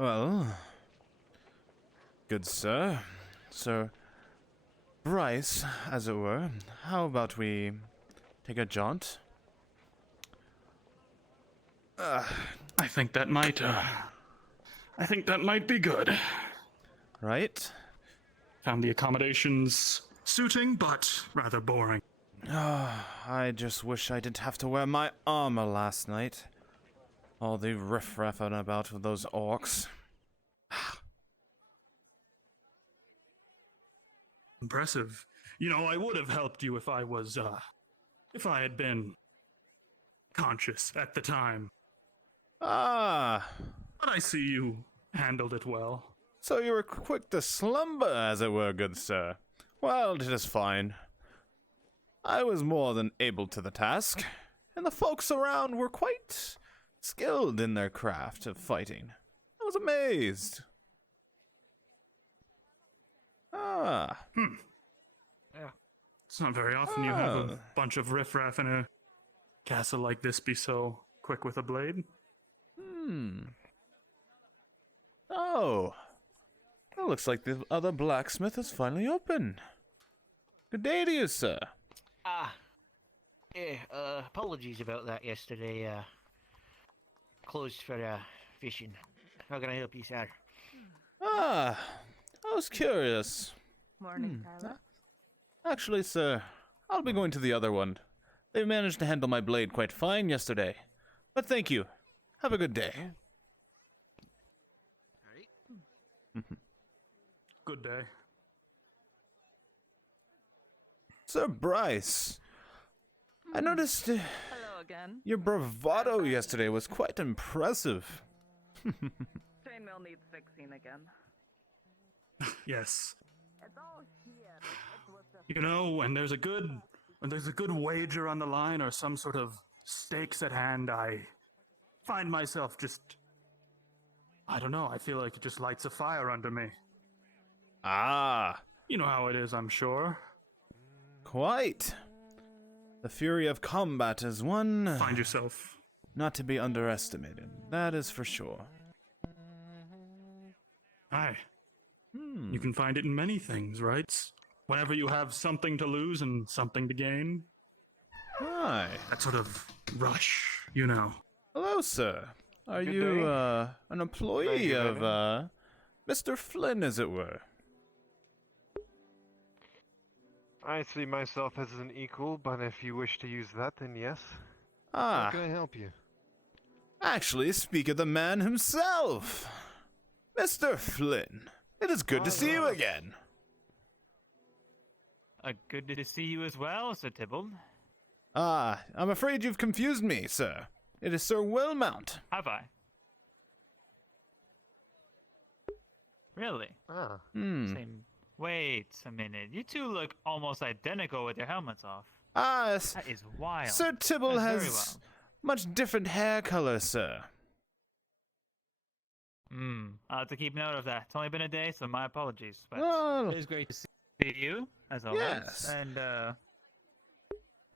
well, good sir. Sir Bryce, as it were, how about we take a jaunt? I think that might be good. Right? Found the accommodations suiting, but rather boring. I just wish I didn't have to wear my armor last night. All the riffraffing about with those orcs. Impressive. You know, I would have helped you if I had been conscious at the time. Ah, But I see you handled it well. so you were quick to slumber, as it were, good sir. Well, it is fine. I was more than able to the task, and the folks around were quite skilled in their craft of fighting. I was amazed. Ah. Yeah. It's not very often you have a bunch of riffraff in a castle like this be so quick with a blade. Oh. It looks like the other blacksmith is finally open. Good day to you, sir. Apologies about that yesterday. Closed for fishing. How can I help you, sir? I was curious. Morning, Tyler. Actually, sir, I'll be going to the other one. They managed to handle my blade quite fine yesterday. But thank you. Have a good day. Alright. Good day. Sir Bryce, I noticed Hello again. your bravado yesterday was quite impressive. Chainmail needs fixing again. Yes. It's all here. It was just You know, when there's a good wager on the line or some sort of stakes at hand, I find myself just, I don't know, I feel like it just lights a fire under me. Ah, You know how it is, I'm sure. quite. The fury of combat is one Find yourself. not to be underestimated. That is for sure. Aye. You can find it in many things, right? Whenever you have something to lose and something to gain, Hi. that sort of rush, you know. Hello, sir. Are Good you, day. an employee you, of, madam. Mr. Flynn, as it were? I see myself as an equal, but if you wish to use that, then yes. How can I help you? Actually, speak of the man himself. Mr. Flynn, it is good to see you again. Good to see you as well, Sir Tybalt. I'm afraid you've confused me, sir. It is Sir Wilmount. Have I? Really? Ah, Same. Wait a minute. You two look almost identical with your helmets off. That is wild. Sir Tybalt That's very has wild. much different hair color, sir. I'll have to keep note of that. It's only been a day, so my apologies. But Well, it is great to see you, as always. Yes. And,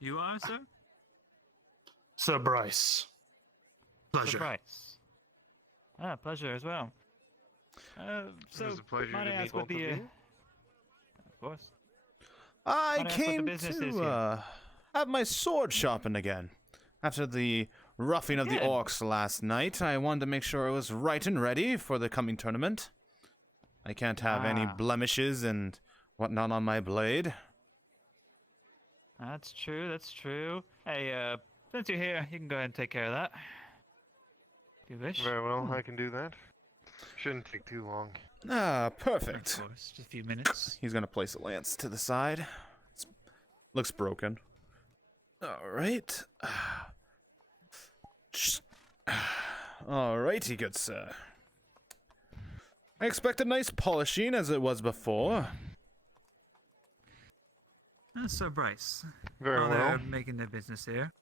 you are, sir? Sir Bryce. Pleasure. Surprise. Pleasure as well. So, was a pleasure might to I meet ask what both of the, you. of course. I Wanna ask what the came business is to here? have my sword sharpened again. After the roughing of the Good. orcs last night, I wanted to make sure it was right and ready for the coming tournament. I can't have any blemishes and whatnot on my blade. That's true, that's true. Hey, since you're here, you can go ahead and take care of that. If you wish. very well, I can do that. Shouldn't take too long. Perfect. Of course, just a few minutes. He's gonna place a lance to the side. Looks broken. Alright. Alrighty, good sir. I expect a nice polishing as it was before. So, Bryce. Very While well. they're making their business here.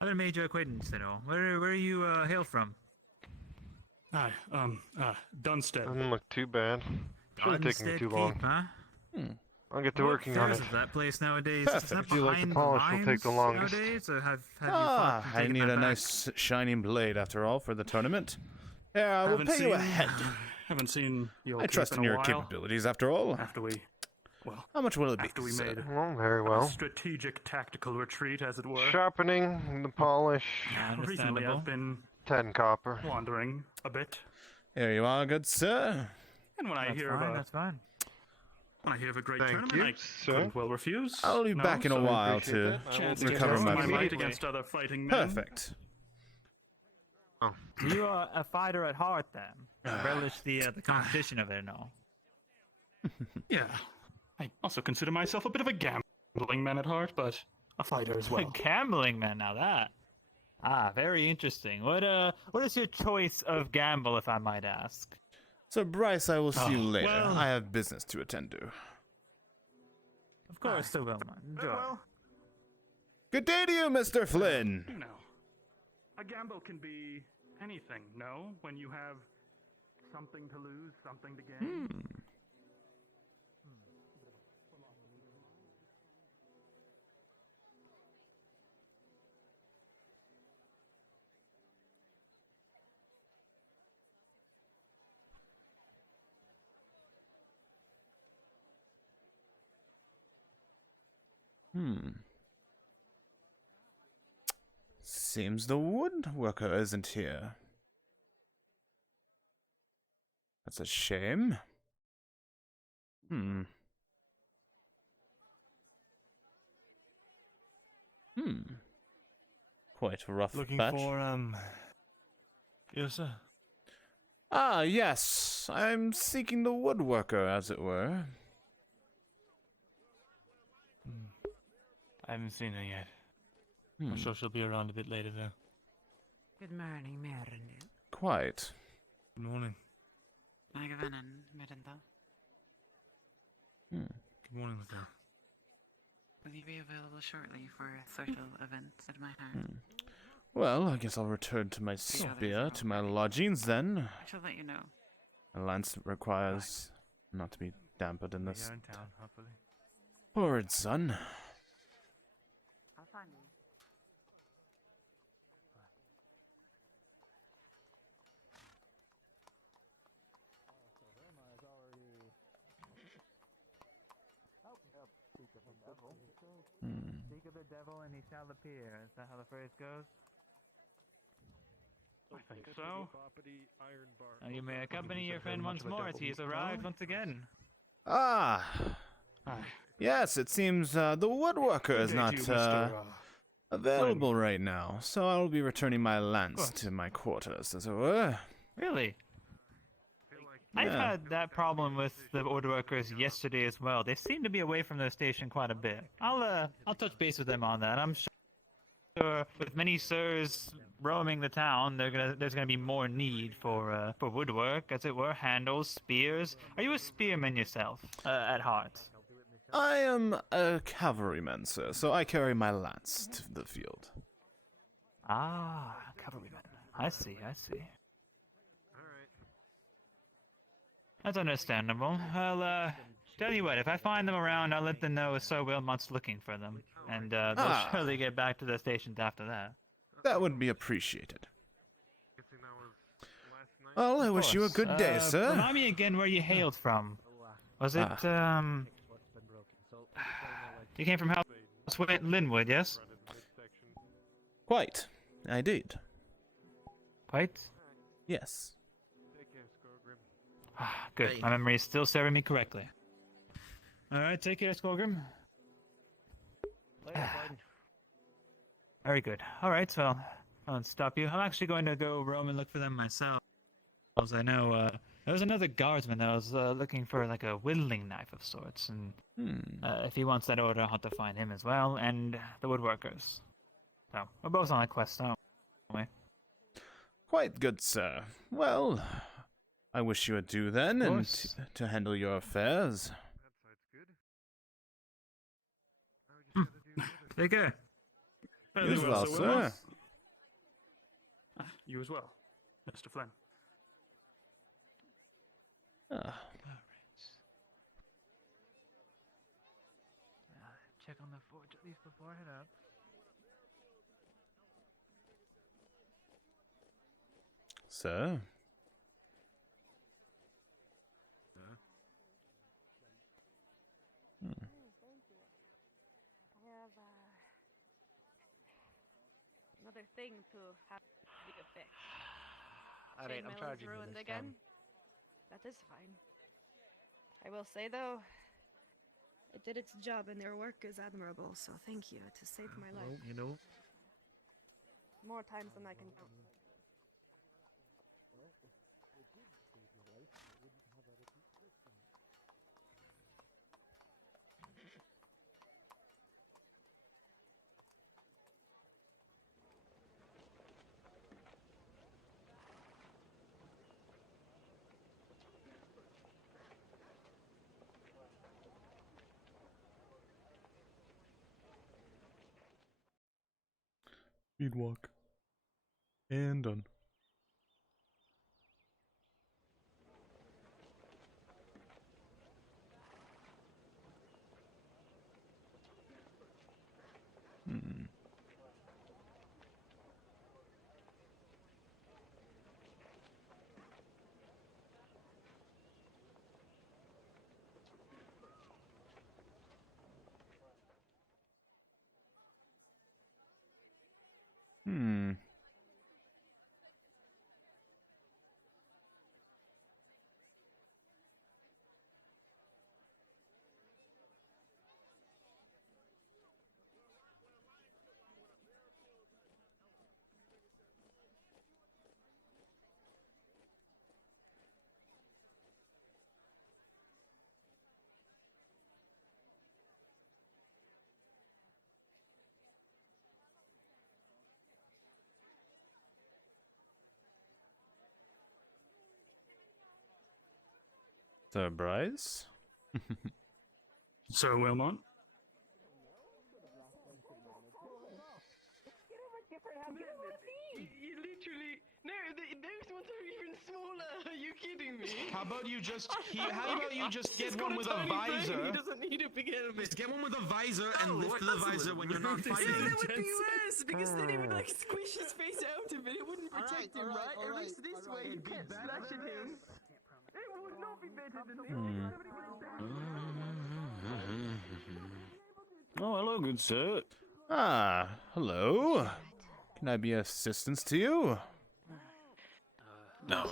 I haven't made your acquaintance at all. Where you hail from? Hi, Dunstead. Doesn't look too bad. Shouldn't take me Dunstead too Keep, long. huh? I'll get to What working on fares it. of that place nowadays? Perfect. Is that If you like the behind polish, it'll lines take the longest. nowadays, or have you thought of I taking need that a back? nice shining blade after all for the tournament. Yeah, I will pay you ahead. Haven't seen your I trust in your capabilities, after all. How much will it be, after we sir? made Very well. a strategic tactical retreat, as it were. Sharpening the polish. Recently, I've been 10 copper. wandering a bit. Here you are, good sir. And when I hear of a great tournament, I couldn't well refuse. I'll be back in a while to recover my might against other fighting men. Perfect. So you are a fighter at heart, then. Relish the competition of it and all. Yeah. I also consider myself a bit of a gambling man at heart, but a fighter as well. A gambling man, now that. Ah, very interesting. What is your choice of gamble, if I might ask? So, Bryce, I will see you later. Well, I have business to attend to. Of course, Sir Wilmot. Enjoy. Good day to you, Mr. Flynn. No. A gamble can be anything, no? When you have something to lose, something to gain. Seems the woodworker isn't here. That's a shame. Quite a rough Looking batch. for, yes, sir. Ah, yes. I'm seeking the woodworker, as it were. I haven't seen her yet. I'm sure she'll be around a bit later, though. Good morning, Merlin. Quite. Good morning. Good morning, Mattel. Will you be available shortly for social events at my home? Well, I guess I'll return to my spear, to my lodgings then. I shall let you know. My lance requires not to be dampened in this. In town, hopefully. Horrid sun. I'll find you. Speak of the devil and he shall appear. Is that how the phrase goes? I think so. Now you may accompany your friend once more as he has arrived once again. Ah! Yes, it seems the woodworker is not available right now, so I will be returning my lance to my quarters, as it were. Really? I've had that problem with the woodworkers yesterday as well. They seem to be away from their station quite a bit. I'll touch base with them on that. I'm sure with many sirs roaming the town, there's gonna be more need for woodwork, as it were, handles, spears. Are you a spearman yourself, at heart? I am a cavalryman, sir, so I carry my lance to the field. Ah, cavalryman. I see. That's understandable. I'll, tell you what, if I find them around, I'll let them know Sir Wilmot's looking for them. And, they'll surely get back to the stations after that. That would be appreciated. Well, I wish you a good day, sir. Remind me again where you hailed from. Was it, You came from House Linwood, yes? Quite. I did. Quite? Yes. Good. My memory is still serving me correctly. Alright, take care, Skolgrim. Very good. Alright, so I won't stop you. I'm actually going to go roam and look for them myself. As I know, there was another guardsman that was looking for like a whittling knife of sorts, and if he wants that order, I'll have to find him as well, and the woodworkers. So, we're both on a quest, aren't we? Quite good, sir. Well, I wish you adieu then, and to handle your affairs. Take care. You as well, sir. You as well, Mr. Flynn. Check on the forge at least before I head up. Sir? other thing to have the effect. Alright, I'm Chainmail is charging you ruined this again. That is fine. I will say though, it did its job and their work is admirable, so thank you. It has saved my life. You know. More times than I can count. Speed walk. And done. Hmm. Hmm. Sir Bryce? Sir Wilmot? You literally no. Those ones are even smaller. Are you kidding me? How about you just get He's one got with a a tiny brain, visor? He doesn't need a big helmet. Just get one with a visor and Oh, lift the that's a visor little when you're not rude. fighting. Yeah, that would be worse because then he would like squish his face out of it. It wouldn't protect him, right? At least this way he kept slashing him. It would not be better than this. Oh, hello, good sir. Ah, hello. Can I be of assistance to you? No.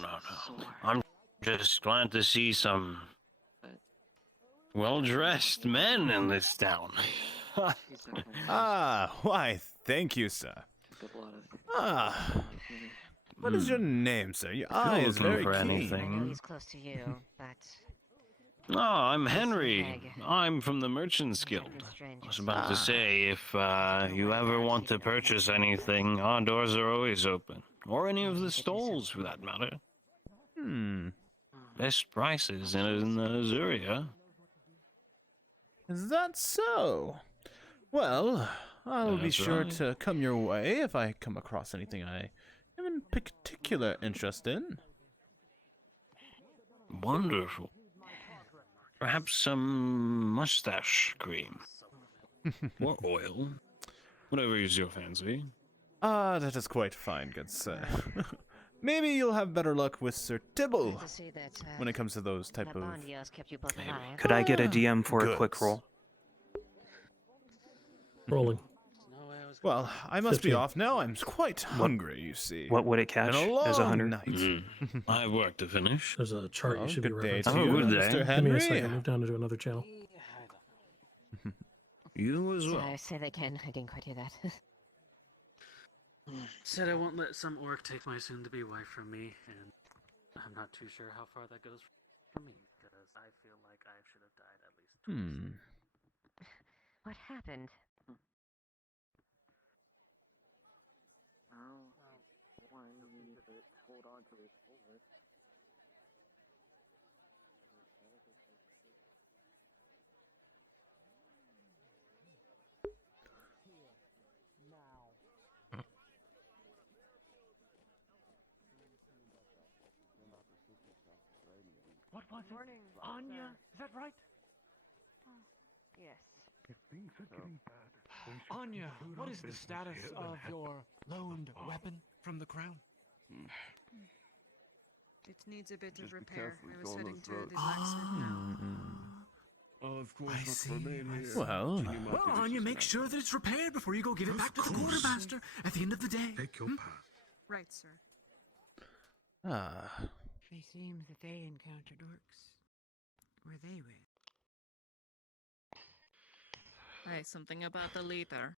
I'm just glad to see some well-dressed men in this town. Ah, why, thank you, sir. Ah, what is your name, sir? Your eye is looking very for keen. anything. He's close to you, but Oh, I'm Henry. I'm from the Merchants Guild. I was about to say, if you ever want to purchase anything, our doors are always open. Or any of the stalls, for that matter. Hmm, Best prices in Azuria. is that so? Well, I'll be That's sure right. to come your way if I come across anything I am in particular interest in. Wonderful. Perhaps some mustache cream. Or oil. Whatever is your fancy. Ah, that is quite fine, good sir. Maybe you'll have better luck with Sir Tibble to see that when it comes to those type that of... bond deals kept you both alive. Could I get a DM for a quick goods. roll? Rolling. Well, I must 15. be off now. I'm quite hungry, you see. What would it catch Been a as a long 100? night. I have work to finish. There's a chart Well, you should be good day referencing. to you, good day. Mr. Give me a Henry. second. Move down to another channel. You as well. Say that again. I didn't quite hear that. Said I won't let some orc take my soon-to-be wife from me, and I'm not too sure how far that goes for me, because I feel like I should have died at least twice. What happened? Hold on to his sword. What was it? Anya? Is that right? Yes. If things are getting bad, Anya, what is the status of your loaned weapon from the crown? It needs a bit of repair. I was heading to the blacksmith now. Of course, I see, I see. Well, Well, Anya, make sure that it's repaired before you go give it back to the quartermaster at the end of the day. Take your path. Right, sir. ah, They seem that they encountered orcs where they were. Hey, something about the leader.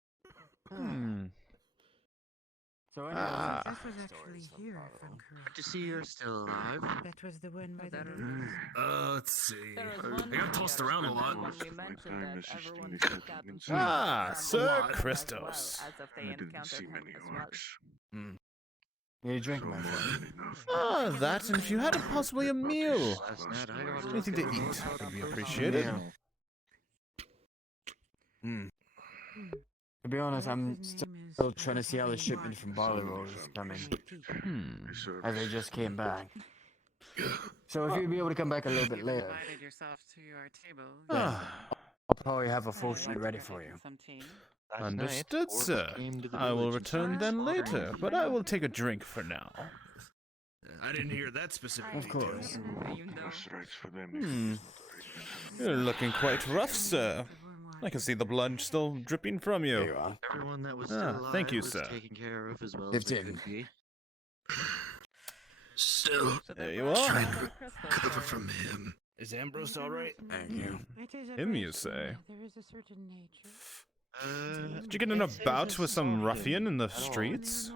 So Ah. this was actually here, if I'm correct. To see you're still alive. That was the one by the That is- lake. Let's see. There was I one got tossed here, around a but lot. then when we mentioned that everyone took out and Ah, Sir as Christos. well, as if they encountered him as well. You drink, my friend. Ah, that, and if you had possibly a meal. Anything to eat would be appreciated. To be honest, I'm still trying to see how the shipment from Barleyroll is coming. As they just came back. So if you'd be able to come back a little bit later, Invited yourself to your table. Ah, I'll probably have a full sheet ready for you. Some tea. understood, sir. I will return then later, but I will take a drink for now. I didn't hear that specific Of detail. course. You know. You're looking quite rough, sir. I can see the blood still dripping from There you. you are. Everyone that was Ah, still alive thank you, was sir. taken care of as well as they 15. could be. Still, There you are. cover from him. Is Ambrose alright? Thank you. It is a Him, you person. say? There is a certain nature. Did you get in a bout with some ruffian in the streets?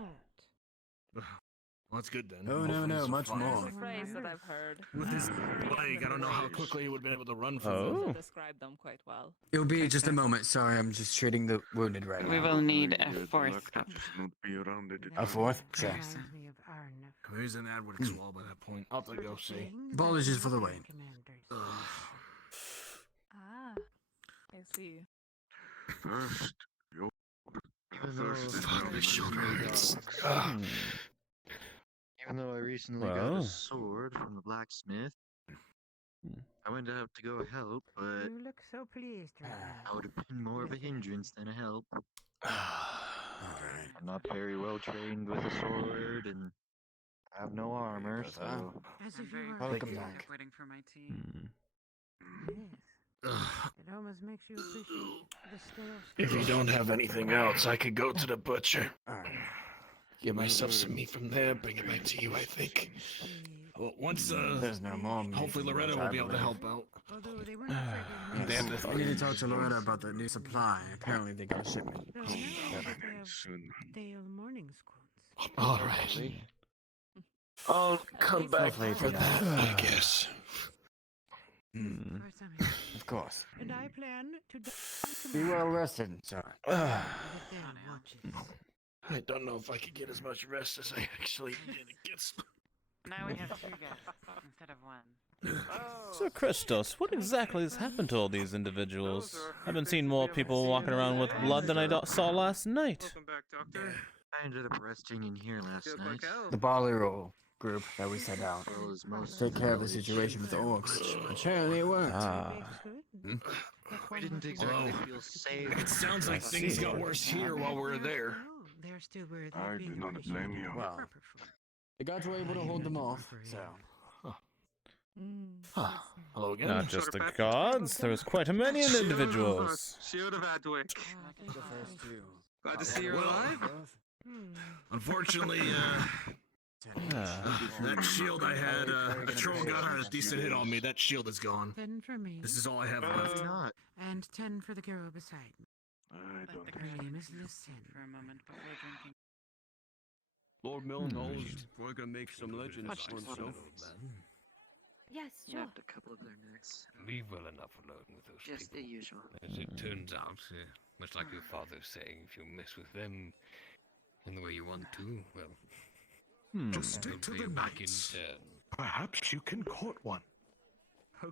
Well, that's good then. Oh, no, much more. There's a phrase that I've heard. With his leg, I don't know how quickly he would have been able to run from Oh. them. Describe them quite well. It'll be just a moment. Sorry, I'm just treating the wounded right We now. will need a fourth cup. A fourth? Sure. Reminds me of Arn. He's an Adwood Swall by that point. I'll have to go see. Apologies for the wait. Ah, I see. Even though I recently got Well. a sword from the blacksmith, I went out to go help, but You look so pleased right I would have been more of a hindrance than a help. I'm not very well trained with a sword, and I have no armor, so As I'm if very you were appreciative back. of waiting for my tea. Yes. It almost makes you appreciate the stale If you don't have anything else, I could go to the butcher. Alright. Get myself some meat from there, bring it back to you, I think. Well, once, There's no more meat hopefully from Loretta what will I be able to believe. help out. Although they weren't afraid They have of to- I need to talk to Loretta about the new supply. Apparently they got a shipment. Stale morning squads. Alright. I'll come back Hopefully for that, I guess. Of course. And I plan to Be well rested, sir. I don't know if I could get as much rest as I actually did. It gets... Now we have two guests instead of one. Sir Christos, what exactly has happened to all these individuals? I've been seeing more people walking around with blood than I saw last night. Welcome back, Doctor. I ended up resting in here last night. The Barleyroll group that we sent out. Well as most Take care of the situation with the orcs. Apparently it worked. Ah. We didn't exactly feel safe. It sounds like things got worse here while we were there. They're still where I do not blame you. Well, the gods were able to hold them off, so. Hello again. Not just the gods, there was quite a many individuals. Shield of Adwick. The first two. Glad to see you're alive. Unfortunately, that shield I had, a troll got a decent hit on me. That shield is gone. 10 for me. This is all I have left. Not. And 10 for the girl beside me. I don't. Let the Her girl name is rest Lucin. for a moment before drinking. Lord Milnall's probably gonna make some legends for himself. Yes, sure. Snapped a couple of their necks. Leave well enough alone with those Just the people. usual. As it turns out, much like your father's saying, if you mess with them in the way you want to, well, Just stick to they'll pay the you back in knights. turn. Perhaps you can court one.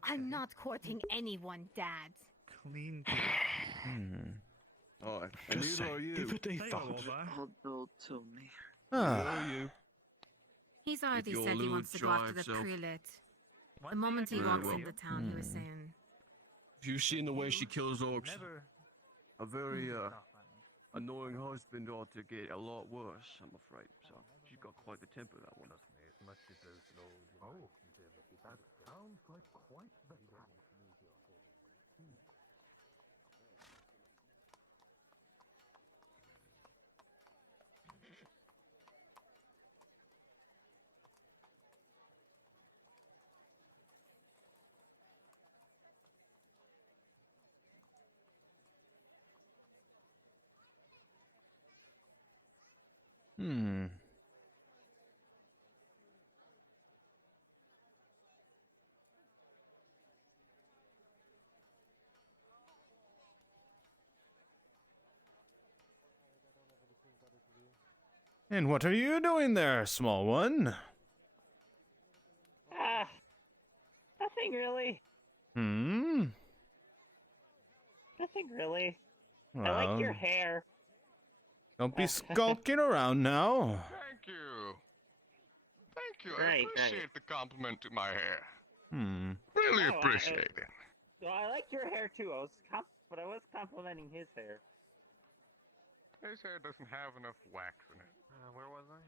I'm not courting anyone, Dad. Clean. Oh, and Just neither are say, you. give it a thought. Old told me. Ah. Are you? He's already your said he little wants to go after the jive self. prelate. The moment he Very walks well. into town, he was saying, If you've seen the way she kills orcs, a very annoying husband ought to get a lot worse, I'm afraid. So she's got quite the temper, that one. Hmm. And what are you doing there, small one? Nothing really. Hmm? Nothing really. I like your Well, hair. don't be skulking around now. Thank you. Thank you. I Right, appreciate right. the compliment to my hair. Hmm. Really Oh, appreciate it. Well, I like your hair too. But I was complimenting his hair. His hair doesn't have enough wax in it. Where was I?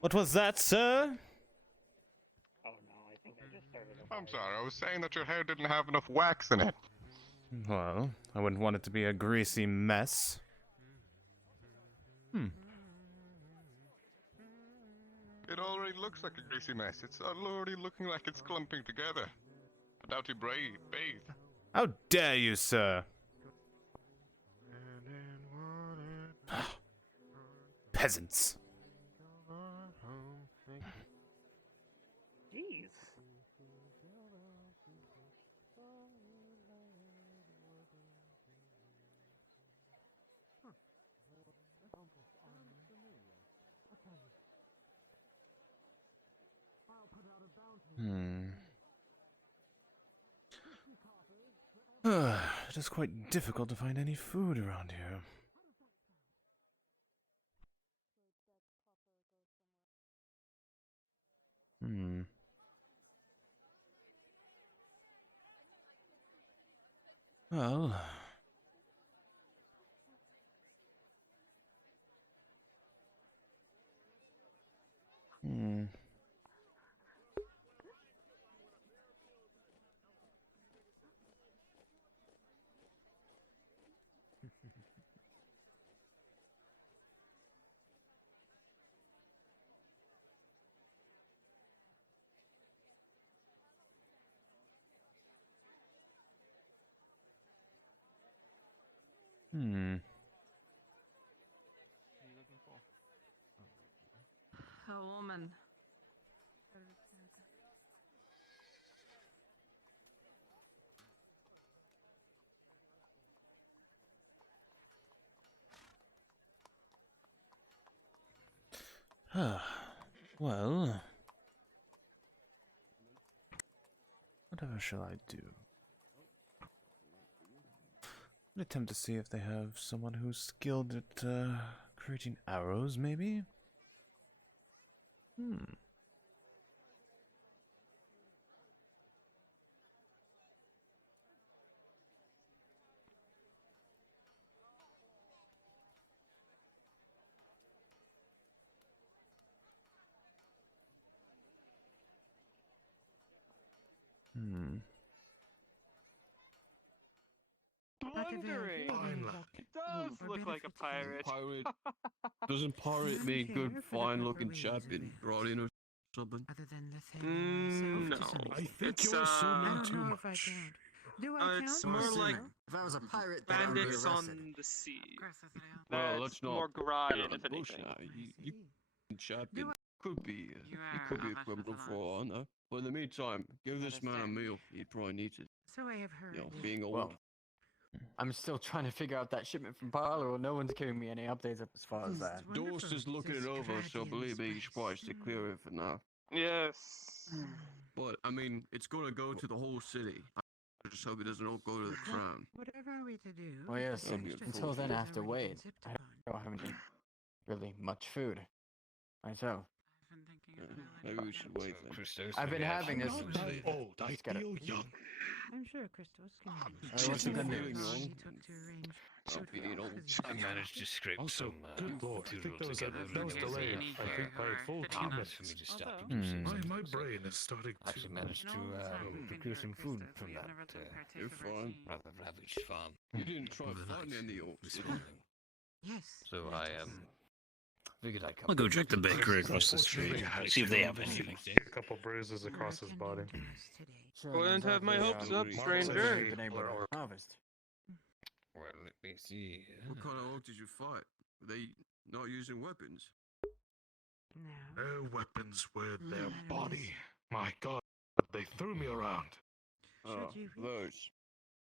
What was that, sir? Oh no, I think I just started. I'm sorry. I was saying that your hair didn't have enough wax in it. Well, I wouldn't want it to be a greasy mess. Hmm. It already looks like a greasy mess. It's already looking like it's clumping together. I doubt you bathe. How dare you, sir? Peasants. Jeez. Hmm. It is quite difficult to find any food around here. Hmm. Well. Hmm. Hmm. A woman. Well. Whatever shall I do? I'll attempt to see if they have someone who's skilled at creating arrows, maybe? Hmm. Hmm. Wondering. It does look like a pirate. Pirate. Doesn't pirate mean good, fine-looking chap in brought in or something? Other than the thing no. I think you're assuming too much. It's more like If I was a pirate, bandits on the sea. Well, let's not more Gorian, get if on the bush anything. now. You chap in could be a criminal for all I know. But in the meantime, give this man a meal. He probably needs it. So I have heard. You know, being old. Well, I'm still trying to figure out that shipment from Barleyroll. No one's giving me any updates up as far as that. Doris is looking it over, so believe me, he's probably to clear it for now. Yes. But, I mean, it's gonna go to the whole city. I just hope it doesn't all go to the crown. Whatever are we to do? Well, yes, That'd be until then I have to already wait. been zipped I upon. don't have any really much food myself. I've been thinking about it. Maybe we should wait then. I've been having this. Not that old. I Just gotta- feel young. I'm sure Christos can. What's the good news? I managed to scrape Also, some good lord, I think there was delay. I think by a full 2 minutes. for me to stop and do some My brain is starting to... actually managed to procure some food from that rather ravaged farm. You didn't try over the fighting night any orcs, this did you? morning. Yes. So I figured I'd come. I'll go check the bakery across the street. See if they have anything. A couple bruises across his body. Wouldn't have my hopes up, stranger. Been able to harvest. Well, let me see. What kind of orc did you fight? Were they not using weapons? No. Their weapons were their body. My god, they threw me around. Should you wish, Those.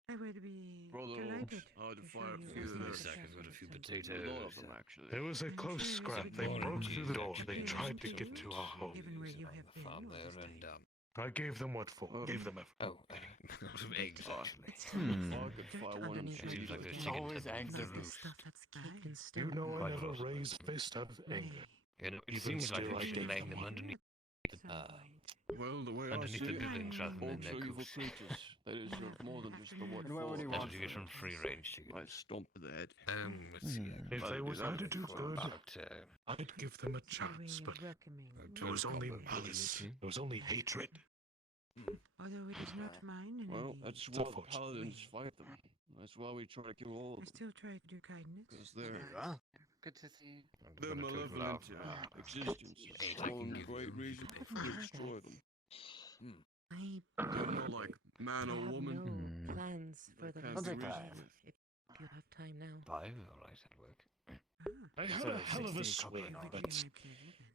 I would be Brother delighted orcs. I had to fight a show few you of the those. I've got a few A potatoes. lot of them, actually. There was a close scrap. They broke through the door. They tried to get to our home. Given where you have been, Farm you there, understand. and I gave them what for. Gave them everything. a lot of eggs actually. It's fine. I could Dirt fight one and underneath shoot Seems you. like there's It's chicken always tenders. eggs That's and the roof. stuff that's cake and You stone. know I Quite never possibly. raised fist out of anger. You know, it Even seems like still, we I should be gave laying them them one. underneath Well, the way I underneath see the it, buildings rather than in orcs their are evil coops. creatures. They deserve more than just the what And where would he for. want That's what you get from free range chicken. I stomp to the head. Let's see. If they was that to do for good, About I'd give them a It's a way chance, of but welcoming. there was only malice. There was only hatred. Although it is not mine, and Well, indeed, that's It's what unfortunate. paladins fight them. That's why we try to kill all I of them. still try to do kindness. Because they're Good to see you. their malevolent existence is one great reason to destroy them. I They're not like man or have woman. no plans for the can't rest be of my reasoned life. with. If you have time now. 5, alright, that'll work. Ah, I had Instead a of hell of a 16 copper swing, an hour. but you might be vegan.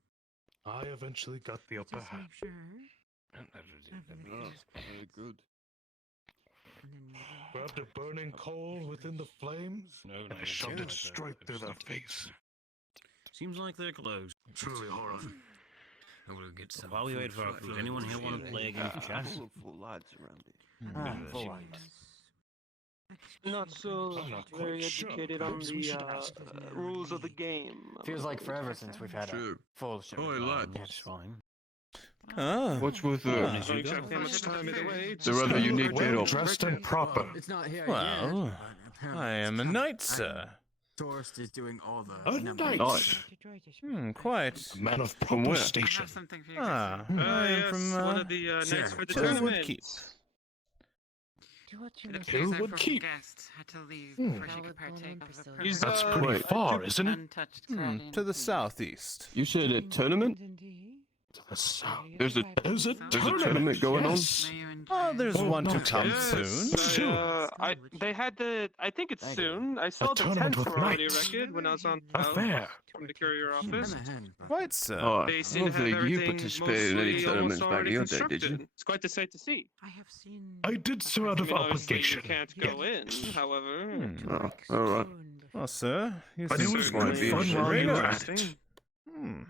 I eventually got the upper Just hand. make sure. Oh, very good. And then you will. Grabbed a burning coal within the flames, and I shoved it straight through their face. Seems like they're closed. Truly horrifying. I will get some. While we wait for our food food, anyone here want to play a game of chess? Full lads around it. Full light. Not so I'm not very quite sure. educated on Perhaps we the should ask rules of the game. Feels like forever since we've had a True. full show. Oi, lad. That's fine. Ah. What's with Ah. Not exactly how much time either way. the rather unique Well get up? dressed and proper. It's not here Well, yet. but apparently I it's am a coming. knight, sir. Tourist is doing all the A numbers. knight. Quite. A man of From proper where? I station. have something for you. Ah, Chrissy. I am Yes, from one of the knights for the Hillwood tournament. Keep. Do what you It must. appears our Hillwood first Keep. guest had to leave Hmm. before she could partake of the He's, That's perfect pretty wait. far, isn't it? untouched To Corellian the food. southeast. You said a tournament? Indeed. The south. There's a There's a tournament going on? yes. May you enjoy Oh, there's Oh, one to not come yet. soon. Soon. they had the. I think it's Thank you. soon. I saw the tournament tents with were already knights. erected when I was on A out fair. from the courier office. I'm a hen, but Quite, sir. Oh, I They seem don't to have think you everything participated in any mostly tournaments almost back already in your day, did you? constructed. It's quite a sight to see. I have seen. I did so out I of mean, obviously obligation. you can't go in, however. Oh, alright. Well, sir, you But it seem was to might good be fun interesting. while you were Very at it. interesting. Hmm.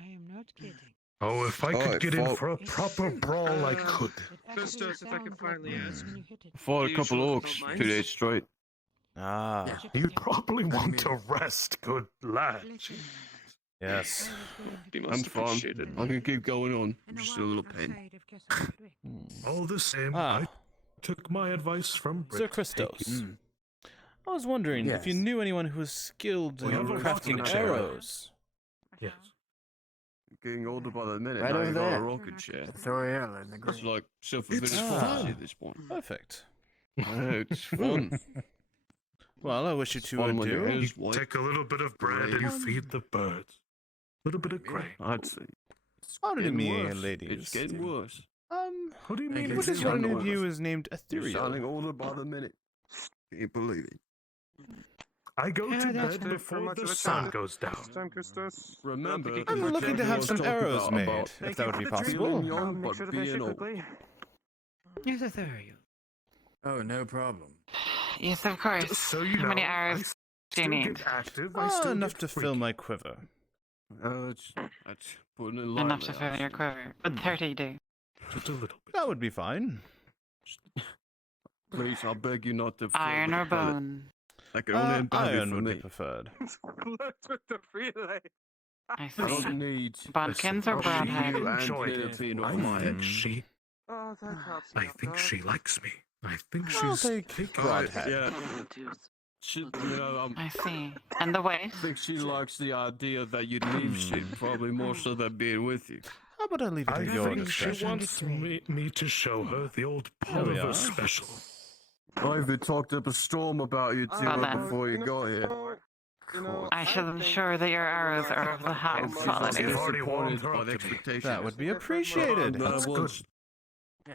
I am not kidding. Oh, if I Oh, could get in fuck. for a proper brawl, I could. Christos, if I could finally ask. Fought a You couple sure of don't orcs mind? 2 days straight. Ah, You'd probably want to rest, good lad. yes. Be I'm most fine. appreciated. I can keep going on. I'm just a little pain. All the same, Ah. I took my advice from Sir Brit. Christos. I was wondering if you Yes. knew anyone who was skilled We in have a crafting rocking chair. arrows. Yes. Getting older by the minute. Right now over you got a there. rocket chair. Thoriel in the It's green. like self-fulfilling It's prophecy fun. at this point. Perfect. It's fun. Well, I wish you to Fun when your adieu. hair's white. Take a little bit of bread and you feed the birds. A little bit of grain. I'd say. Pardon Getting me, worse. ladies. It's getting worse. What do you mean? What it's is one getting of you worse? is named You're Ethereal? sounding older by the minute. Can't believe it. I go Yeah, to that's bed very before much the of a sun time. goes down. Time, Christos. Remember, think I'm you looking to have some talk arrows about made, if Thank that you would for be the treat. possible. Feeling young, I'll make but sure to finish being it old. quickly. Yes, Ethereal. Oh, no problem. Yes, of course. So you How many know, I arrows do you still need? get active. I Ah, still enough get to fill freaky. my quiver. That's putting it lightly. Enough to fill your quiver. But 30 do. Just a little bit. That would be fine. Please, I beg you not to. fill Iron the or pellet. bone? I can only embody iron for would me. be preferred. Let's with the relay. I I see. don't need Bodkins or you broadhead? and Enjoyed Philippine I on my think head. she Oh, that helps. I think she likes me. I think I'll she's take taking Broadhead. Yeah. She, I see. And the waist? I think she likes the idea that you'd leave shit, probably more so than being with you. How about I leave it I to your think she discretion? wants me to show her the old There we Polliver are. special. I even talked up a storm about you two Well then. before you got here. I shall ensure that your arrows are of the highest quality. You've already warmed her by up the to me. expectations. That would be appreciated. That's good.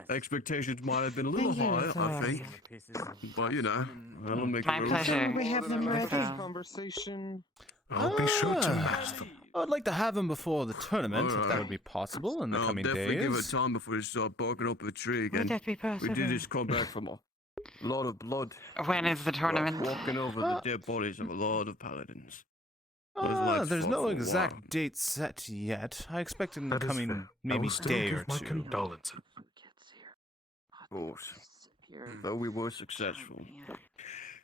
Expectations might have been a little higher, I think. But you know, that'll make My it pleasure. We have them ready. Conversation. I'll be sure to match them. I would like to have him before the tournament, if that Alright. would be possible in the I'll coming definitely give days. it time before you start barking up a tree again. Would that be possible? We did just come back from a lot of blood. When is the tournament? Walking over the dead bodies of a lot of paladins. Those lights There's fought no for a exact while. date set yet. I expect in the That is coming fair. I maybe will still day give or my two. condolences. Of course. Though we were successful.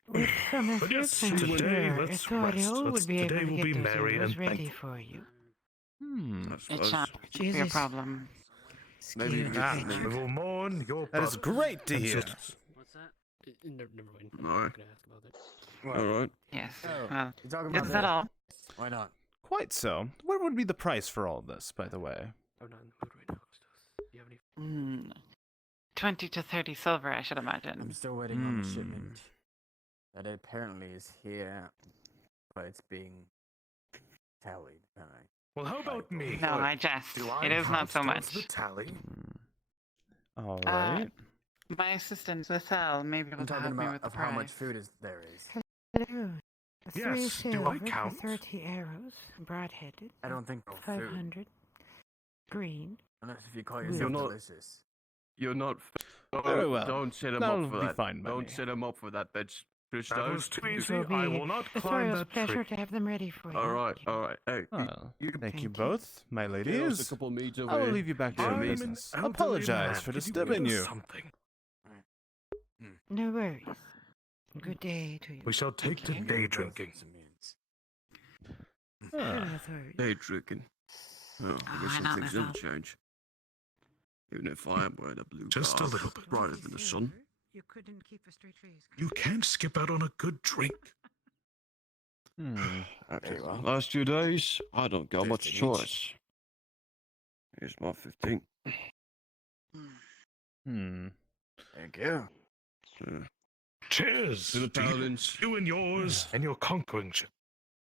With some But effort, yes, I'm today sure let's Authority rest. would be able Today to will get be those merry arrows and ready thankful. for you. I It suppose. shan't be a Jesus. problem. Maybe you Ah, could we maybe. will mourn your That is brothers great to and hear. sisters. What's that? Never mind. Alright. I'm gonna ask about that. Alright. Yes. Oh, Well, you're talking about is that all? Why not? Quite so. What would be the price for all this, by the way? I'm not in the mood right now, Gustos. Do you have any? 20 to 30 silver, I should imagine. I'm still waiting on the shipment. That apparently is here, but it's being tallied. Apparently. Well, how about me? No, I jest. Do I It is not so have much. the tally? All right. My assistant, Lethal, may be able I'm to talking help me about with the of how much price. food is there is. Hello. Yes, 3 do I silver for count? 30 arrows, broad-headed. I don't think no food. 500 green. Unless if you call You're yourself not- delicious. You're not. Very well. Don't set him That'll up for be that. fine by Don't me. set him up for that. That's just That was too easy. Will be I will not climb Authorial's that pleasure tree. to have them ready for you. Alright, alright. Hey, Well, you can thank you Thank you. both, my get us a ladies. couple meats over I will here. leave you back to your I'm an business. elderly Apologize man. for Could you disturbing get us you. Something. No worries. Good day to you. We shall take to day drinking. Hello, Ah, Authority. Day drinking. Oh, I guess I some know things don't myself. change. Even if I am wearing a blue Just a garb, little bit. brighter than the sun. You couldn't keep a straight face. You can't skip out on a good drink. Okay, Very well. last 2 days, I don't got much 15 each. choice. Here's my 15. Thank you. Cheers To the to paladins. you and yours and your conquering ship,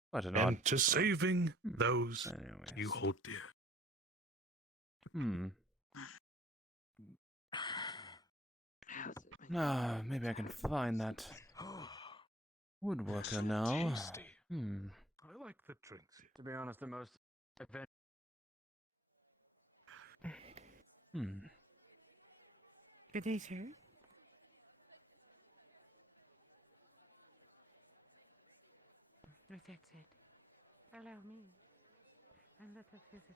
what an odd. and to saving those Anyways. you hold dear. Maybe I can find that woodworker now. Tasty. I like the drinks here. To be honest, the most event. Good day, sir. With that said, allow me, and let us visit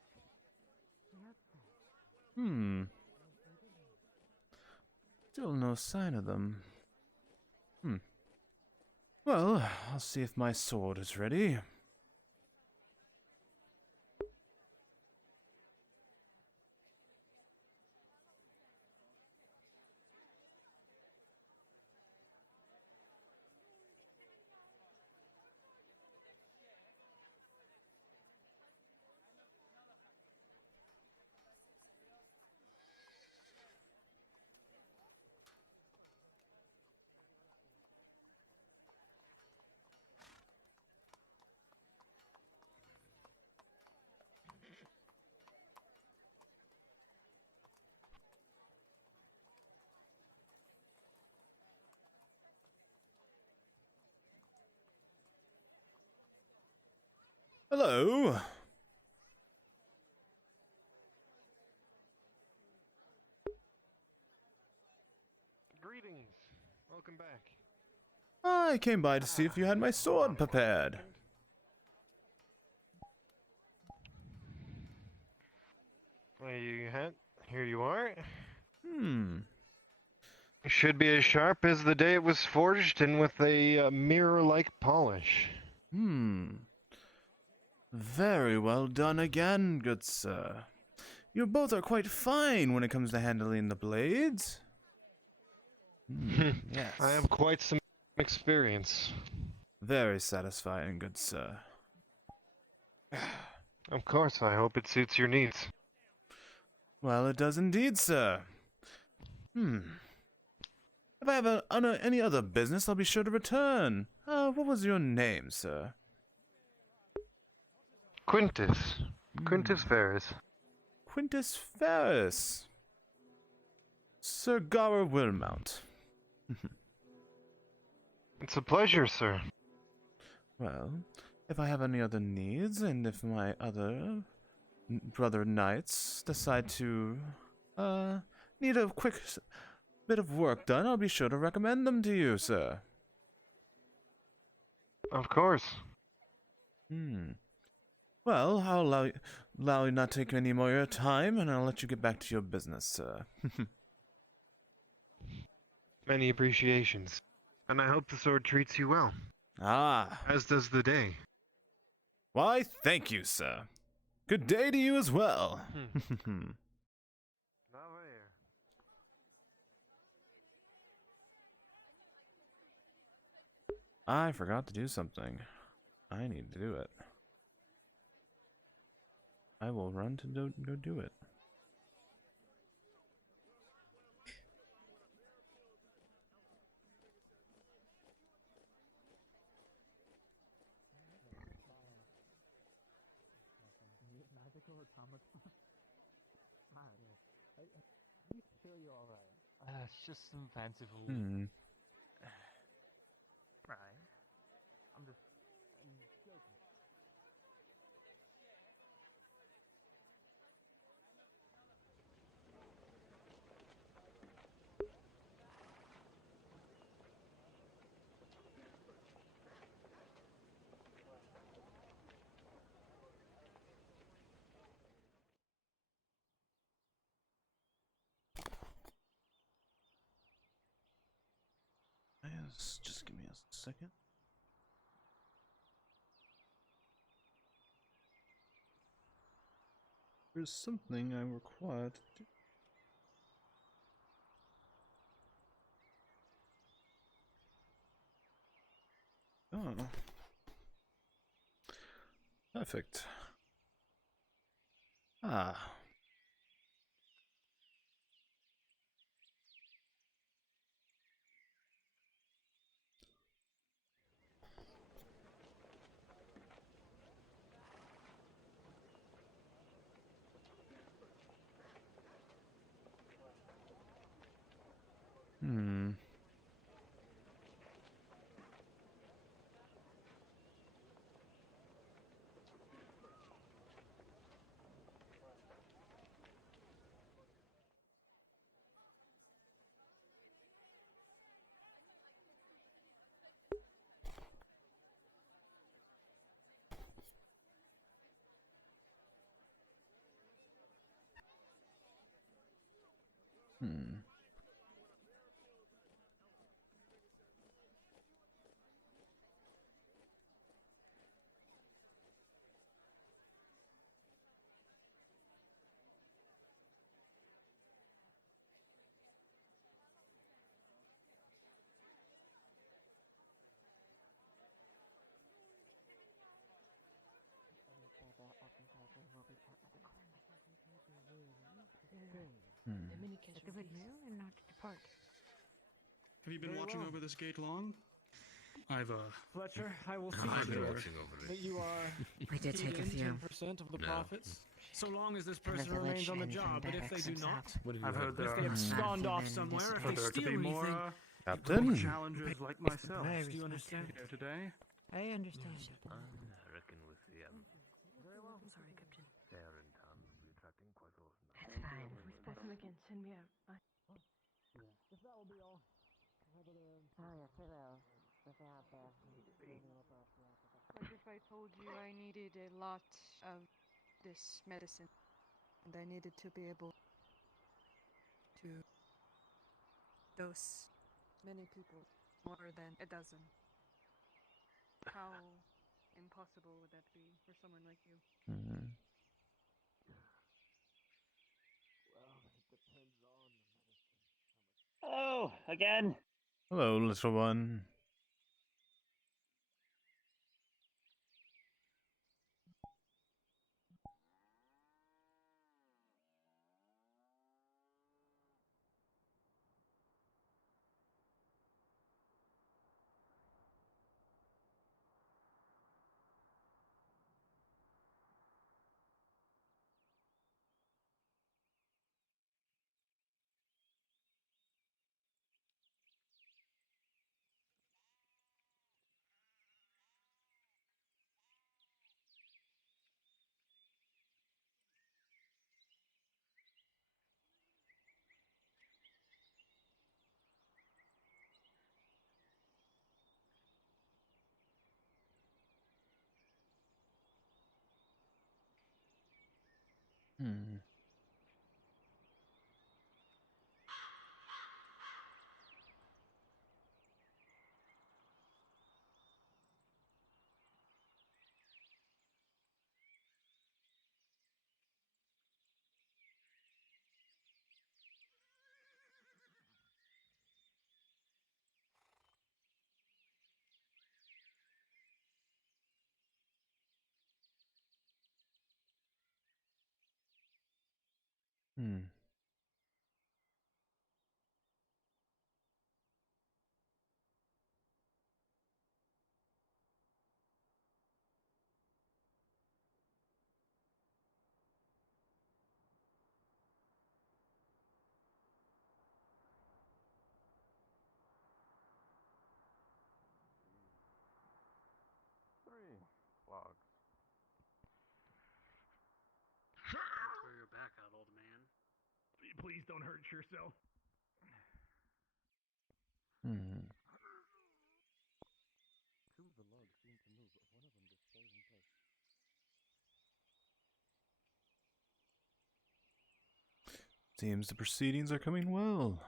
the outside. Still no sign of them. Well, I'll see if my sword is ready. Hello. Greetings. Welcome back. I came by to see if you had my sword prepared. Well, here you are. It should be as sharp as the day it was forged and with a mirror-like polish. Very well done again, good sir. You both are quite fine when it comes to handling the blades. Yes. I have quite some experience. Very satisfying, good sir. Of course, I hope it suits your needs. Well, it does indeed, sir. If I have any other business, I'll be sure to return. What was your name, sir? Quintus. Quintus Ferris. Quintus Ferris. Sir Gara Wilmount. It's a pleasure, sir. Well, if I have any other needs, and if my other brother knights decide to need a quick bit of work done, I'll be sure to recommend them to you, sir. Of course. Well, I'll allow you not take any more of your time, and I'll let you get back to your business, sir. Many appreciations. And I hope the sword treats you well. As does the day. Why, thank you, sir. Good day to you as well. I forgot to do something. I need to do it. I will run to go do it. It's just some fanciful. Right. I'm just joking. Yes, just give me a second. There's something I'm required to do. Oh. Perfect. At the windmill and not to depart. Have you been watching over this gate long? I've Fletcher, I will see I've been sure watching over it. that you are. We did take a few. 10% of the No. profits, so long as this And the person remains village on the and job. from But if they barracks do and not, stuff. I've heard there if they are abscond off men somewhere, this if for they there to steal be more anything, Captain? challengers like myself. Very do you understand? Here today. I understand. I reckon with the Very well. I'm sorry, Captain. fair in town, we'll be attracting quite a lot of That's fine. If we spot him again, send me out. If that will be all. Oh yes, it will. Like if I told you I needed a lot of this medicine, and I needed to be able to dose many people, more than a dozen. How impossible would that be for someone like you? Hello, again. Hello, little one. Hmm. Hmm. Three logs. Don't throw your back out, old man. Please don't hurt yourself. Hmm. Two of the logs seem to move, but one of them just stays in place. Seems the proceedings are coming well.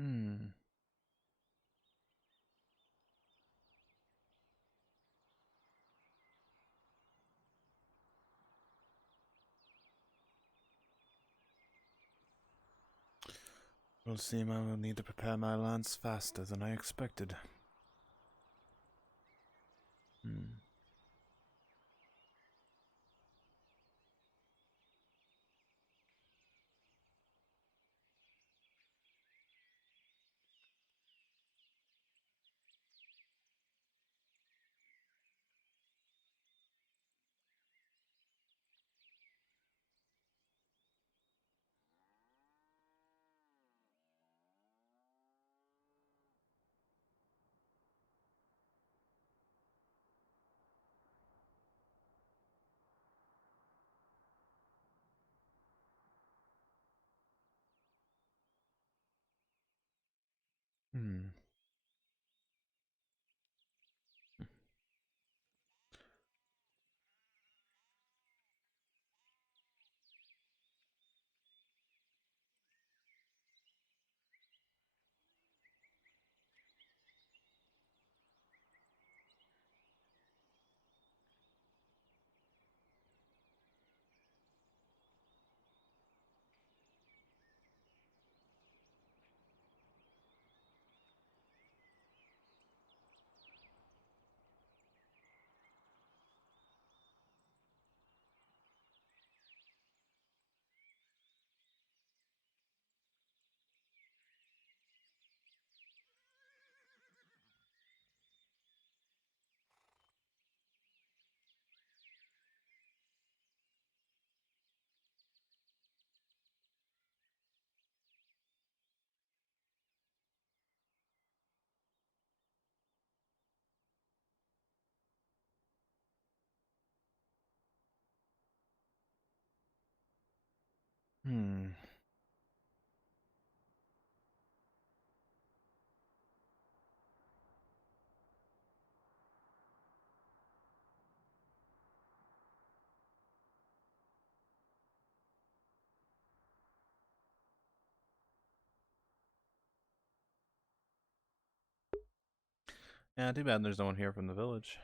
Hmm. Will seem I will need to prepare my lance faster than I expected. Hmm. Hmm. Hmm. Yeah, too bad there's no one here from the village.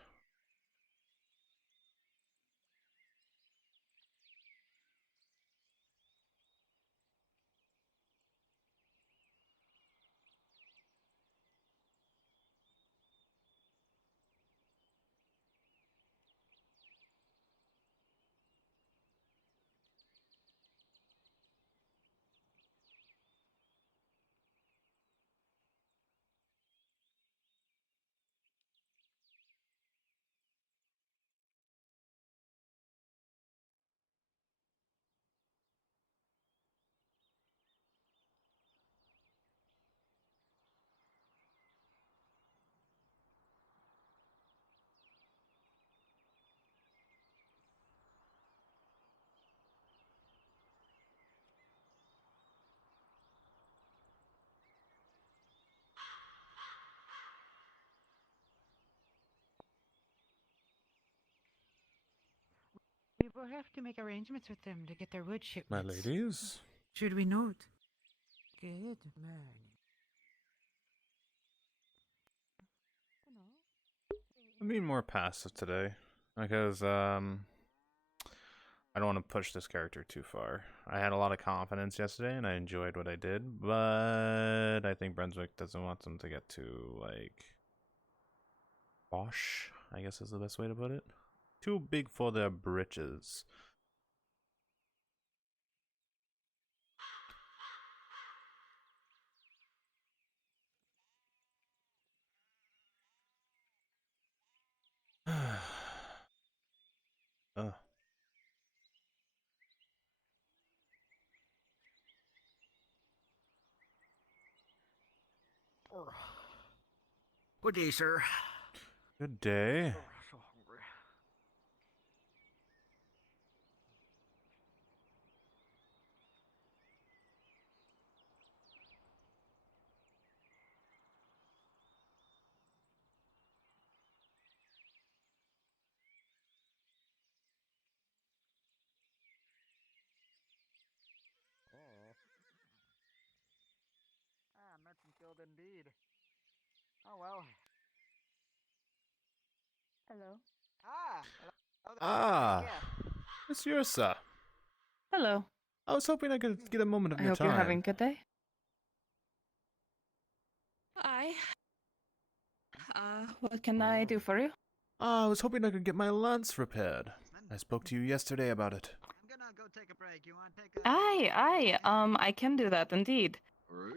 We will have to make arrangements with them to get their wood My shipments. ladies? Should we note? Good man. I'm being more passive today because I don't want to push this character too far. I had a lot of confidence yesterday and I enjoyed what I did, but I think Brunswick doesn't want them to get too like posh, I guess is the best way to put it. Too big for their britches. Good day, sir. Good day. So hungry. Merchant Guild indeed. Oh well. Hello. Ah, it's Ursa. Hello. I was hoping I could get a moment of I your hope time. you're having a good day. Hi. What can I do for you? I was hoping I could get my lance repaired. I spoke to you yesterday about it. I can do that indeed.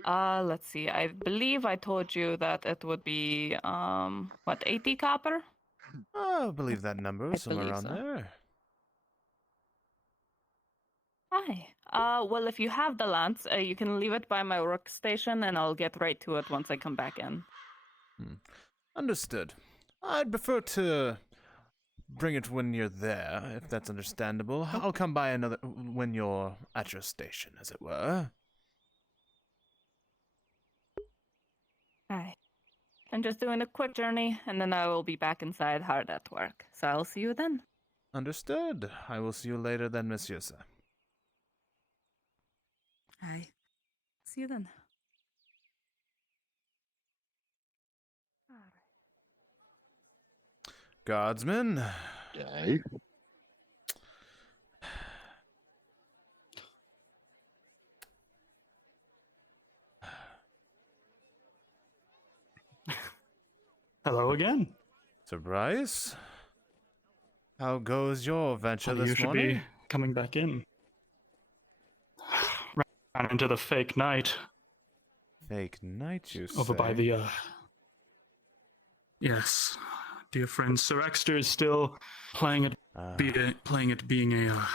Let's see. I believe I told you that it would be, what, 80 copper? I believe that number is somewhere believe around so. there. Well, if you have the lance, you can leave it by my workstation and I'll get right to it once I come back in. Understood. I'd prefer to bring it when you're there, if that's understandable. I'll come by when you're at your station, as it were. Hi. I'm just doing a quick journey, and then I will be back inside hard at work. So I'll see you then. Understood. I will see you later then, Monsieur Sir. Hi. See you then. Guardsmen. Yay. Hello again. Surprise. How goes your venture You this should morning? be coming back in. Ran into the fake knight. Fake knight, you Over say? by the, Yes. Dear friend, Sir Exeter is still playing it being a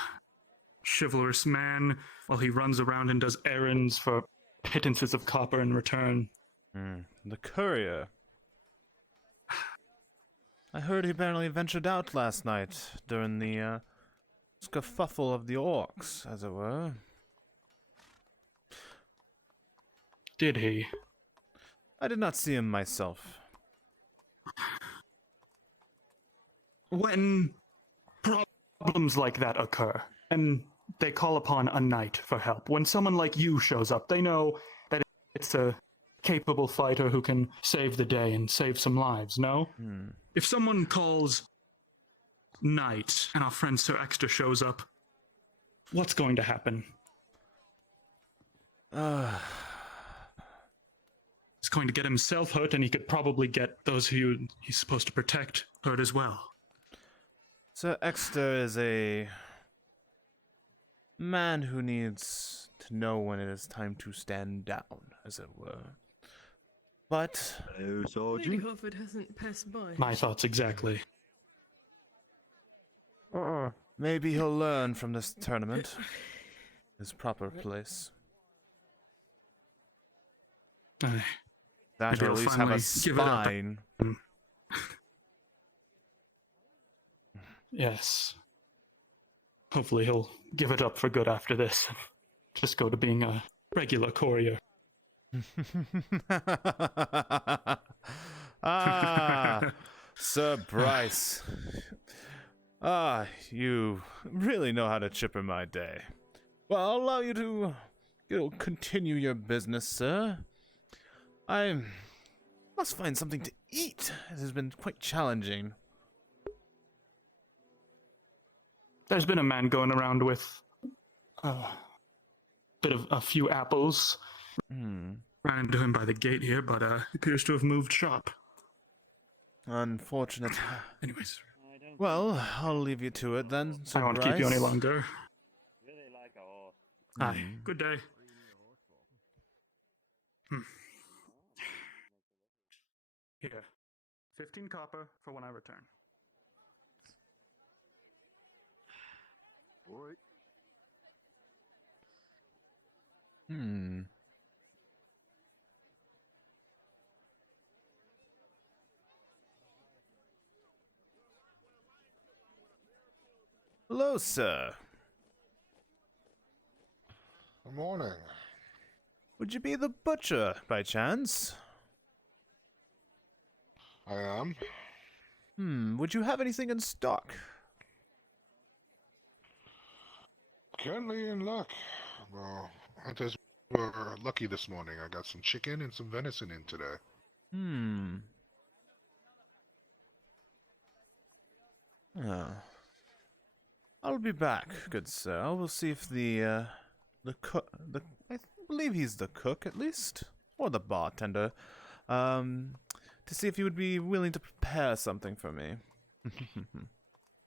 chivalrous man while he runs around and does errands for pittances of copper in return. The courier. I heard he apparently ventured out last night during the skerfuffle of the orcs, as it were. Did he? I did not see him myself. When problems like that occur, and they call upon a knight for help, when someone like you shows up, they know that it's a capable fighter who can save the day and save some lives, no? If someone calls night and our friend Sir Exeter shows up, what's going to happen? He's going to get himself hurt, and he could probably get those who he's supposed to protect hurt as well. Sir Exeter is a man who needs to know when it is time to stand down, as it were. But Really hope it hasn't passed by. My thoughts exactly. maybe he'll learn from this tournament his proper place. That Maybe or at I'll least have a finally give it up. spine. Yes. Hopefully he'll give it up for good after this. Just go to being a regular courier. Sir Bryce. You really know how to chipper my day. Well, I'll allow you to continue your business, sir. I must find something to eat. It has been quite challenging. There's been a man going around with a few apples. Ran into him by the gate here, but appears to have moved shop. Unfortunate. Anyways. Well, I'll leave you to it then, Sir I won't Bryce. keep you any longer. Aye. Good day. Here. 15 copper for when I return. Alright. Hello, sir. Good morning. Would you be the butcher, by chance? I am. Would you have anything in stock? Currently in luck. Well, hunters were lucky this morning. I got some chicken and some venison in today. I'll be back, good sir. I will see if the cook, I believe he's the cook at least, or the bartender, to see if he would be willing to prepare something for me.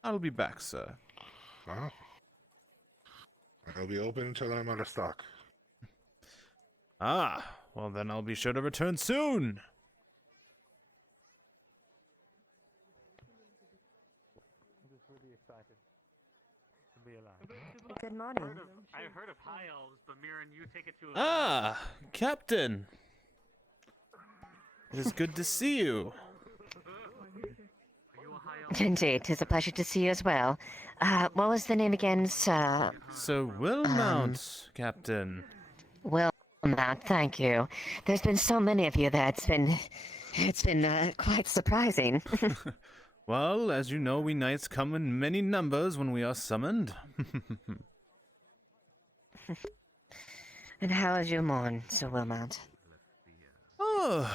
I'll be back, sir. Well, I'll be open until I'm out of stock. Well then I'll be sure to return soon. Good morning. I've heard of high elves, but Mirren, you take it to a... Captain. It is good to see you. Indeed, 'tis a pleasure to see you as well. What was the name again, sir? Sir Wilmount, Captain. Wilmount, thank you. There's been so many of you that it's been quite surprising. Well, as you know, we knights come in many numbers when we are summoned. And how is your morn, Sir Wilmount? Oh,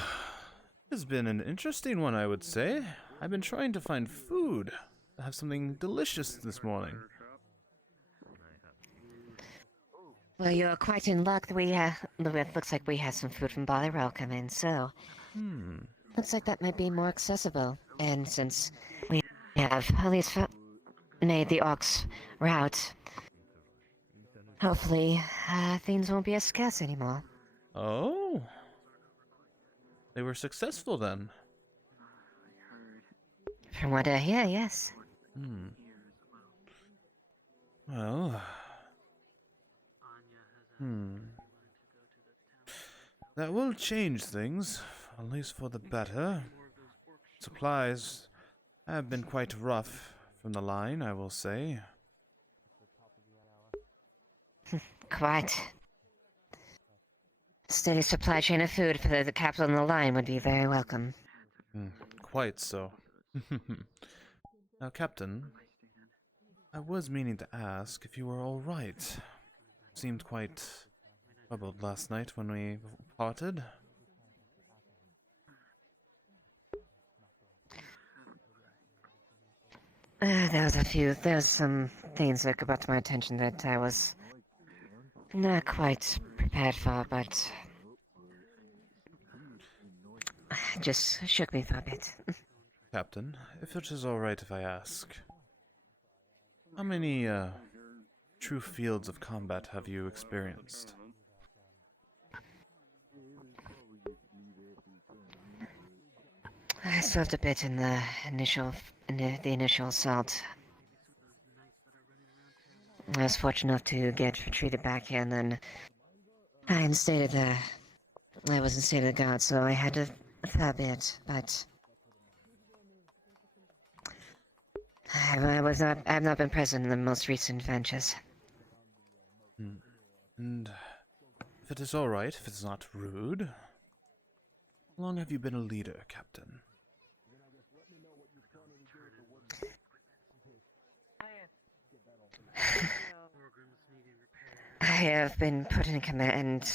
it's been an interesting one, I would say. I've been trying to find food. I have something delicious this morning. Well, you're quite in luck that it looks like we have some food from Barleyroll come in, so... Looks like that might be more accessible. And since we have at least made the Ox route, hopefully things won't be as scarce anymore. Oh? They were successful then? From what I hear, yes. Well... That will change things, at least for the better. Supplies have been quite rough from the line, I will say. Quite. Steady supply chain of food for the capital on the line would be very welcome. Quite so. Now, Captain, I was meaning to ask if you were all right. Seemed quite troubled last night when we parted. There's some things that brought to my attention that I was not quite prepared for, but just shook me for a bit. Captain, if it is alright if I ask, how many, true fields of combat have you experienced? I served a bit in the initial assault. I was fortunate enough to get retreated back here, and then I was in state of guard, so I had a fair bit, but I've not been present in the most recent adventures. And if it is alright, if it's not rude, how long have you been a leader, Captain? I have been put in command.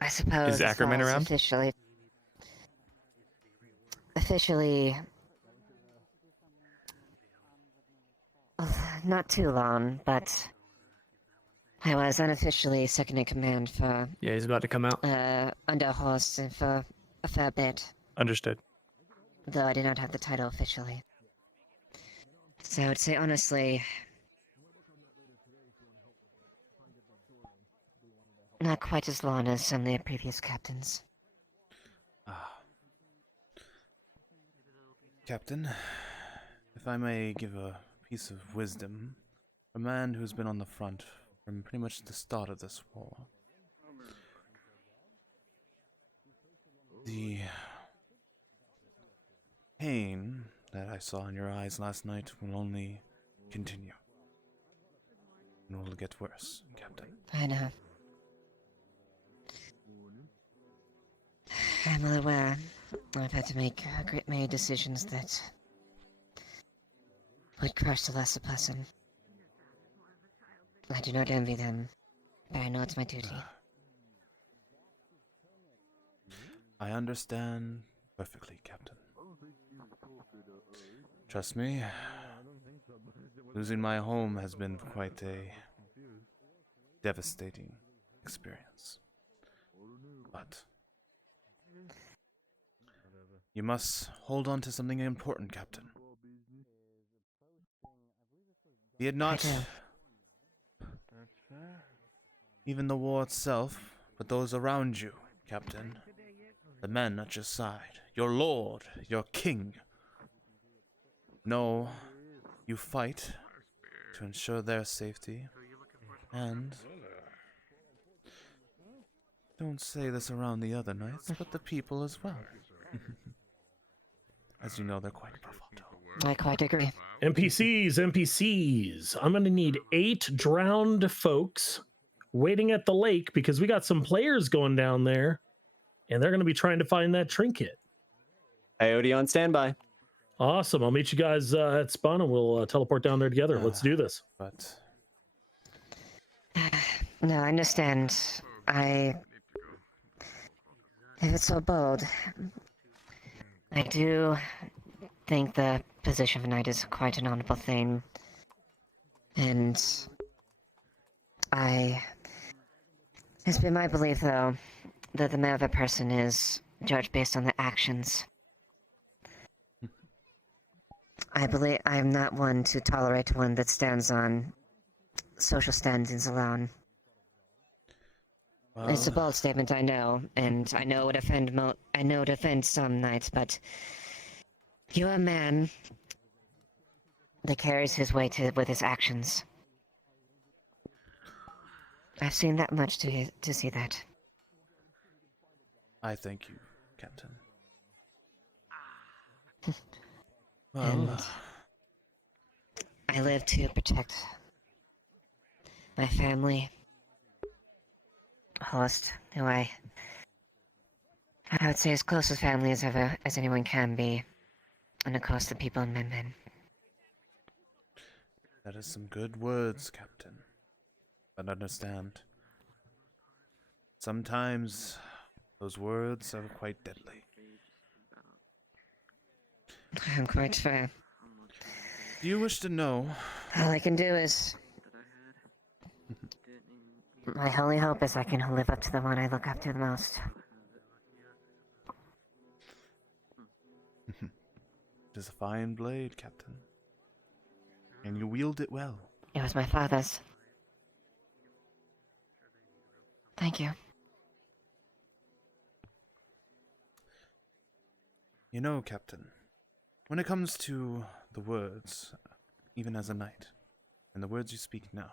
I suppose Is Ackerman around? Officially, not too long, but I was unofficially second in command for. Yeah, he's about to come out. Under Horst for a fair bit. Understood. Though I did not have the title officially. So I would say honestly, not quite as long as some of the previous captains. Captain, if I may give a piece of wisdom, a man who's been on the front from pretty much the start of this war. The pain that I saw in your eyes last night will only continue. And will get worse, Captain. I know. I'm well aware. I've had to make many decisions that would crush the lesser person. I do not envy them, but I know it's my duty. I understand perfectly, Captain. Trust me, losing my home has been quite a devastating experience. But you must hold on to something important, Captain. Be it not even the war itself, but those around you, Captain. The men at your side, your lord, your king. No, you fight to ensure their safety, and don't say this around the other knights, but the people as well. As you know, they're quite bravado. I quite agree. NPCs. I'm gonna need 8 drowned folks waiting at the lake because we got some players going down there, and they're gonna be trying to find that trinket. Coyote on standby. Awesome. I'll meet you guys at spawn, and we'll teleport down there together. Let's do this. But no, I understand. If it's so bold, I do think the position of a knight is quite an honorable thing, and it's been my belief, though, that the merit of a person is judged based on their actions. I believe I am not one to tolerate one that stands on social standings alone. well, It's a bold statement, I know, and I know it would offend some knights, but you're a man that carries his weight with his actions. I've seen that much to see that. I thank you, Captain. And I live to protect my family, Horst, who I would say as close as family as anyone can be, and of course the people in Min. That is some good words, Captain. But understand, sometimes those words are quite deadly. I'm quite fair. Do you wish to know? All I can do is... My only hope is I can live up to the one I look up to the most. It is a fine blade, Captain. And you wield it well. It was my father's. Thank you. You know, Captain, when it comes to the words, even as a knight, and the words you speak now,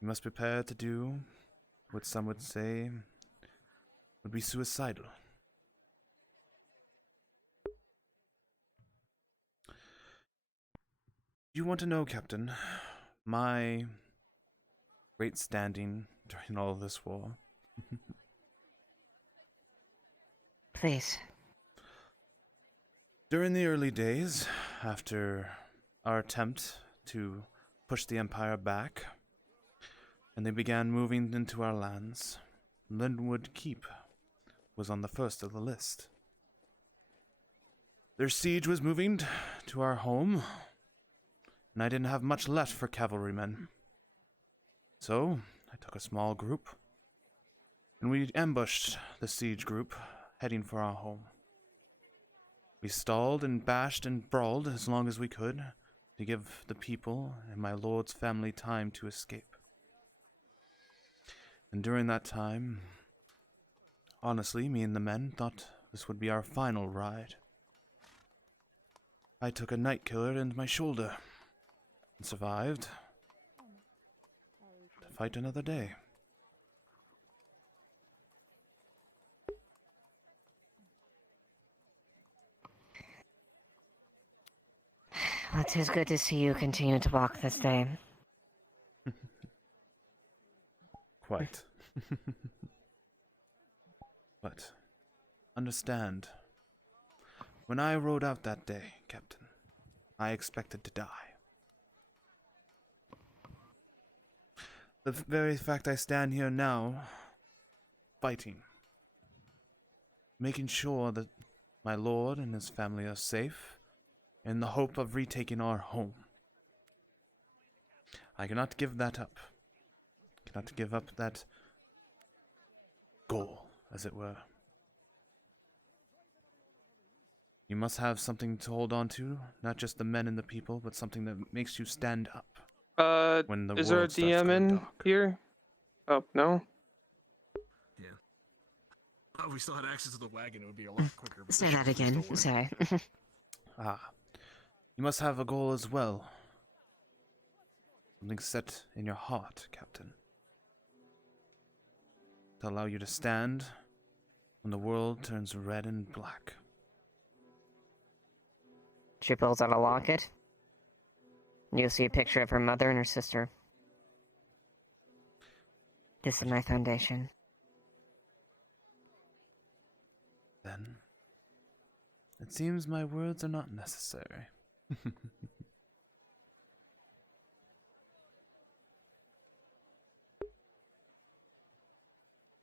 you must prepare to do what some would say would be suicidal. You want to know, Captain, my great standing during all of this war? Please. During the early days, after our attempt to push the Empire back, and they began moving into our lands, Linwood Keep was on the first of the list. Their siege was moving to our home, and I didn't have much left for cavalrymen. So, I took a small group, and we ambushed the siege group, heading for our home. We stalled and bashed and brawled as long as we could, to give the people and my lord's family time to escape. And during that time, honestly, me and the men thought this would be our final ride. I took a night killer into my shoulder, and survived to fight another day. Well, it is good to see you continue to walk this day. Quite. But, understand, when I rode out that day, Captain, I expected to die. The very fact I stand here now, fighting, making sure that my lord and his family are safe, in the hope of retaking our home. I cannot give that up. Cannot give up that goal, as it were. You must have something to hold on to, not just the men and the people, but something that makes you stand up. When the Is there a world starts DM going in dark. here? Oh, no? Yeah. If we still had access to the wagon, it would be a lot quicker. But Say that again. Sorry. You must have a goal as well. Something set in your heart, Captain. To allow you to stand when the world turns red and black. She pulls out a locket. You'll see a picture of her mother and her sister. This is my foundation. Then, it seems my words are not necessary.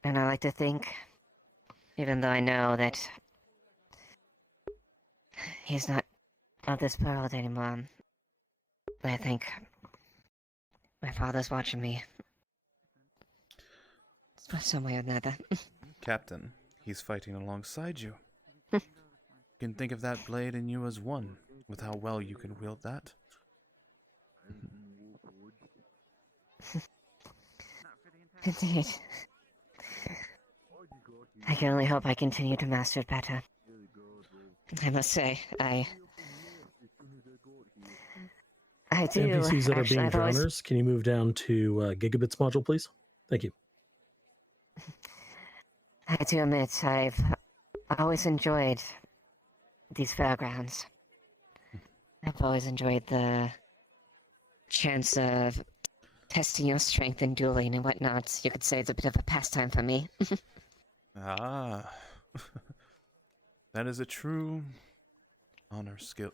And I like to think, even though I know that he's not of this world anymore, I think my father's watching me. Some way or another. Captain, he's fighting alongside you. You can think of that blade in you as one, with how well you can wield that. Indeed. I can only hope I continue to master it better. I must say, I do. NPCs that are being I've always- drowners, can you move down to Gigabits module, please? Thank you. I do admit, I've always enjoyed these fairgrounds. I've always enjoyed the chance of testing your strength in dueling and whatnot. You could say it's a bit of a pastime for me. Ah. That is a true honor skill.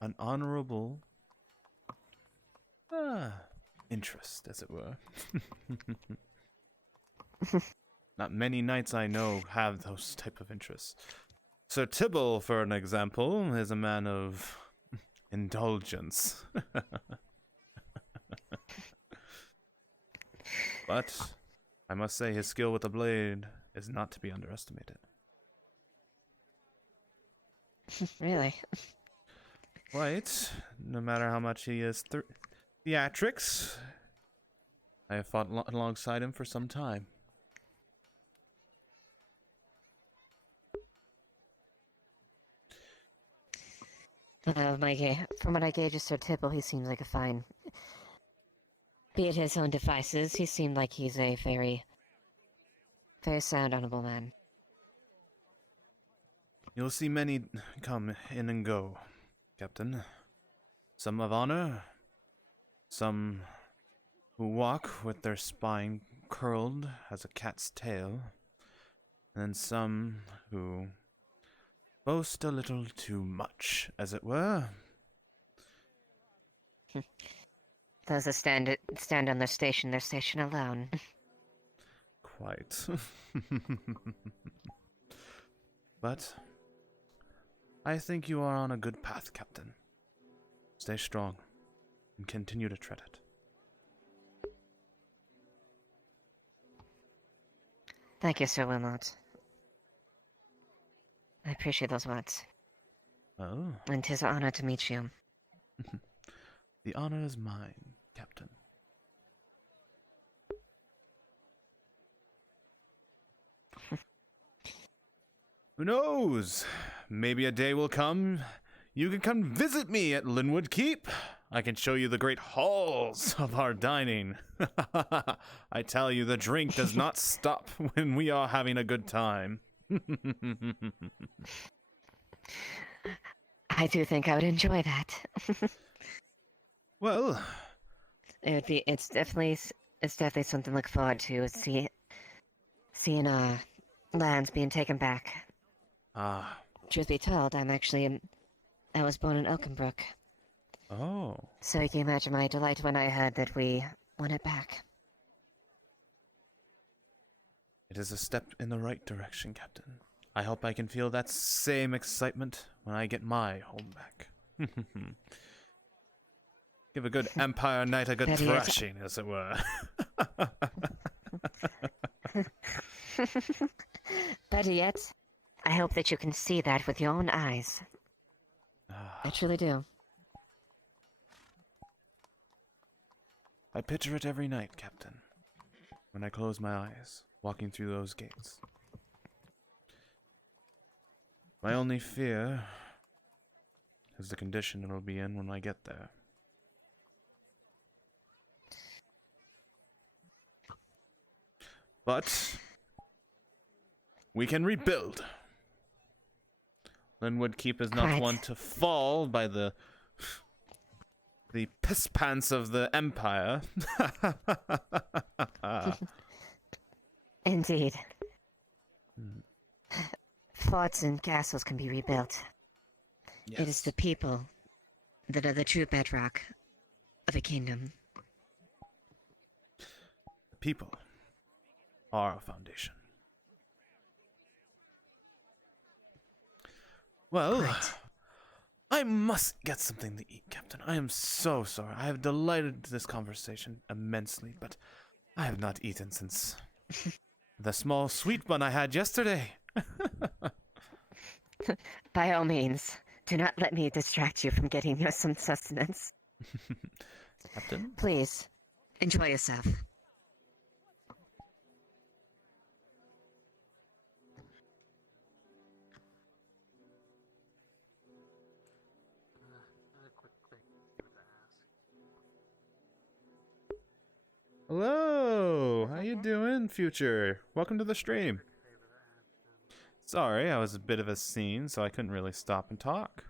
An honorable interest, as it were. Not many knights I know have those type of interests. Sir Tibble, for an example, is a man of indulgence. But I must say his skill with the blade is not to be underestimated. Really? Right. No matter how much he is theatrics, I have fought alongside him for some time. From what I gauge of Sir Tipple, he seems like a fine. Be it his own devices, he seemed like he's a very sound, honorable man. You'll see many come in and go, Captain. Some of honor, some who walk with their spine curled as a cat's tail, and then some who boast a little too much, as it were. Those that stand on their station alone. Quite. But I think you are on a good path, Captain. Stay strong and continue to tread it. Thank you, Sir Wilmot. I appreciate those words. Oh. And 'tis an honor to meet you. The honor is mine, Captain. Who knows? Maybe a day will come. You can come visit me at Linwood Keep. I can show you the great halls of our dining. I tell you, the drink does not stop when we are having a good time. I do think I would enjoy that. Well, it's definitely something to look forward to. Seeing lands being taken back. Ah. Truth be told, I was born in Oakenbrook. Oh. So you can imagine my delight when I heard that we won it back. It is a step in the right direction, Captain. I hope I can feel that same excitement when I get my home back. Give a good Empire Knight a good thrashing, as it were. Better yet, I hope that you can see that with your own eyes. I truly do. I picture it every night, Captain, when I close my eyes, walking through those gates. My only fear is the condition it'll be in when I get there. But we can rebuild. Linwood Keep is not one to fall by the piss pants of the Empire. Indeed. Forts and castles can be rebuilt. Yes. It is the people that are the true bedrock of a kingdom. The people are our foundation. Well, I must get something to eat, Captain. I am so sorry. I have delighted this conversation immensely, but I have not eaten since the small sweet bun I had yesterday. By all means, do not let me distract you from getting you some sustenance. Captain? Please, enjoy yourself. Hello, how you doing, future? Welcome to the stream. Sorry, I was a bit of a scene, so I couldn't really stop and talk.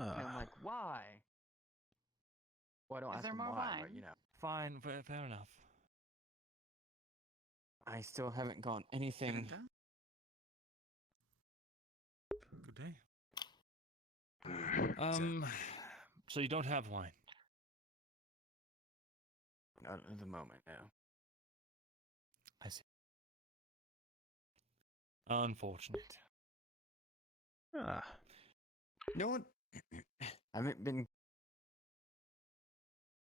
And I'm like, why? Well, I don't Is ask there them more why, wine? but you know. Fine, fair enough. I still haven't gotten anything. Good day. So you don't have wine? Not at the moment, no. I see. Unfortunate. Ah. You know what? I haven't been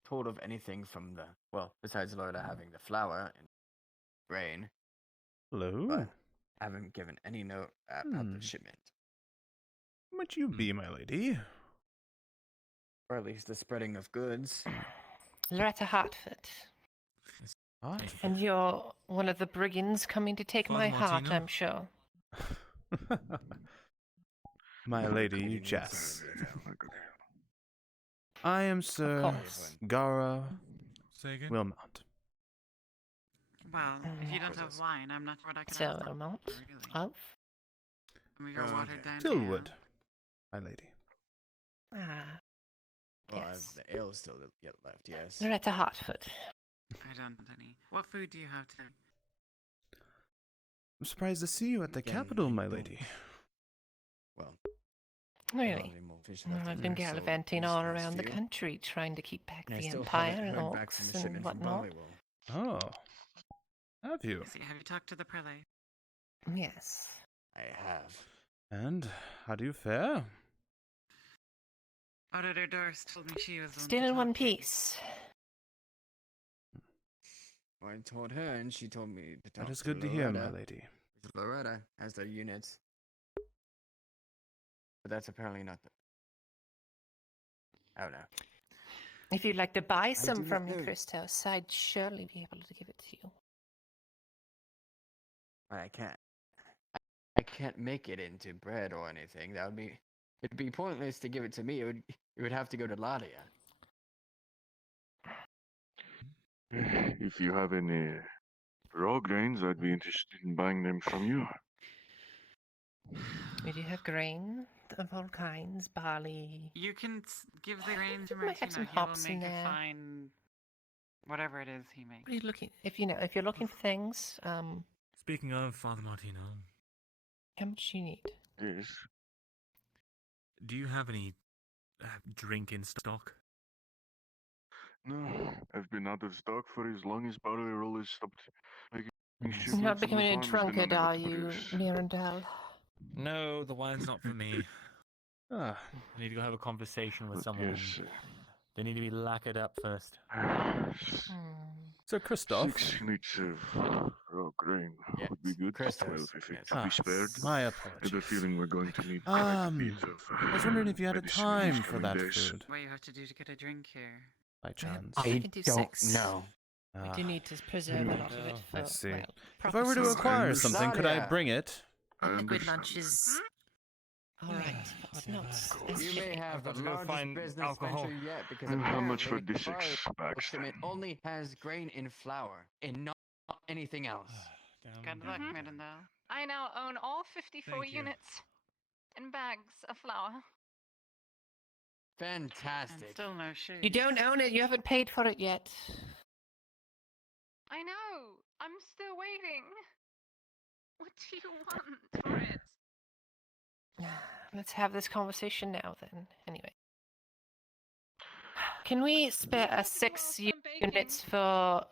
told of anything from the, well, besides Lorda having the flour and grain. Hello. But I haven't given any note about the shipment. Might you be, my lady? Or at least the spreading of goods. Loretta Hartford. And you're one of the brigands coming to take Father my heart, Martino? I'm sure. My lady, you jest. I am Sir Gara Say again? Wilmot. Well, if you don't have wine, I'm not sure what I can So, offer. Wilmot? Really. Of? We got watered down Tillwood, my lady. Ah. Well, Yes. the ale still yet left, yes. Loretta Hartford. I don't have any. What food do you have today? I'm surprised to see you at the capital, my lady. Well, Really? Well, I've been so gallivanting this all goes around to the you. country trying to keep back And I the still Empire haven't and heard back from the orcs and shipment from whatnot. Barleyroll. Oh. Have you? See, have you talked to the prelate? Yes. I have. And how do you fare? Auditor Doris told me she was the one Still to in talk one to. piece. Well, I told her, and she told me to talk That is to good to hear, my Loretta. lady. Loretta has their units. But that's apparently not the... I don't know. If you'd like to buy some do from not me, know. Christos, I'd surely be able to give it to you. I can't. I can't make it into bread or anything. That would be... It'd be pointless to give it to me. It would have to go to Ladia. If you have any raw grains, I'd be interested in buying them from you. We do have grain of all kinds, barley. You can give the grain to Might have Martino. some He will hops in make a there. fine whatever it is he makes. What are you looking? If you're looking for things, Speaking of Father Martino, how much do you need? Yes. do you have any drink in stock? No, I've been out of stock for as long as Barleyroll has stopped making You're shipments. not and the becoming a farm has been drunkard, unable are to you, produce. Mirandel? No, the wine's not for me. Ah. I need to go have a conversation with But someone. yes, They need to be lacquered up first. So, Christoph. 6 units of raw grain would be good. 12 if it could be spared. My I apologies. have a feeling we're going to need quite a bit of I was wondering if you had a medicine in these time for coming that days. food, What you have to do to get a drink here? by chance. We can do six. know. We do need to preserve a lot of it for, I see. well, If I proper were to season. acquire something, could I Nadia. bring it? Liquid lunches. All right, but not You may have the I've got to go largest find business alcohol. venture yet because And how much apparently for the D6 Barleyroll bags? shipment only has grain and flour and not anything else. Good luck, Mirandel. I now own all 54 Thank you. units and bags of flour. And Fantastic. still no shoes. You don't own it. You haven't paid for it yet. I know. I'm still waiting. What do you want for it? Let's have this conversation now, then. Anyway, can we spare us 6 units for?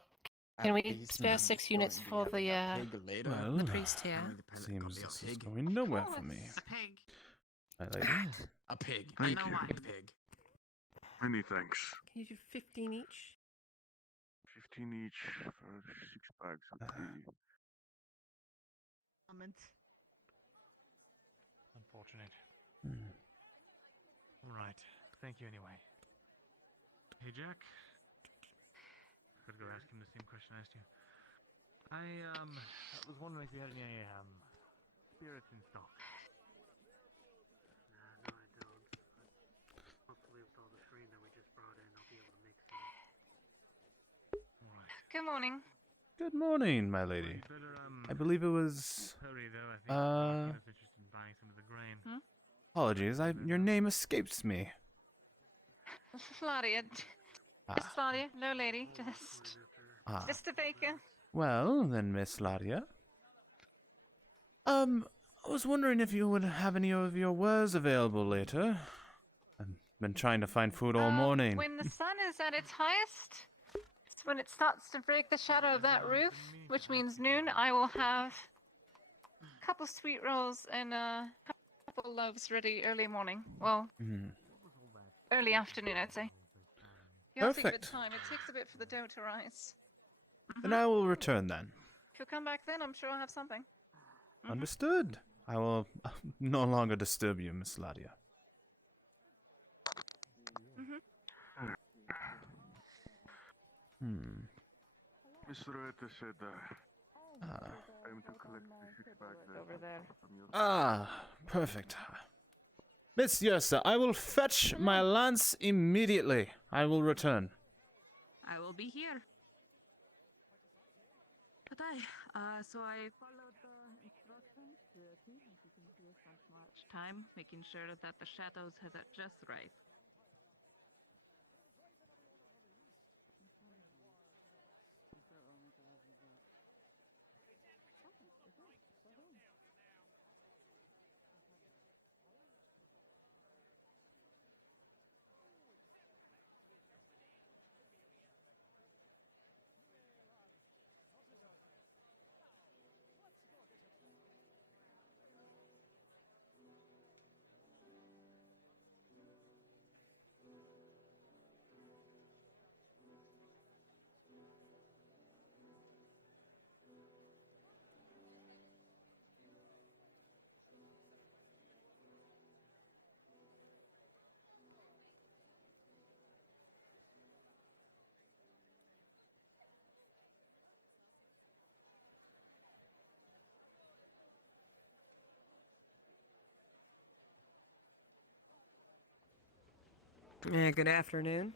Can we spare 6 units for the Well, priest here? seems this is going nowhere for me. A pig. My lady. A pig. Thank No you. wine. A pig. Many thanks. Can you do 15 each? 15 each for 6 bags of tea. Unfortunate. Hmm. All right. Thank you anyway. Hey, Jack. Gotta go ask him the same question I asked you. I was wondering if you had any spirits in stock. No, I don't. Hopefully with all the grain that we just brought in, I'll be able to make some. Good morning. Good morning, my lady. I believe it was. Hurry though. I think Martina's interested in buying some of the grain. Apologies, your name escapes me. Ladia. Just Ladia, no lady, just a baker. Well, then, Miss Ladia. I was wondering if you would have any of your wares available later. I've been trying to find food all morning. When the sun is at its highest, it's when it starts to break the shadow of that roof, which means noon, I will have a couple sweet rolls and a couple loaves ready early morning. Well, early afternoon, I'd say. You have to give it time. It takes a bit for the dough to rise. Then I will return then. If you'll come back then, I'm sure I'll have something. Understood. I will no longer disturb you, Miss Ladia. Mr. Reta said I'm to collect the 6 bags over there. Perfect. Miss Yersa, I will fetch my lance immediately. I will return. I will be here. But so I followed the instructions. As you can see, I spent much time making sure that the shadows had it just right. Yeah, good afternoon.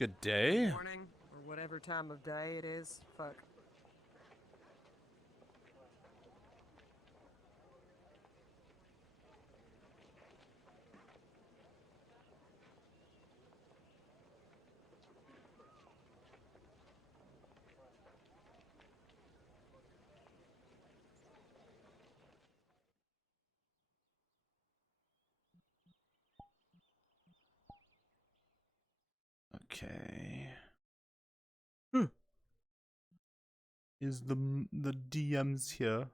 Good day. Morning, or whatever time of day it is. Fuck. Okay. Is the DMs here?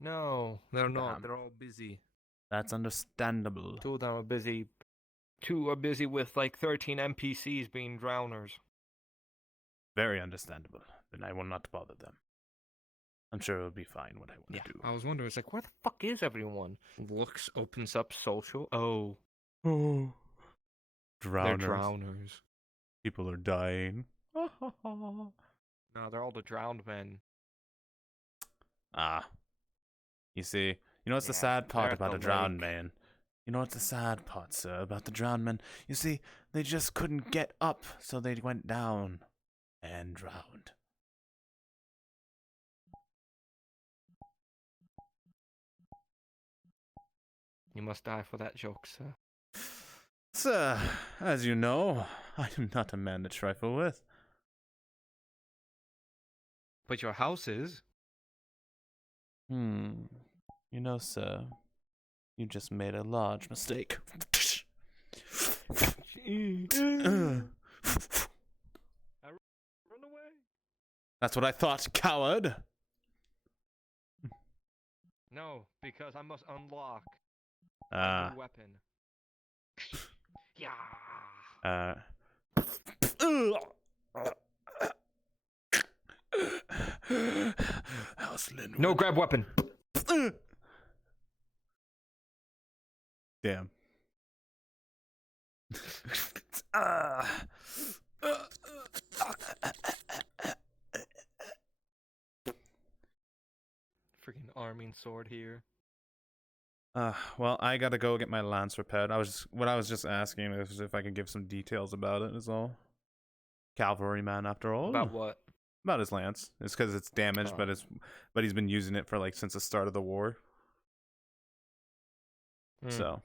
No, they're not. Damn. They're all busy. That's understandable. Two of them are busy. Two are busy with like 13 NPCs being drowners. Very understandable. Then I will not bother them. I'm sure it'll be fine what I want to do. I was wondering, it's like, where the fuck is everyone? Looks, opens up social. Oh. Drowners. They're drowners. People are dying. No, they're all the drowned men. You see, you know what's the sad part about a drowned man? You know what's the sad part, sir, about the drowned men? You see, they just couldn't get up, so they went down and drowned. You must die for that joke, sir. Sir, as you know, I am not a man to trifle with. But your house is. You know, sir, you just made a large mistake. Run away. That's what I thought, coward. No, because I must unlock a new weapon. Yeah. No grab weapon. Damn. Freaking arming sword here. Well, I gotta go get my lance repaired. What I was just asking is if I could give some details about it, is all. Cavalryman, after all. About what? About his lance. It's because it's damaged, but he's been using it for like since the start of the war. So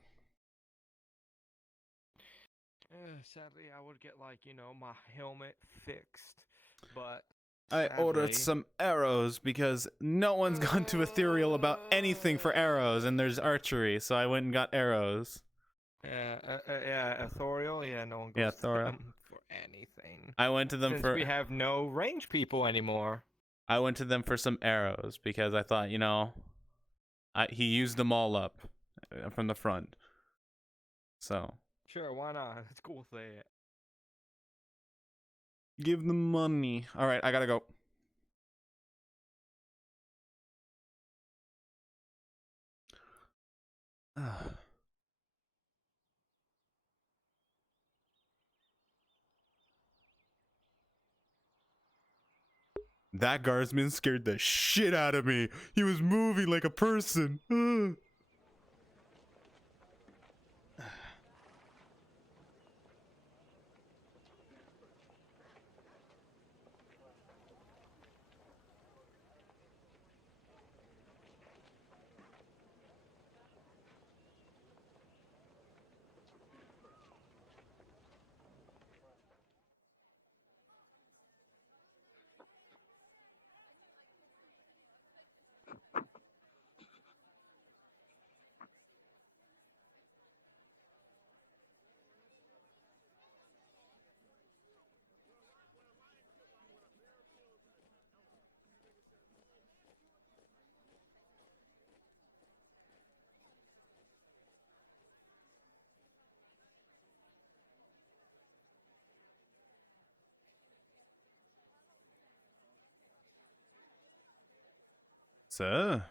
Sadly, I would get like my helmet fixed, but I ordered sadly- some arrows because no one's gone to Ethereal about anything for arrows, and there's archery, so I went and got arrows. Yeah, Authorial. Yeah, no one goes Yeah, to Thora. them for anything. I went to them Since for. we have no range people anymore. I went to them for some arrows because I thought, he used them all up from the front. So Sure, why not? It's cool with that. give them money. All right, I gotta go. That guardsman scared the shit out of me. He was moving like a person. Sir?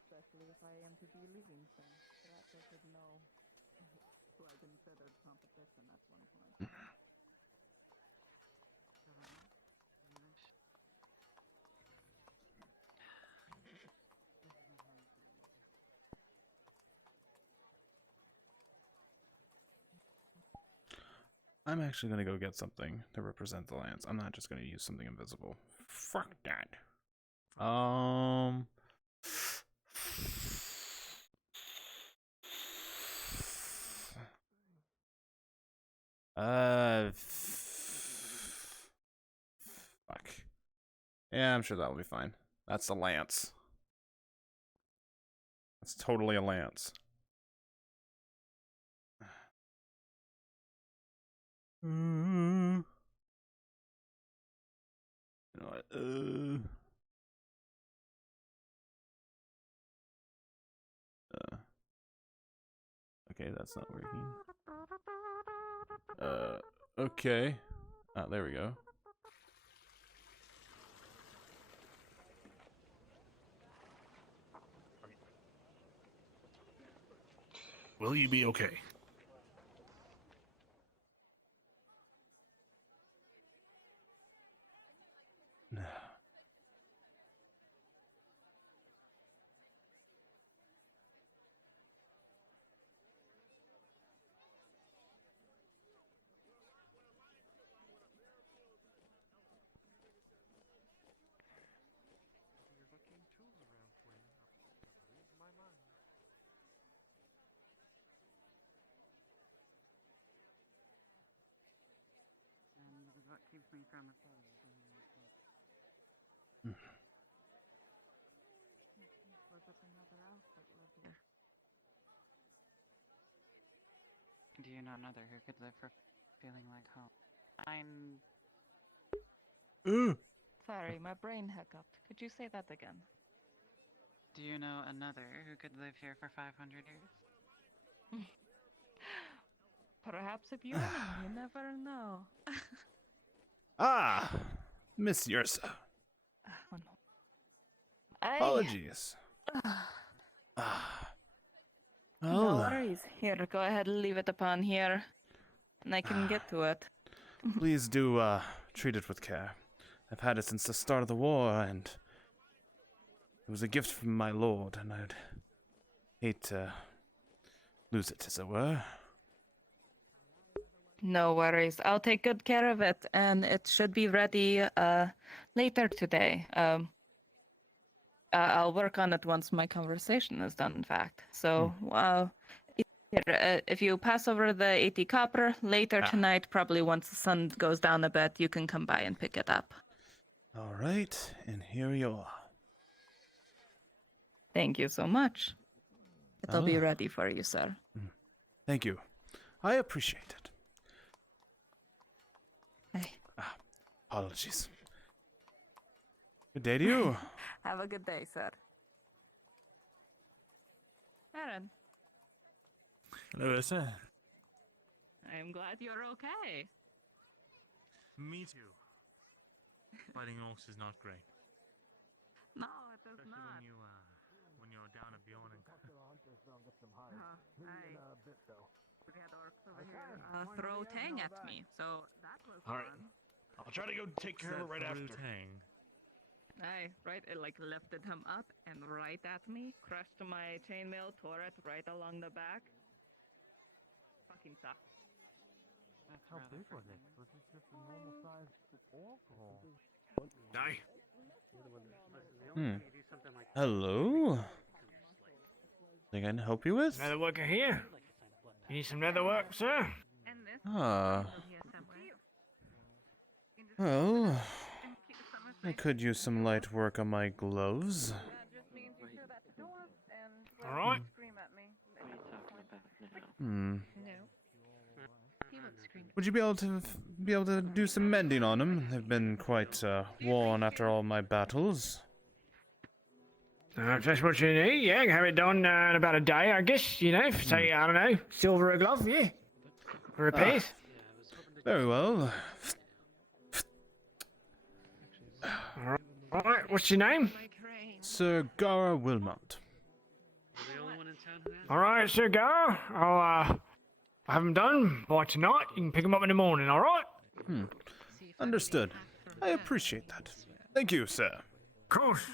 Especially if I am to be leaving soon. Perhaps I should know. Blood and feathered competition at one point. I'm actually gonna go get something to represent the lands. I'm not just gonna use something invisible. Fuck that. Fuck. Yeah, I'm sure that'll be fine. That's a lance. That's totally a lance. You know what? Okay, that's not working. Okay. There we go. Will you be okay? And this is what keeps me from Authorial being Was it another elf that lived here? Do you know another who could live for feeling like home? Sorry, my brain hiccuped. Could you say that again? Do you know another who could live here for 500 years? Perhaps if you never know. Ah, Miss Ursa. Apologies. No worries. Here, go ahead and leave it upon here. And I can get to it. Please do treat it with care. I've had it since the start of the war, and it was a gift from my lord, and I'd hate to lose it, as it were. No worries. I'll take good care of it, and it should be ready later today. I'll work on it once my conversation is done, in fact. So, here, if you pass over the 80 copper later tonight, probably once the sun goes down a bit, you can come by and pick it up. All right, and here you are. Thank you so much. It'll be Ah. ready for you, sir. Thank you. I appreciate it. Hey. Apologies. Good day to you. Have a good day, sir. Aaron, Hello, sir. I'm glad you're okay. Me too. Fighting orcs is not great. No, it is Especially not. when you're down at Bjorn and We had orcs over here throw Tang at me, so that was All right. fun. I'll try to go take care of it right after. Tang. Aye, right, it like lifted him up and right at me, crushed my chainmail, tore it right along the back. Fucking sucked. How big was it? Was it just a normal size orc? Die. Hello? Think I can help you with? Leather worker here. You need some leather work, sir? Well, I could use some light work on my gloves. All right. Would you be able to do some mending on them? They've been quite worn after all my battles. If that's what you need, yeah, I can have it done in about a day, I guess, you know, say, I don't know, silver a glove, yeah. For repairs. Very well. Alright, what's your name? Sir Gara Wilmot. Alright, Sir Gar, I'll have them done by tonight. You can pick them up in the morning, alright? Understood. I appreciate that. Thank you, sir. Of course.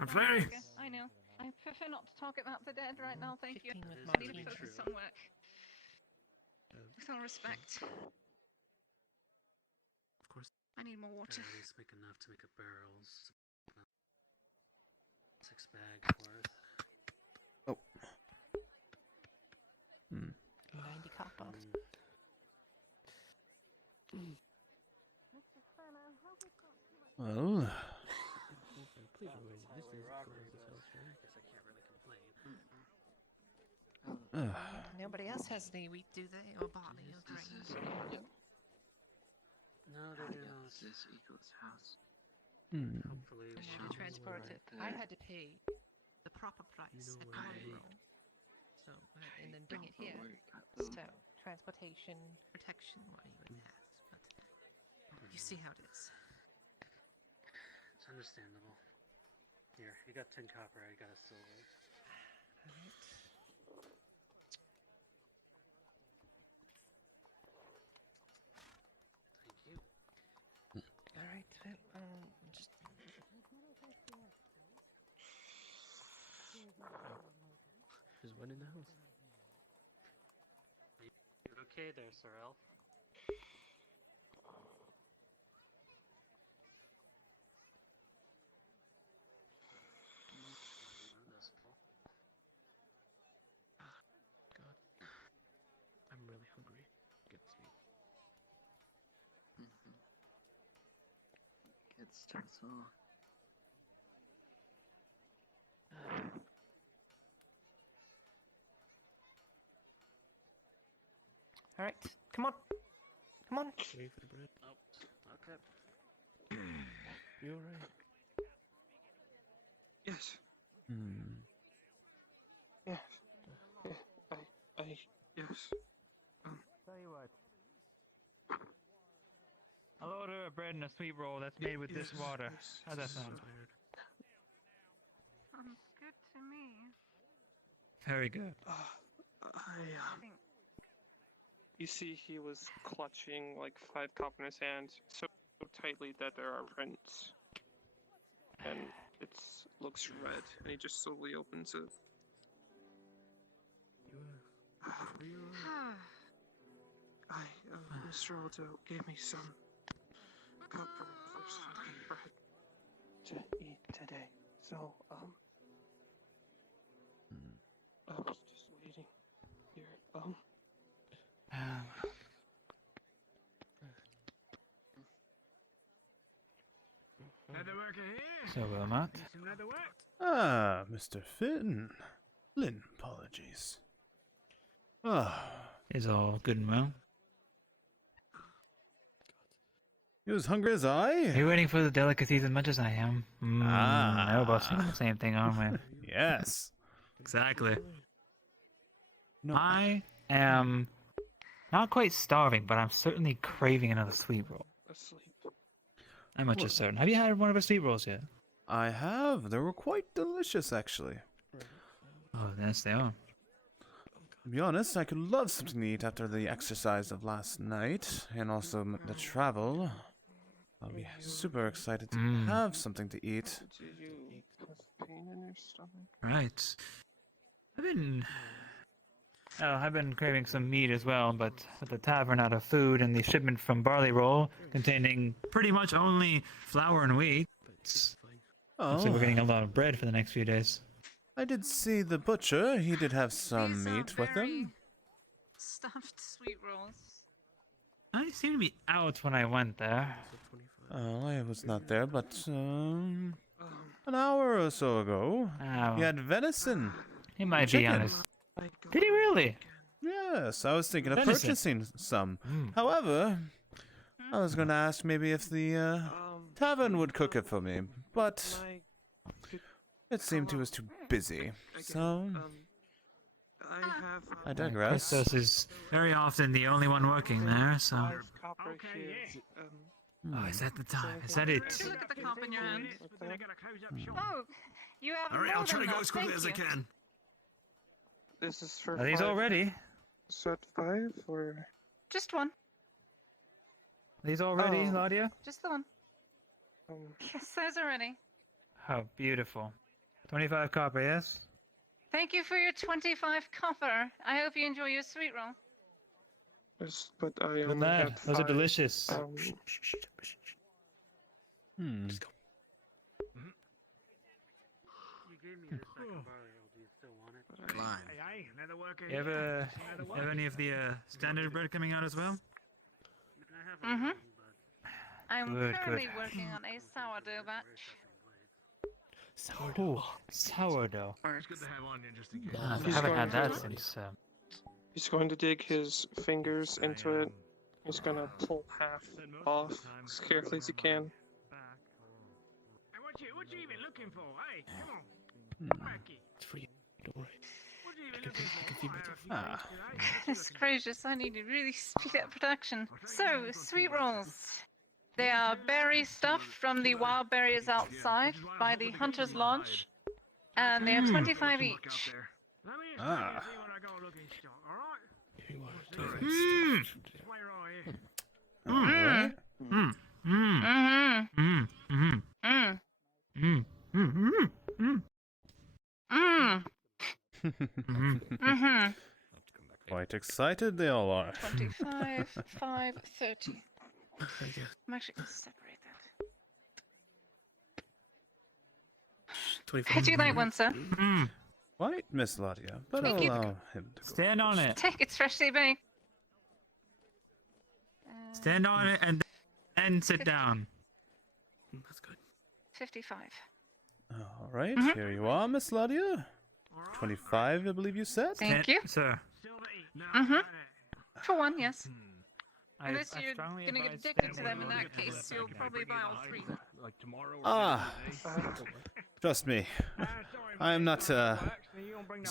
Absolutely. I know. I prefer not to talk about the dead right now, thank you. I need to focus on work. With all respect. Of course. I need more water. At least make enough to make a barrels. 6 bags worth. Oh. 90 copper. Well. Nobody else has any wheat, do they? Or barley or grain? No, they do not. This equals house. Hopefully, I had to transport it. I had to pay the proper price at Barleyroll. So, and then bring it here. So, transportation, protection, what you would ask. But you see how it is. It's understandable. Here, you got 10 copper, I got a silver. Alright. Thank you. Alright, well, just... There's one in the house. You okay there, Sir Elf? God. I'm really hungry. Gets me. Gets so. Alright, come on. Come on. Wait for the bread. Oh, okay. You alright? Yes. Yes. Yes. Tell you what. I'll order a bread and a sweet roll that's made with this water. How's that sound? Sounds good to me. Very good. You see, he was clutching like 5 copper in his hand so tightly that there are prints, and it looks red. And he just slowly opens it. Mr. Aldo gave me some copper for some bread to eat today. So, I was just waiting here. So, Matt. Ah, Mr. Finn. Lynn, apologies. Ah. Is all good and well? You as hungry as I? Are you waiting for the delicacies as much as I am? No, boss, we're doing the same thing, aren't we? Yes. Exactly. No. I am not quite starving, but I'm certainly craving another sweet roll. I'm much as certain. Have you had one of our sweet rolls yet? I have. They were quite delicious, actually. Oh, yes, they are. To be honest, I could love something to eat after the exercise of last night, and also the travel. I'll be super excited to have something to eat. Did you have pain in your stomach? Right. I've been craving some meat as well, but with the tavern out of food and the shipment from Barleyroll containing pretty much only flour and wheat, looks like we're getting a lot of bread for the next few days. I did see the butcher. He did have some meat with him. Stuffed sweet rolls. I seem to be out when I went there. Oh, I was not there, but an hour or so ago, he had venison. He might be honest. Did he really? Yes, I was thinking of Venison. purchasing some. However, I was going to ask maybe if the tavern would cook it for me, but it seemed he was too busy. So, I digress. Christos is very often the only one working there, so... Oh, is that the time? Is that it? Look at the cup in your hand. Oh, you have Alright, more I'll try than to go that, as quickly thank as I you. can. This is for Are these all ready? Set 5 or? Just one. Are these all ready, Oh. Ladia? Just the one. Yes, those are ready. How beautiful. 25 copper, yes? Thank you for your 25 copper. I hope you enjoy your sweet roll. Yes, but I Good only lad. had Those are 5, delicious. You have any of the standard bread coming out as well? Mm-hmm. I'm Good, currently good. working on a sourdough batch. Ooh, sourdough. It's good to have on interesting I He's haven't going had that to- since... He's going to dig his fingers into it. He's gonna pull half off as carefully as he can. What you even looking for? Hey, come on. It's for you. Don't worry. Goodness gracious, I need to really speed up production. So, sweet rolls. They are berry stuffed from the wild berries outside by the Hunter's Lodge, and they are 25 each. Ah. Alright. Quite excited they all are. 25, 5, 30. I'm actually going to separate that. Would you like one, sir? Quite, Miss Ladia, but Thank I'll you. allow him to go. Stand on it. Take it's freshly baked. Stand on it and then sit down. That's good. 55. Alright, here you are, Miss Ladia. 25, I believe you said? Thank you. Sir. Mm-hmm. For one, yes. I Unless you're strongly gonna get advise addicted to that them in that case, you'll probably buy all 3. Like tomorrow or Ah, trust me, I am not so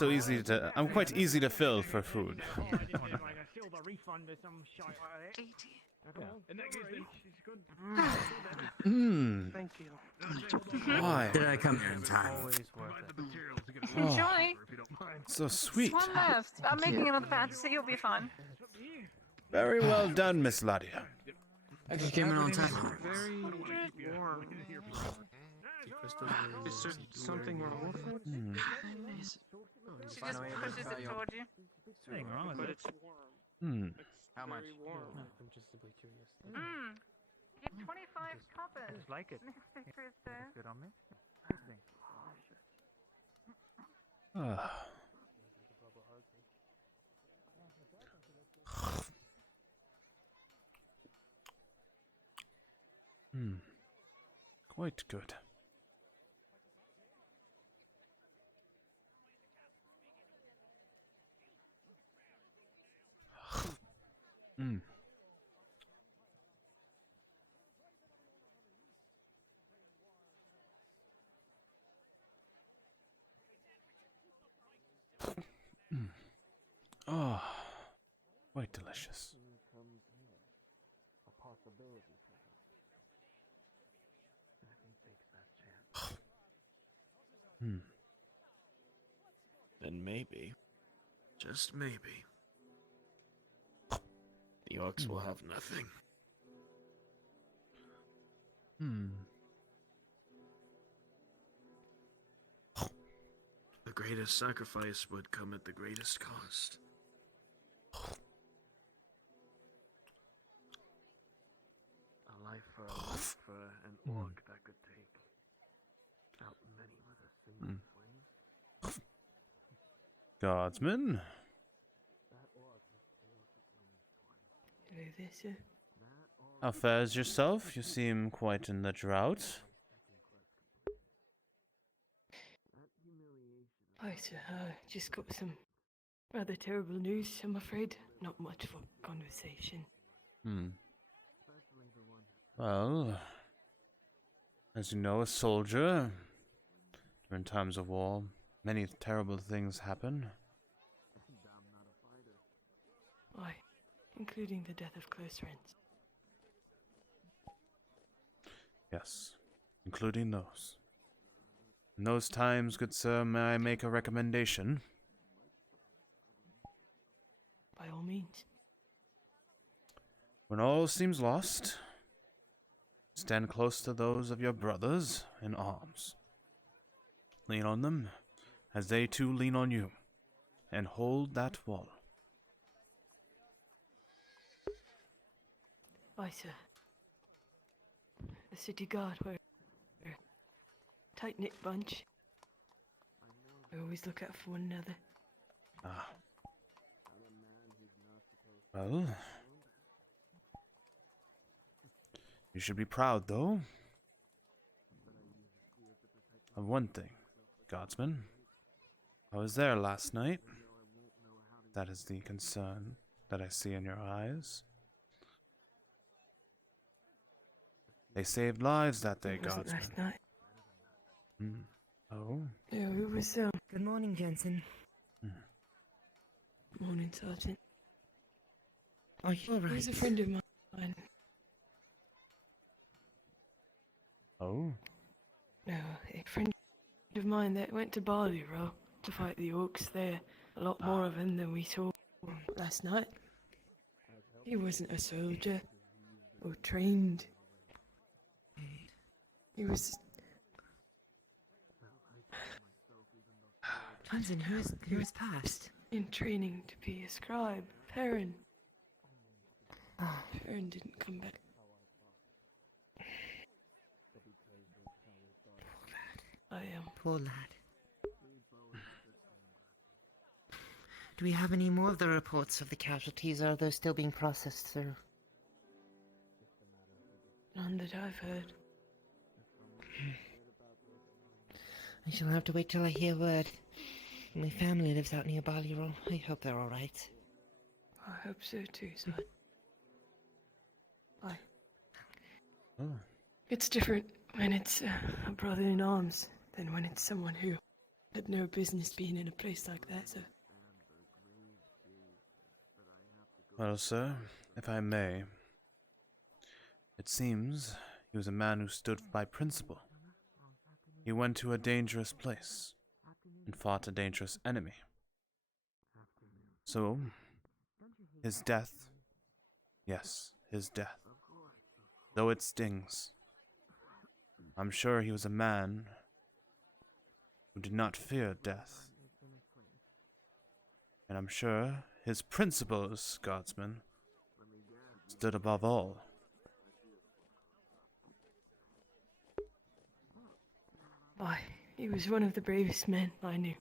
easy to. I'm quite easy to fill for food. 80. Thank you. Why? Did I come here in time? Enjoy. So sweet. One left. I'm making another batch, so you'll be fine. Very well done, Miss Ladia. I just came in on time. Very warm. Is there something wrong with it? She just pushes it towards you. Nothing wrong with But it. it's warm. How much? very warm. I'm just simply curious. Mmm. Get 25 coppers. Just like it. Mr. Crusoe. Looks good on me. Interesting. Ah. Quite good. Hmm. Oh, quite delicious. A possibility for that. He takes that chance. Then maybe, just maybe, the orcs will have nothing. The greatest sacrifice would come at the greatest cost. A life for a life for an orc that could take out many with a single flame. Guardsman? That orc has failed to kill me twice. Hello there, sir. How fares yourself? You seem quite in the drought. Hi, sir. Just got some rather terrible news, I'm afraid. Not much for conversation. Well, as you know, a soldier, during times of war, many terrible things happen. Aye, including the death of close friends. Yes, including those. In those times, good sir, may I make a recommendation? By all means. When all seems lost, stand close to those of your brothers in arms. Lean on them, as they too lean on you, and hold that wall. Aye, sir. The city guard were a tight-knit bunch. We always look out for one another. Ah. Well, you should be proud, though, of one thing, Guardsman. I was there last night. That is the concern that I see in your eyes. They saved lives that day, It wasn't Guardsman. last night. Oh? Yeah, it was, Good morning, Jensen. Morning, Sergeant. Are you alright? He was a friend of mine. Oh? No, a friend of mine that went to Barleyroll to fight the orcs there. A lot more of them than we saw last night. He wasn't a soldier or trained. He was... Jensen, who has passed? In training to be a scribe. Perrin. Perrin didn't come back. I am. Poor lad. Do we have any more of the reports of the casualties, or are those still being processed through? None that I've heard. I shall have to wait till I hear word. My family lives out near Barleyroll. I hope they're alright. I hope so too, son. Aye. Oh. It's different when it's a brother in arms than when it's someone who had no business being in a place like that, so... Well, sir, if I may, it seems he was a man who stood by principle. He went to a dangerous place and fought a dangerous enemy. So, his death, yes, his death, though it stings, I'm sure he was a man who did not fear death. And I'm sure his principles, Guardsman, stood above all. Why, he was one of the bravest men I knew.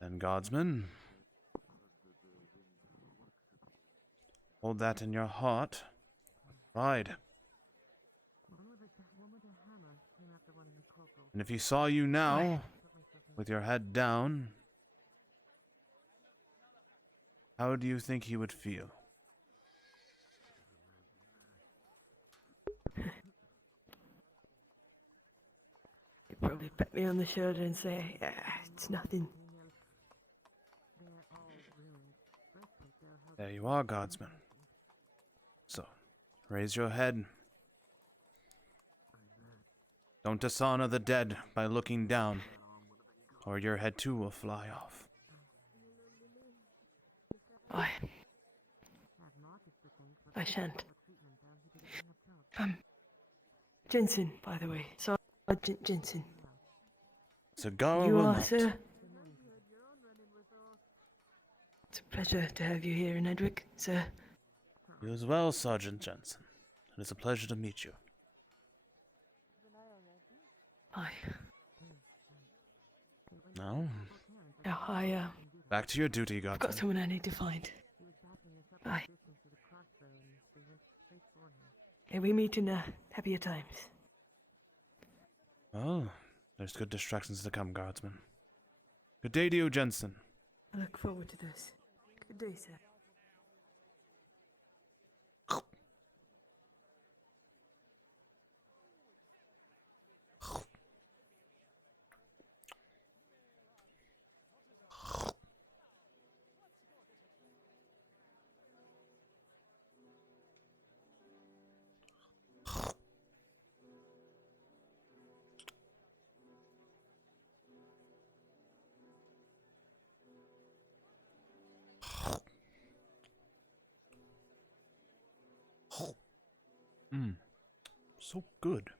Then, Guardsman, hold that in your heart. Ride. And if he saw you now, with your head down, how do you think he would feel? He'd probably pat me on the shoulder and say, it's nothing. There you are, Guardsman. So, raise your head. Don't dishonor the dead by looking down, or your head too will fly off. I shan't. Jensen, by the way. Sergeant Jensen. Cigar You will are, not. sir? It's a pleasure to have you here in Edwick, sir. You as well, Sergeant Jensen. It is a pleasure to meet you. Aye. Now, Now, back to your duty, I've Guardsman. got someone I need to find. Aye. May we meet in happier times. Well, there's good distractions to come, Guardsman. Good day to you, Jensen. I look forward to this. Good day, sir. So good.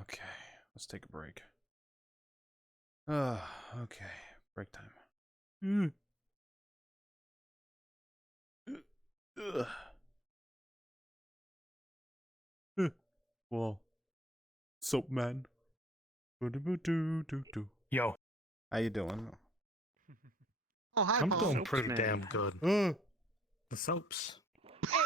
Okay. Let's take a break. Okay. Break time. Whoa. Soap man. Yo. How you doing? Oh, hi, I'm Paul. doing pretty damn good. The soaps.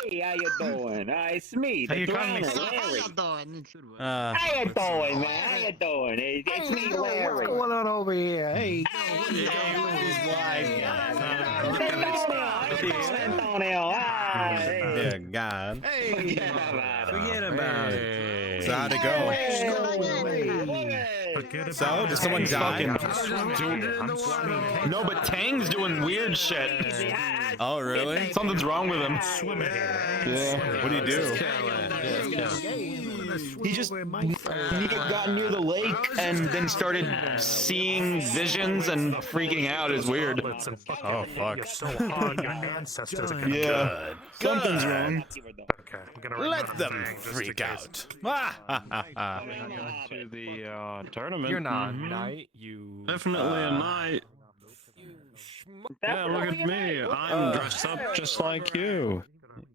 Hey, how you doing? It's me, How the you calling me? Drowner, How Larry. you doing? How you doing, man? How you doing? It's me, Larry. What's going on over here? Hey, Antonio, hi. Dear God. Hey, forget about it. So how'd it go? So, did someone die? No, but Tang's doing weird shit. Oh, really? Something's wrong with him. Yeah. What do you do? He just got near the lake and then started seeing visions and freaking out. Is weird. Oh, fuck. Yeah. Something's wrong. Let them freak out. To the tournament. You're not a knight, you. Definitely a knight. Yeah, look at me. I'm dressed up just like you.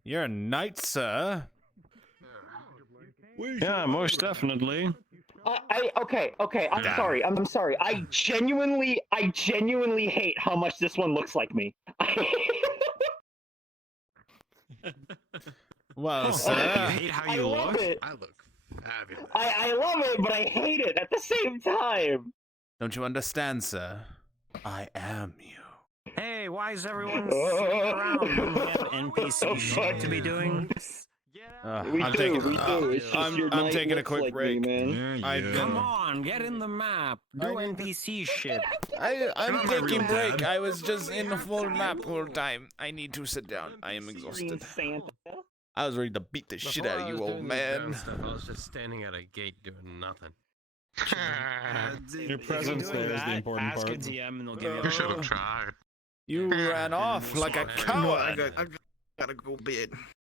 You're a knight, sir. Yeah, most definitely. Okay. I'm sorry. I genuinely hate how much this one looks like me. Well, sir. You hate how you love look? it. I look fabulous. I love it, but I hate it at the same time. Don't you understand, sir? I am you. Hey, why is everyone sitting around? Don't we have NPC shit to be doing? I'm taking a quick break. Come on, get in the map. Do NPC shit. I'm taking break. I was just in the full map whole time. I need to sit down. I am exhausted. I was ready to beat the shit out of you, old man. Stuff, I was just standing at a gate doing nothing. Your presence there is the important part. Ask a DM and they'll give you. You should have tried. You ran off like a coward. I gotta go bed.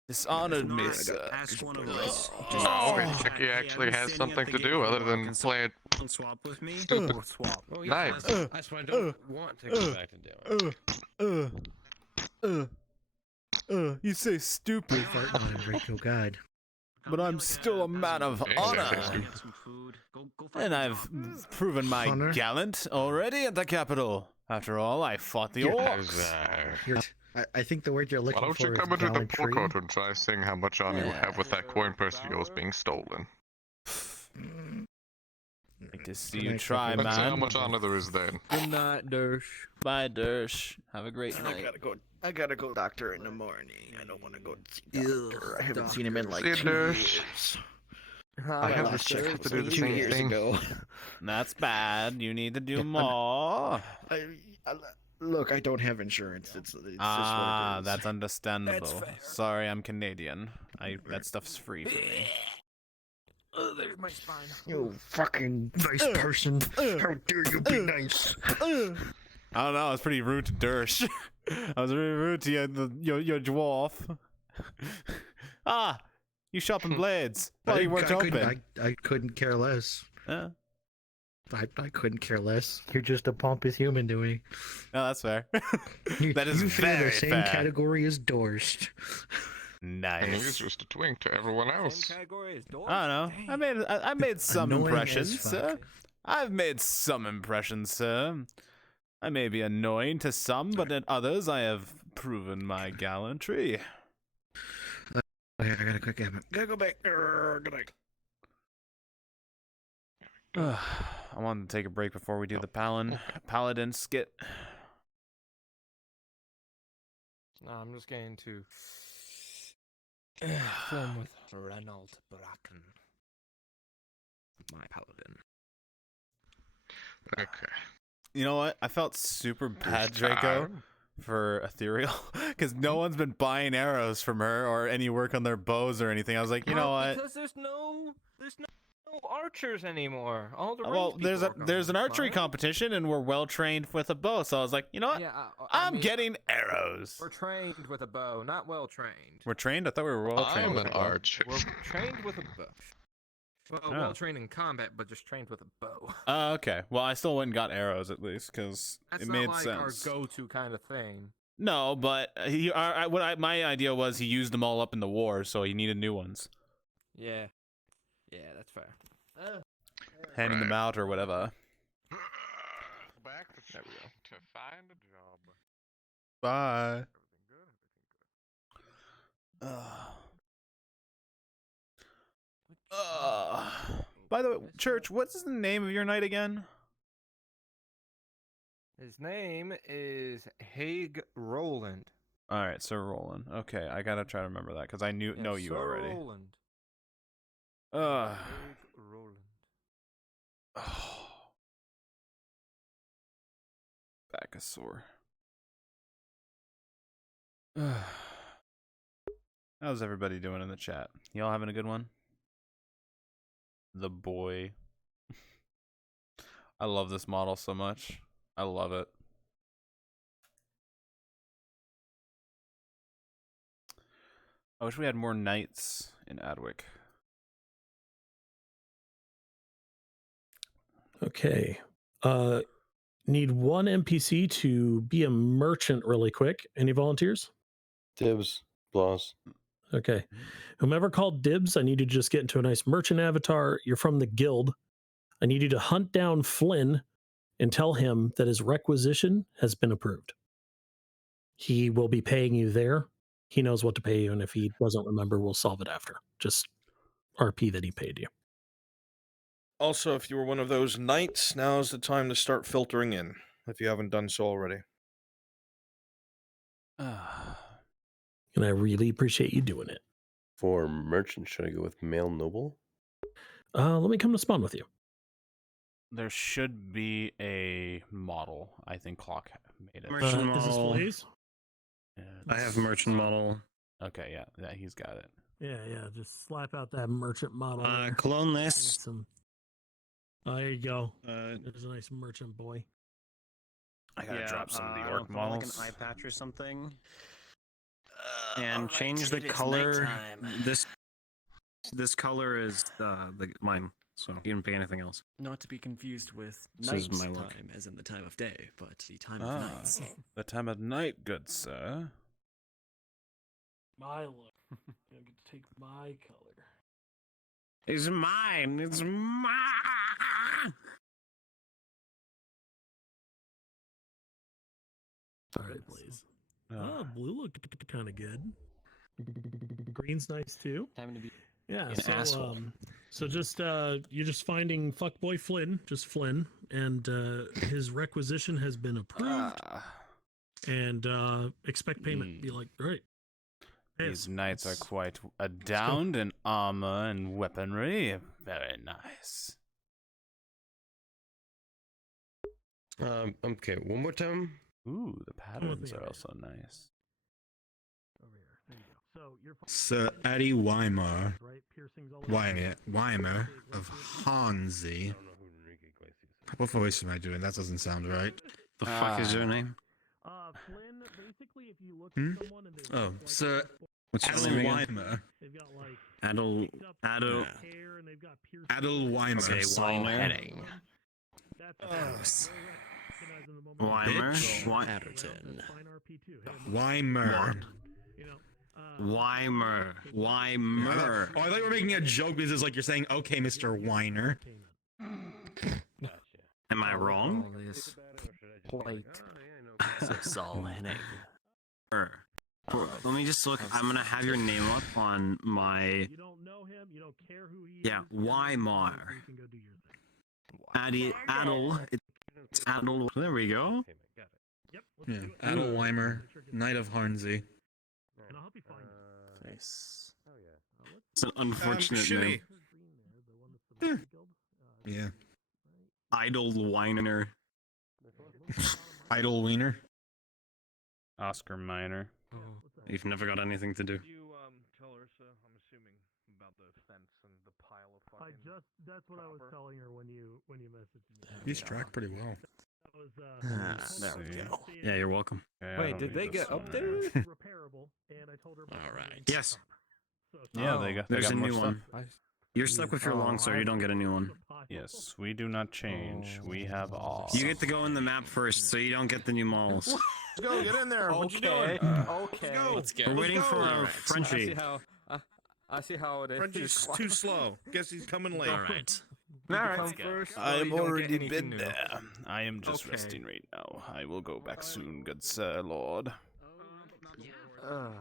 Dishonored me, sir. Ask one of us. Like he actually has something to do other than play it Swap with me. stupid. Swap. Well, Nice. That's why I don't want to go back to doing. You say stupid, God. but I'm still a man of honor. And I've proven my Honor? gallant already at the capital. After all, I fought the orcs. I think the word you're Why looking don't for you is come into the gallantry. forecourt and try seeing how much honor you have with that coin purse of yours being stolen? Like to see you try, Let's see how man. much honor there is then. Good night, Dersh. Bye, Dersh. Have a great night. I gotta go doctor in the morning. I don't want to go see doctor. I haven't seen him in like See you, 2 Dersh. years. I have last the check strength was to do like the 2 same years thing. ago. That's bad. You need to do more. Look, I don't have insurance. It's just what it is. That's understandable. That's fair. Sorry, I'm Canadian. That stuff's free for me. Oh, there's my spine. You fucking nice person. How dare you be nice? I don't know. I was pretty rude to Dersh. I was really rude to your dwarf. You sharpen blades. Well, you weren't open. I couldn't care less. Yeah. I couldn't care less. You're just a pompous human to me. No, that's fair. You, That is you fit in very the same fair. category as Dorst. And Nice. he's just a twink to everyone else. I don't know. I made some Annoying impressions, as fuck. sir. I've made some impressions, sir. I may be annoying to some, but in others I have proven my gallantry. Okay, I gotta quick get gotta go back. Good night. I wanted to take a break before we do the paladin skit. No, I'm just going to form with Reynold Bracken, my paladin. Okay. You know what? I felt super bad, Draco, for Ethereal, because no one's been buying arrows from her or any work on their bows or anything. I was like, you know what? Because there's no archers anymore. All the Well, ranged people are there's an gone. archery competition, and we're well trained with a bow. So I was like, you know what? Yeah, I'm getting arrows. We're trained with a bow, not well trained. We're trained. I thought we were well trained. I'm with an a bow. archer. We're trained with a bow. Well, Oh. well trained in combat, but just trained with a bow. Okay. Well, I still went and got arrows at least because That's it not made like sense. our go-to kind of thing. No, but my idea was he used them all up in the war, so he needed new ones. Yeah, that's fair. Handing them out or whatever. Back to find a job. Bye. By the way, Church, what's the name of your knight again? His name is Haig Roland. All right, Sir Roland. Okay, I gotta try to remember that because I know you Sir already. Roland. Ugh. Haig Roland. Back is sore. How's everybody doing in the chat? Y'all having a good one? The boy. I love this model so much. I love it. I wish we had more knights in Adwick. Okay. Need one NPC to be a merchant really quick. Any volunteers? Dibs. Bloss. Okay. Whomever called dibs, I need you to just get into a nice merchant avatar. You're from the guild. I need you to hunt down Flynn and tell him that his requisition has been approved. He will be paying you there. He knows what to pay you, and if he doesn't remember, we'll solve it after. Just RP that he paid you. Also, if you were one of those knights, now's the time to start filtering in, if you haven't done so already. And I really appreciate you doing it. For merchant, should I go with male noble? Let me come to spawn with you. There should be a model. I think Clock made it. Merchant Is this model. Blaze? I have merchant model. Okay, yeah, he's got it. Yeah, just slap out that merchant model. there. Clone Get this. some. Oh, there you go. There's a nice merchant boy. I gotta drop some of the I orc don't know, put, models. like an eye patch or something. And change the color. This color is mine, so you didn't pick anything else. Not to be confused with This night is my look. time, as in the time of day, but the time of night. The time of night, good sir. My look. I get to take my color. It's mine. It's mine. All right, please. Oh, blue look kind of good. Green's nice too. Time to be Yeah, an so asshole. so just you're just finding fuckboy Flynn, just Flynn, and his requisition has been approved. And expect payment. Be like, right. These knights are quite adorned in armor and weaponry. Very nice. Okay, one more time. Ooh, the patterns are also nice. Sir Eddie Weimer, Weimer of Hansi. What voice am I doing? That doesn't sound right. The fuck is your name? Flynn, basically, if you look at someone and Oh, Sir What's your Adel name again? Weimer. they've got like Adel. hair and they've got pierced Adel Weimer. Okay, Weiner. Weimer. Patterson. Weimer. Weimer. Weimer. Oh, I thought you were making a joke because it's like you're saying, okay, Mr. Weiner. Am I wrong? Plate. So Saul Henning. Let me just look. I'm gonna have your name up on my. You don't know him, you don't care who he Yeah, is. Weimar. You can go do your thing. Adel. It's Adel. There we go. Yeah, Adel Weimer, Knight of Hansi. And I'll help you find him. Nice. It's an unfortunate name. Yeah. Idle Weiner. Idle Wiener. Oscar Minor. You've never got anything to do. You tell Ursa, I'm assuming, about the fence and the pile of fucking That's what I was telling her when you messaged me. He's tracked pretty well. That was There we go. Yeah, you're welcome. Okay, I Wait, don't did need they this get one. updated? repairable, and I told her about All right. Yes. Yeah, they There's got a more new stuff. one. You're stuck with your long sword. You don't get a new one. Yes, we do not change. We have all. You get to go in the map first, so you don't get the new malls. Let's go, get in there. What you doing? Okay. Let's go. We're waiting for All a right. Frenchie. I see how it is. Frenchie's too slow. Guess he's coming late. All right. Alright. I've already been there. I am just resting right now. I will go back soon, good sir, lord. Hello.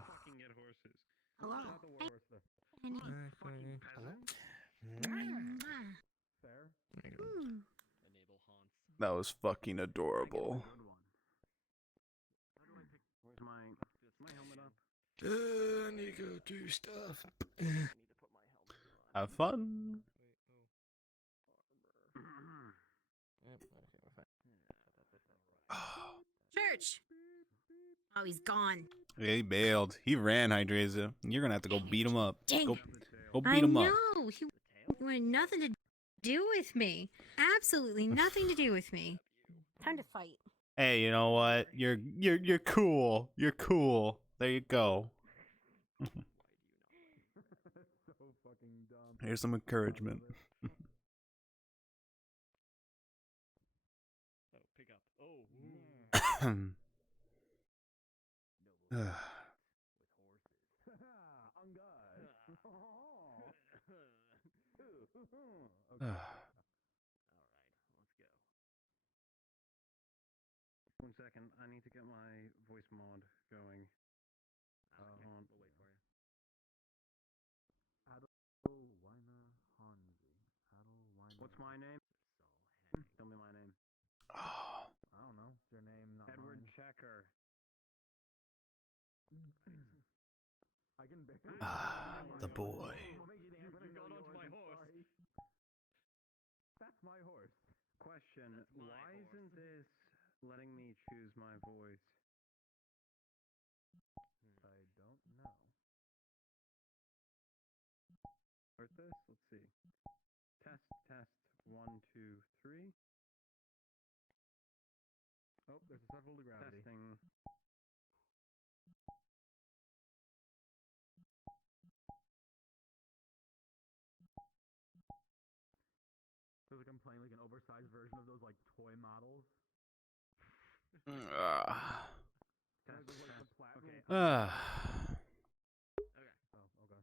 That was fucking adorable. I need to go do stuff. Have fun. Church. Oh, he's gone. Yeah, he bailed. He ran, Hydrazia. You're gonna have to go beat him up. Dang Go it. beat him up. No, he wanted nothing to do with me. Absolutely nothing to do with me. Time to fight. Hey, you know what? You're cool. You're cool. There you go. Here's some encouragement. One second, I need to get my voice mod going. Hold on. What's my name? Tell me my name. Oh. I don't know. Your name, not Edward Checker. I can The boy. That's my horse. Question: why isn't this letting me choose my voice? I don't know. start this. Let's see. Test, 1, 2, 3. Oh, there's a several to gravity. Testing. Feels like I'm playing like an oversized version of those like toy models. Okay. Okay. Oh, okay.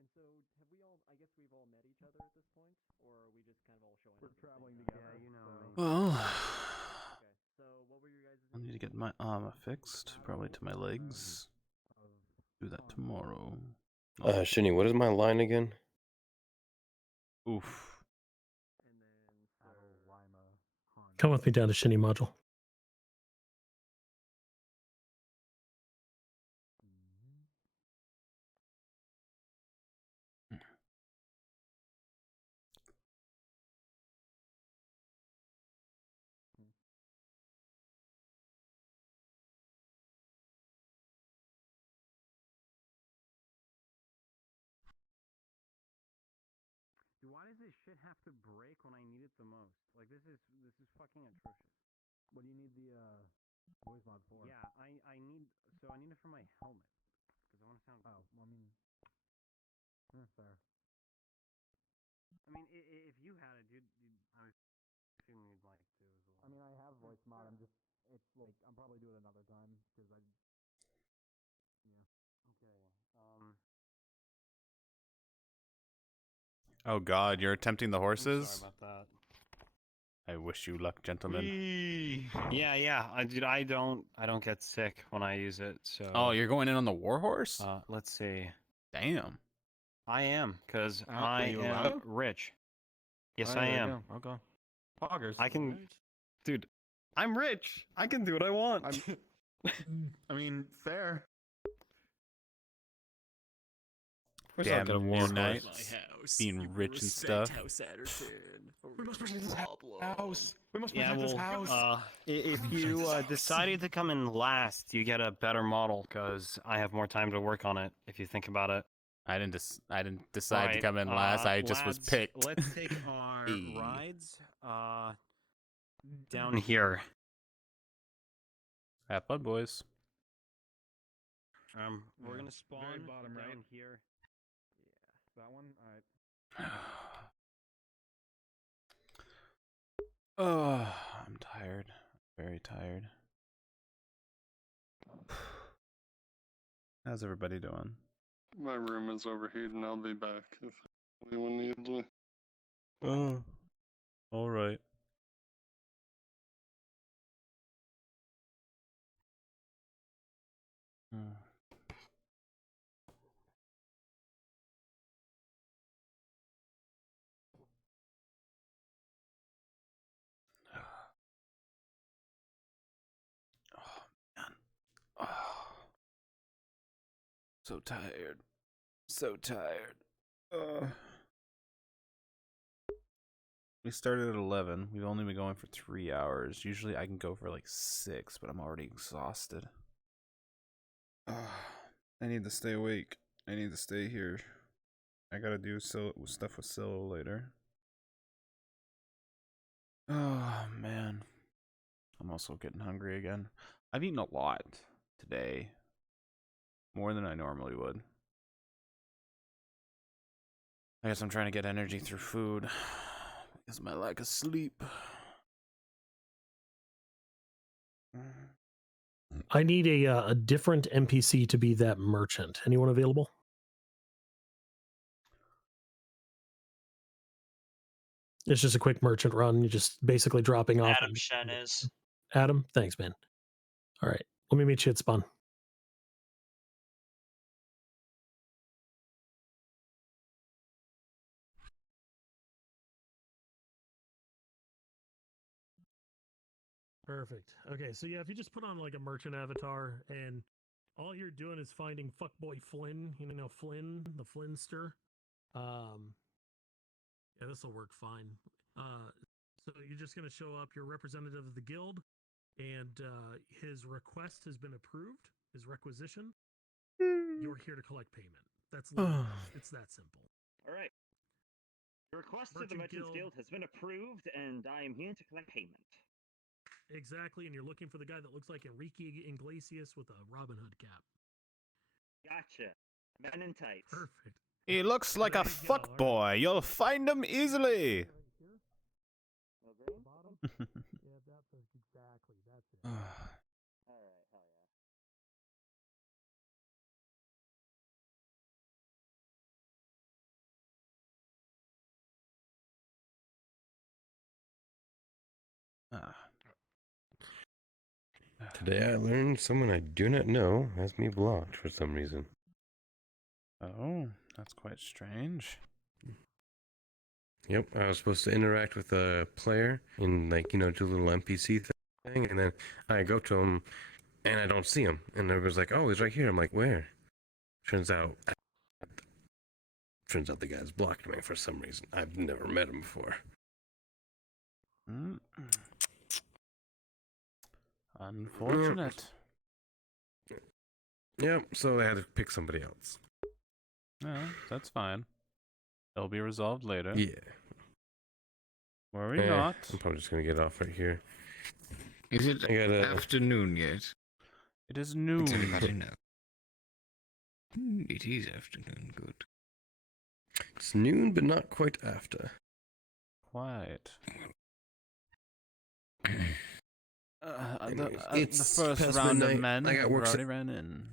And so, have we all? I guess we've all met each other at this point, or are we just kind of all showing up? We're traveling together. together. Yeah, you know. Well, Okay. So, what were your guys? I need to get my armor fixed, probably to my legs. Do that tomorrow. Shinny, what is my line again? Oof. Come with me down to Shinny module. Why does this shit have to break when I need it the most? Like this is fucking atrocious. What do you need the voice mod for? Yeah, I need it for my helmet because I want to sound. Oh, well, I mean, fair. I mean, if you had it, I was assuming you'd like to as well. I mean, I have voice mod. It's like I'm probably do it another time because I. Yeah. Okay. Oh God, you're attempting the horses? Sorry about that. I wish you luck, gentlemen. Yeah. I don't get sick when I use it. So. Oh, you're going in on the warhorse? Let's see. Damn. I am, because I am rich. Yes, I am. Okay. Poggers. I can, dude. I'm rich. I can do what I want. I mean, fair. Damn, a war night, my house. being rich and stuff. House Anderson. We must protect this house. We must protect this house. If you decided to come in last, you get a better model because I have more time to work on it. If you think about it. I didn't decide to come in last. I just was picked. Let's take our rides down here. Have fun, boys. We're gonna spawn bottom down right. here. Yeah, that one. All right. Oh, I'm tired. Very tired. How's everybody doing? My room is overheating. I'll be back if anyone needs me. Oh, all right. So tired. So tired. We started at 11. We've only been going for 3 hours. Usually I can go for like 6, but I'm already exhausted. I need to stay awake. I need to stay here. I gotta do stuff with Scylla later. Oh, man. I'm also getting hungry again. I've eaten a lot today. More than I normally would. I guess I'm trying to get energy through food. Because of my lack of sleep. I need a different NPC to be that merchant. Anyone available? It's just a quick merchant run. You're just basically dropping off. Adam Shen is. Adam, thanks, man. All right, let me meet you at spawn. Perfect. Okay, so yeah, if you just put on like a merchant avatar and all you're doing is finding fuckboy Flynn, you know Flynn, the Flynster. Yeah, this will work fine. So you're just gonna show up. You're a representative of the guild. and his request has been approved. His requisition. You're here to collect payment. That's literally, it's that simple. All right. The request to the Merchants Guild has been approved, and I am here to collect payment. Exactly, and you're looking for the guy that looks like Enrique Iglesias with a Robin Hood cap. Gotcha. Men in tights. Perfect. He looks like a fuckboy. You'll find him easily. Yeah, that's exactly. That's it. All right, hell Today I learned someone I do not know has me blocked for some reason. Oh, that's quite strange. Yep, I was supposed to interact with a player and, like, you know, do a little NPC thing, and then I go to him and I don't see him. And everybody's like, oh, he's right here. I'm like, where? Turns out the guy's blocked me for some reason. I've never met him before. Unfortunate. Yep, so I had to pick somebody else. Yeah, that's fine. It'll be resolved later. Yeah. Worry not. I'm probably just gonna get off right here. Is it afternoon yet? It is noon. Does anybody know? It is afternoon, good. It's noon, but not quite after. Quite. It's the first past round midnight. of men I got work already ran in.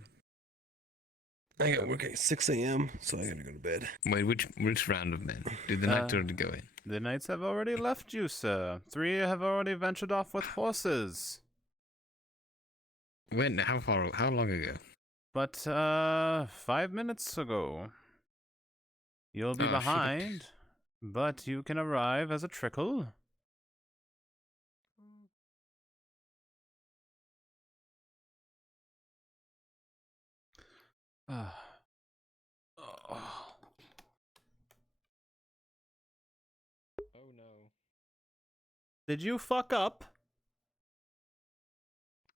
I got work at 6 a.m., so I gotta go to bed. Wait, which round of men? Did the knights already go in? The knights have already left you, sir. 3 have already ventured off with horses. When? How long ago? But 5 minutes ago. You'll be Oh, shit. behind, but you can arrive as a trickle. Oh no. Did you fuck up?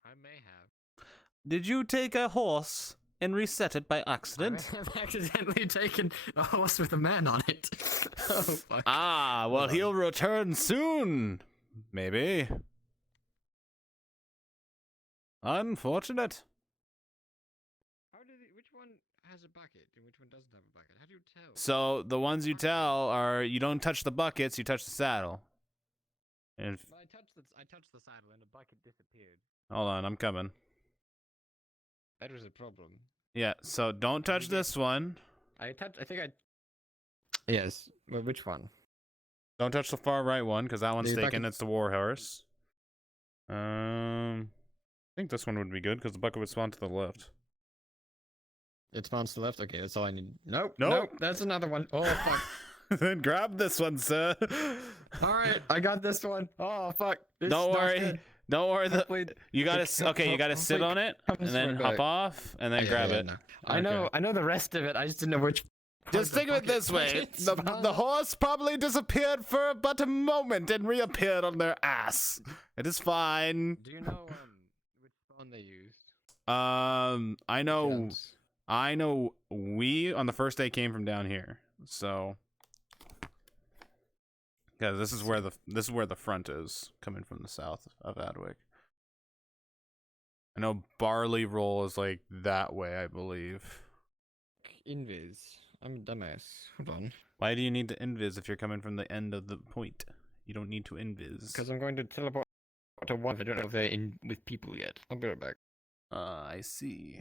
I may have. Did you take a horse and reset it by accident? I've accidentally taken a horse with a man on it. Oh, fuck. Ah, well, he'll return soon. Maybe. Unfortunate. Which one has a bucket and which one doesn't have a bucket? How do you tell? So the ones you tell are you don't touch the buckets, you touch the saddle. And But I touched the saddle and the bucket disappeared. hold on, I'm coming. That was a problem. Yeah, so don't touch this one. Yes. Well, which one? Don't touch the far right one because that one's The taken. bucket- It's the warhorse. I think this one would be good because the bucket would spawn to the left. It spawns to the left? Okay, that's all I need. Nope. Nope. That's another one. Oh, fuck. Then grab this one, sir. Alright, I got this one. Oh, fuck. Don't worry. Don't worry. You gotta you gotta sit on it and then hop off and then grab it. No. I know the rest of it. I just didn't know which. Just think of it this way: the horse probably disappeared for but a moment and reappeared on their ass. It is fine. Do you know which spawn they used? I know. We on the first day came from down here, so because this is where the front is coming from the south of Adwick. I know Barleyroll is like that way, I believe. Invis. I'm a dumbass. Hold on. Why do you need to invis if you're coming from the end of the point? You don't need to invis. Because I'm going to teleport to one. I don't know if they're in with people yet. I'll be right back. I see.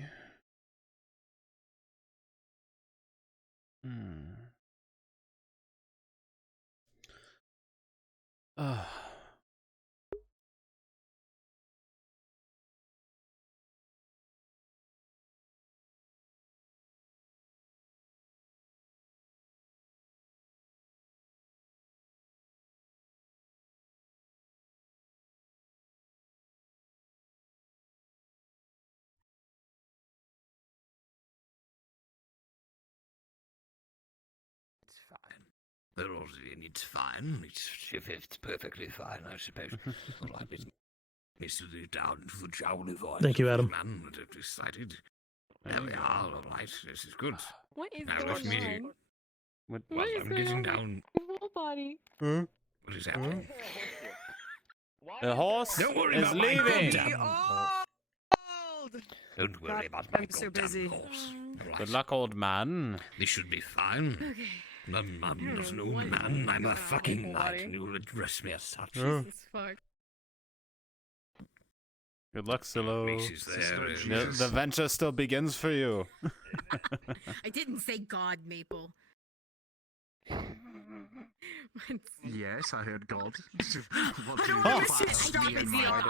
It's fine. It's fine. It's perfectly fine, I suppose. All right, down to the jowly voice. Thank you, Adam. Man that have decided. There we are, all right. This is good. What is Now going let me. on? Well, What is I'm going getting on down. with full body? Huh? What is happening? The horse Don't worry is about my leaving. goddamn horse. Don't worry about my I'm so goddamn busy. horse. All right. Good luck, old man. This should be fine. Okay. I'm not no man. I'm a fucking knight, and you will address me as such. Oh. Jesus fuck. Good luck, Silo. Macy's there. The venture still begins for you. I didn't say God, Maple. Yes, I heard God. Stop it, VR.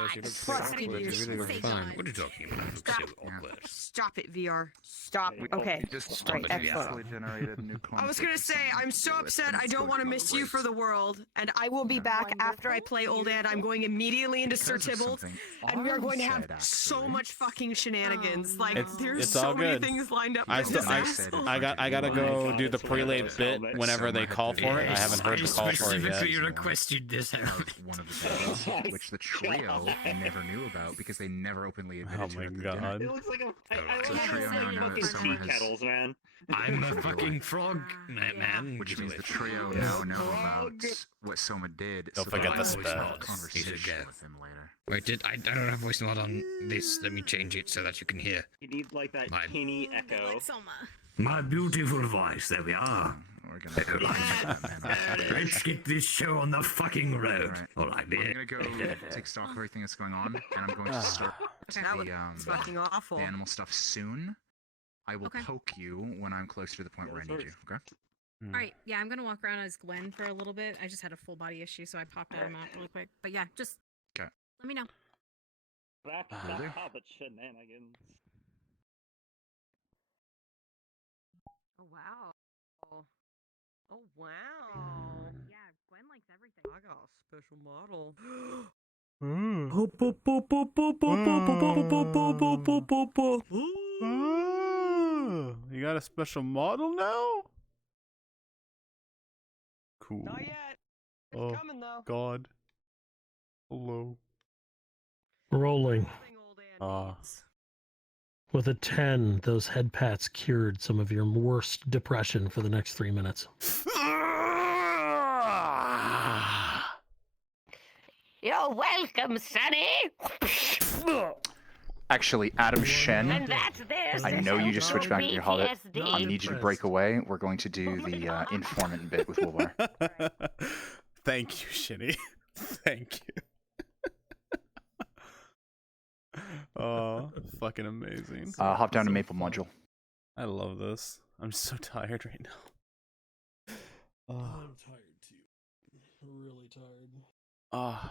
Fine. What are you talking about? Stop. So awkward. Stop it, VR. Stop. Okay. Stop Right, it, excellent. VR. I was gonna say, I'm so upset. I don't want to miss you for the world, and I will be back after I play Old Ed. I'm going immediately into Sir Tybalt, and we are going to have so much fucking shenanigans. Like, there's It's so all many good. things lined up. I for this still, episode. I gotta go do the prelate bit whenever they call for it. I haven't heard the call for it yet. Requested this One of the things which the trio never knew about because they never openly admitted to it. Oh my god. It looks like So the trio now know that Soma tea has kettles, man. I'm a fucking frog, man. which means the trio now know about what Soma did. Don't so forget they'll the have a spells. conversation with him later. Wait, I don't have voice mod on this. Let me change it so that you can hear. You need like that My- tinny echo. My beautiful voice. There we are. We're gonna Let's get this show on the fucking road. All right, I'm gonna go take stock of everything that's going on, and I'm going to start That was fucking awful. the animal stuff soon. I will Okay. poke you when I'm close to the point where I need you. Okay. All right, yeah, I'm gonna walk around as Gwen for a little bit. I just had a full body issue, so I popped Adam out really quick. But yeah, just Okay. let me know. Back to Will do. Hobbit shenanigans. Oh wow. Oh wow. Yeah, Gwen likes everything. I got a special model. You got a special model now? Cool. Not yet. It's Oh coming though. god. Hello. Rolling. Ah. With a 10, those head pats cured some of your worst depression for the next 3 minutes. You're welcome, Sonny. Actually, Adam Shen, And that's this. I know you just switched back to your Hobbit. PTSD. I need you to break away. We're going to do the informant bit with Wolvar. Thank you, Shinny. Thank you. Oh, fucking amazing. Hop down to Maple Module. I love this. I'm so tired right now. I'm tired too. Really tired.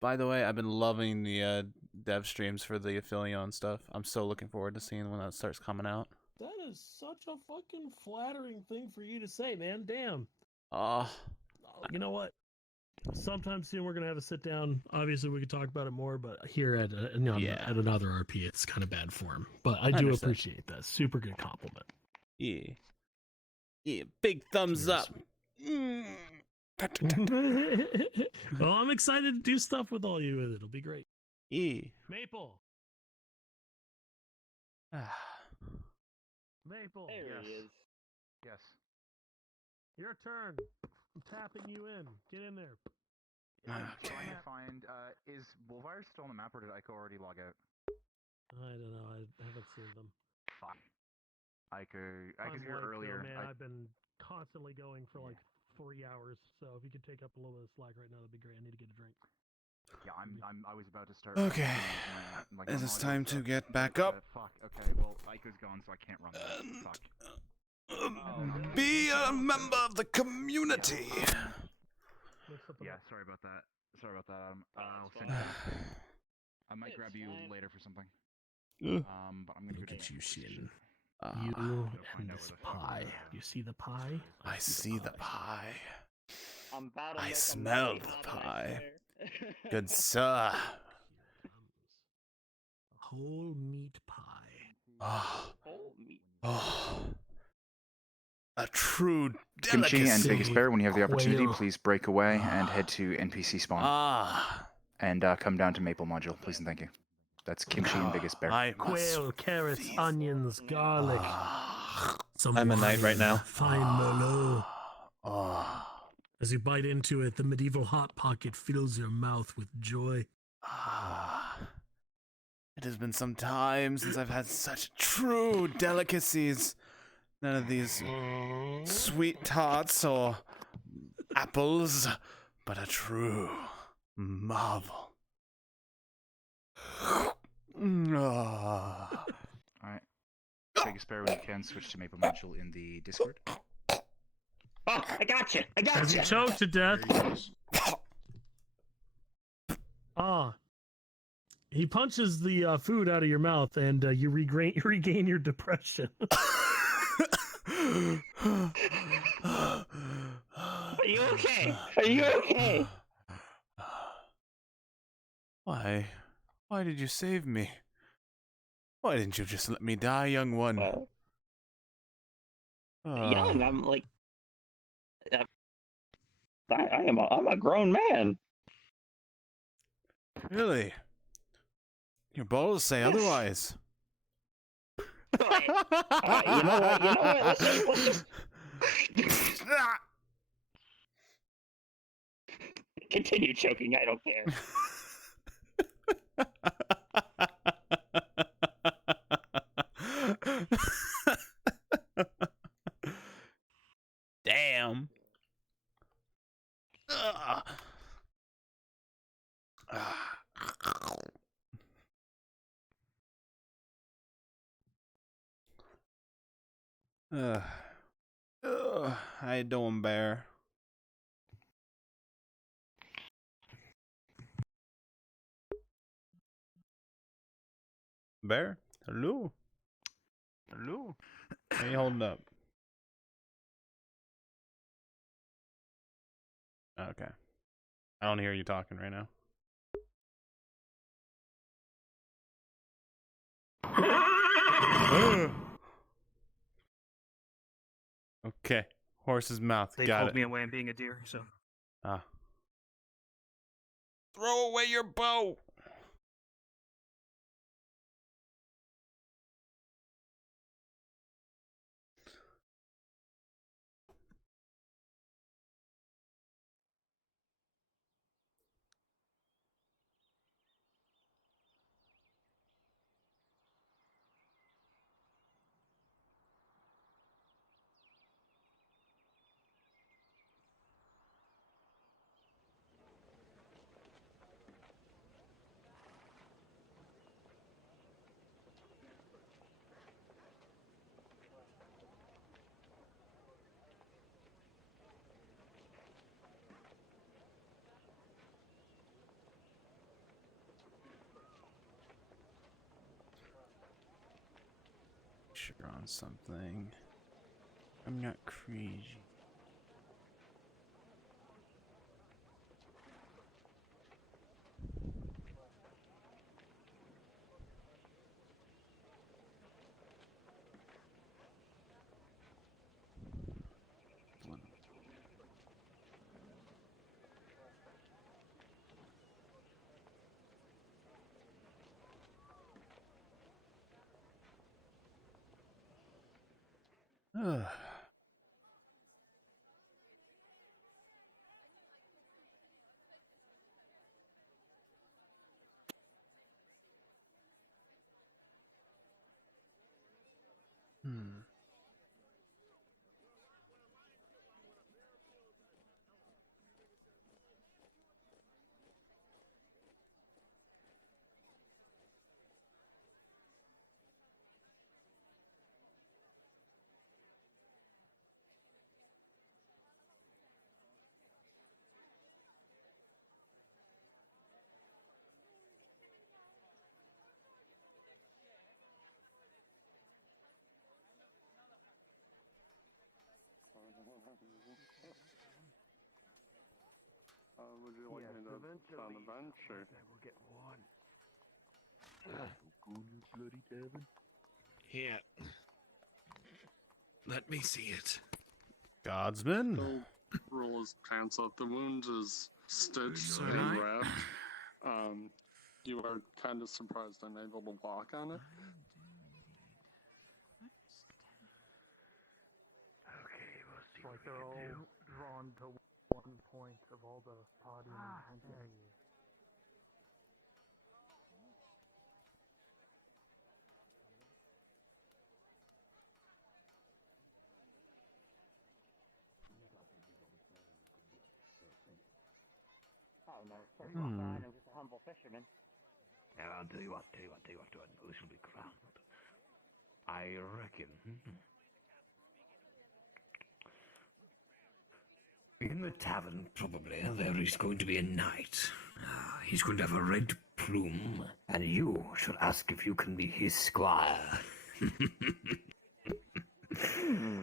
By the way, I've been loving the dev streams for the Aphelion stuff. I'm so looking forward to seeing when that starts coming out. That is such a fucking flattering thing for you to say, man. Damn. You know what? Sometime soon we're gonna have a sit down. Obviously, we could talk about it more, but here at at another RP, it's kind of bad form. But I do understand. appreciate that. Super good compliment. Yeah. Yeah, big thumbs up. Well, I'm excited to do stuff with all you. It'll be great. Yeah. Maple. Maple. There he is. Yes. Your turn. I'm tapping you in. Get in there. I'm trying to find. Is Wolvar still on the map, or did Ico already log out? I don't know. I haven't seen them. Fuck. Ico's I'm here blank, earlier. though, man. I've been constantly going for like 3 hours, so if you could take up a little bit of slack right now, that'd be great. I need to get a drink. Yeah, I was about to start. Okay. It is time to get back up. Fuck. Okay. Well, Ico's gone, so I can't run that. Fuck. Be a member of the community. Yeah. Sorry about that. Adam. I'll send you. I might grab you later for something. But I'm gonna Look go at you, Shin. Ah. You and this pie. You see the pie? I see the pie. I'm about to I make a smell mighty the Hobbit, pie. swear. Good sir. Whole meat pie. Oh. Whole meat. Oh. A true Kimchi and delicacy. Biggest Bear, when you have the opportunity, Quail. please break away and head to NPC spawn. Ah. and come down to Maple Module, please and thank you. That's kimchi and biggest bear. Quail, carrots, onions, garlic. Some I'm a knight right now. Fine Merlot. As you bite into it, the medieval hot pocket fills your mouth with joy. It has been some time since I've had such true delicacies. None of these sweet tarts or apples, but a true marvel. Alright. Biggest bear, when you can, switch to Maple Module in the Discord. Oh, I got you. I got As you choke to death. He punches the food out of your mouth, and you regain your depression. Are you okay? Are you okay? Why did you save me? Why didn't you just let me die, young one? Well, young, I'm like, I'm a grown man. Really? Your balls say otherwise. You know what? Let's just continue choking. I don't care. Damn. How you doing, Bear? Bear? Hello? Hello? How you holding up? Okay. I don't hear you talking right now. Okay. Horse's mouth. They Got pulled it. me away and being a deer, so. Throw away your bow. Sugar on something. I'm not crazy. Would you like me to sound a bench or? We'll get one. Bloody Devin. Here. Let me see it. Godsman? He'll roll his pants up. The wound is stitched So and nice. wrapped. you are kind of surprised I'm able to walk on it. Okay, we'll see. Like they're all drawn to one point of all the podium and Oh no, sorry about that. I'm just a humble fisherman. Yeah, I'll tell you what, this will be grand. I reckon. In the tavern, probably, there is going to be a knight. He's going to have a red plume, and you should ask if you can be his squire.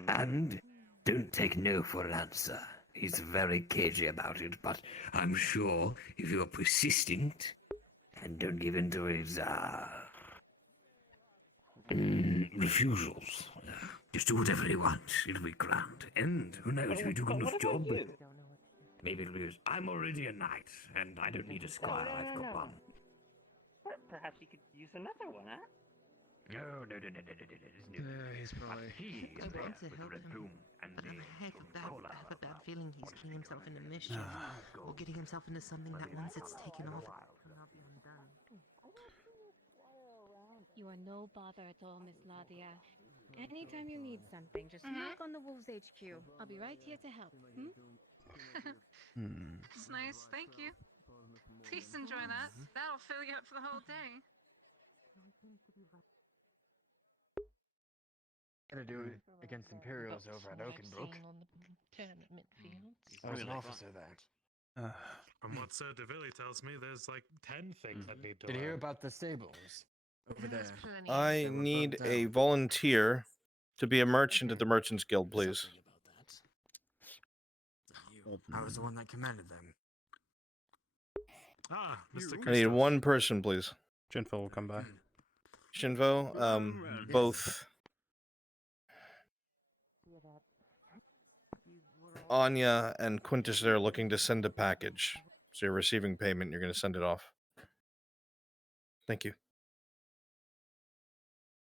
And don't take no for an answer. He's very cagey about it, but I'm sure if you're persistent and don't give in to his refusals, just do whatever he wants. It'll be grand. And who knows, if you do a good enough job, maybe it'll be. I'm already a knight, and I don't need a squire. I've got one. But perhaps you could use another one, huh? No. He's probably. He is I there want to with help red him, plume and but the I have a bad feeling he's getting himself into mischief, or getting himself into something that once it's taken off, will not be undone. You are no bother at all, Miss Nadia. Anytime you need something, just knock on the Wolves HQ. I'll be right here to help. It's nice, thank you. Please enjoy that. That'll fill you up for the whole day. Gonna do it against Imperials over at Oakenbrook. I was an officer there. From what Sir DeVilly tells me, there's like 10 things that need to Did you hear learn. about the stables over there? I need a volunteer to be a merchant at the Merchants Guild, please. I was the one that commanded them. Ah, Mr. I need Christoph. one person, please. Shinpho will come by. Shinpho, both Anya and Quintus are looking to send a package. So you're receiving payment, you're going to send it off. Thank you.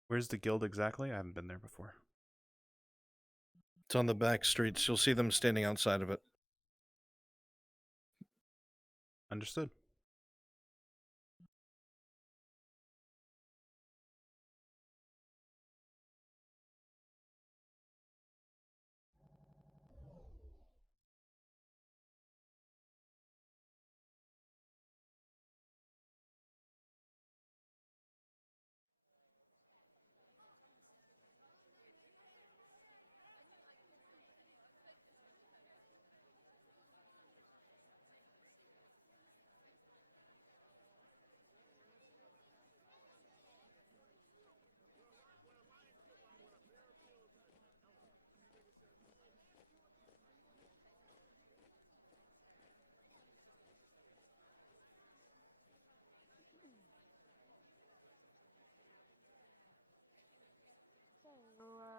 Where's the guild exactly? I haven't been there before. It's on the back streets. You'll see them standing outside of it. Understood.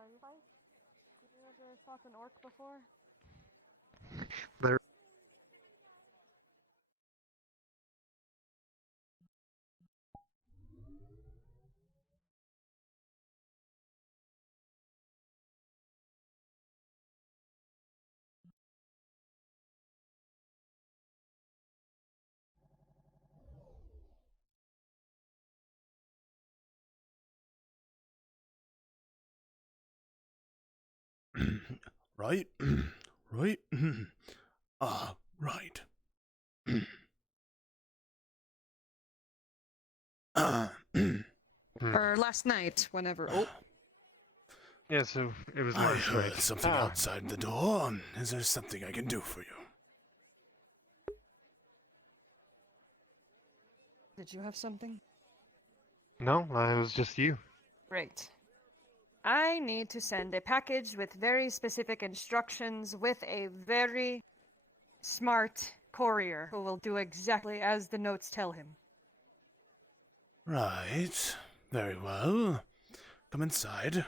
You guys, did you ever shot an orc before? There. Right? Right? Right. Or last night, whenever. Oh. Yeah, so it was I last heard night. something outside the door. Is there something I can do for you? Did you have something? No, it was just you. Great. I need to send a package with very specific instructions with a very smart courier who will do exactly as the notes tell him. Right. Very well. Come inside.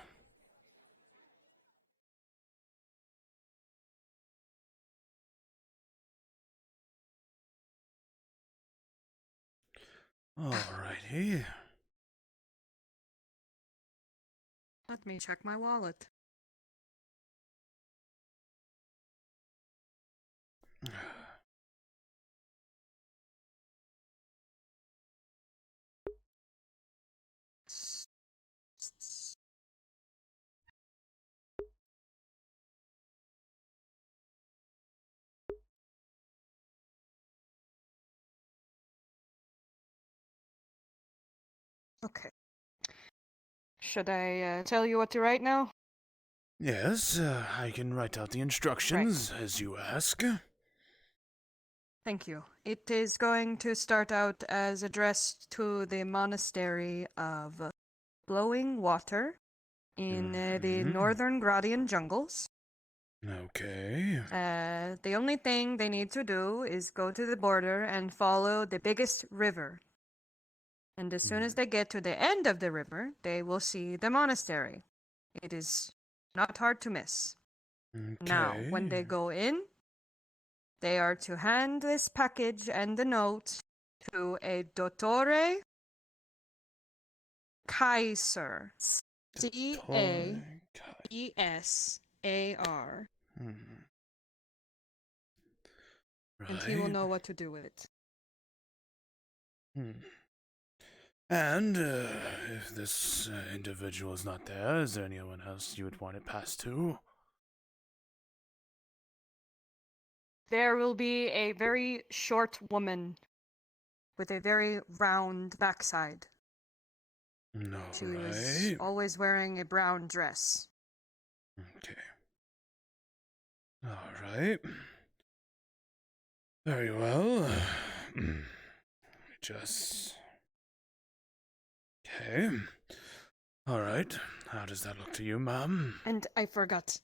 Alrighty. Let me check my wallet. Okay. Should I tell you what to write now? Yes, I can write out the instructions as you ask. Thank you. It is going to start out as addressed to the monastery of Blowing Water in the northern Gradian jungles. Okay. The only thing they need to do is go to the border and follow the biggest river. And as soon as they get to the end of the river, they will see the monastery. It is not hard to miss. Now, when they go in, they are to hand this package and the note to a Dottore Kaiser. C-A-E-S-A-R. And he will Right. know what to do with it. And if this individual is not there, is there anyone else you would want it passed to? There will be a very short woman with a very round backside. No, She was always wearing a brown dress. Okay. All right. Very well. Just. Okay. All right. How does that look to you, ma'am? And I forgot.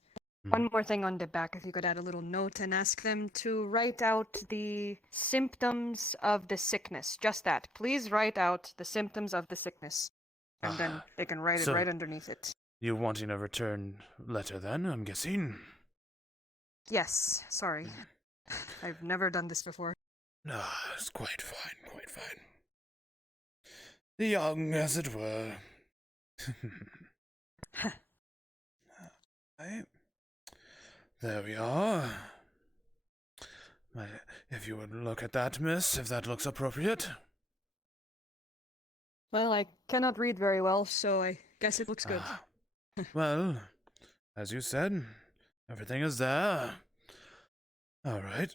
One more thing on the back, if you could add a little note and ask them to write out the symptoms of the sickness. Just that. Please write out the symptoms of the sickness. And then they can write it right underneath it. You wanting a return letter then, I'm guessing? Yes, sorry. I've never done this before. No, it's quite fine, quite fine. Young, as it were. Right. There we are. If you would look at that, miss, if that looks appropriate. Well, I cannot read very well, so I guess it looks good. Well, as you said, everything is there. All right.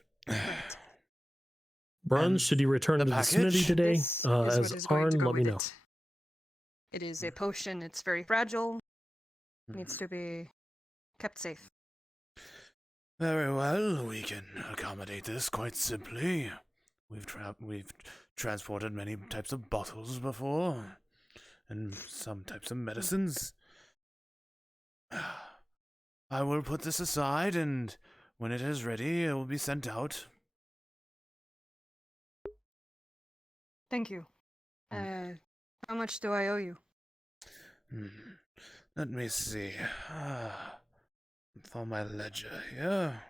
Bruns, should you return to the vicinity today? This is what As is going to Arn, go let me with know. it. It is a potion. It's very fragile. Needs to be kept safe. Very well, we can accommodate this quite simply. We've transported many types of bottles before, and some types of medicines. I will put this aside, and when it is ready, it will be sent out. Thank you. How much do I owe you? Let me see. For my ledger here.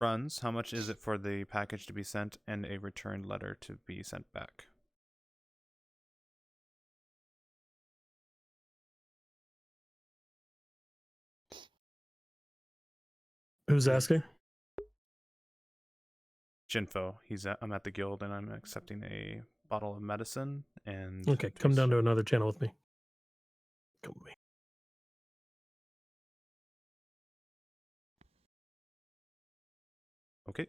Runs, how much is it for the package to be sent and a return letter to be sent back? Who's asking? Shinpho. I'm at the guild and I'm accepting a bottle of medicine and. Okay, come down to another channel with me. Come with me. Okay.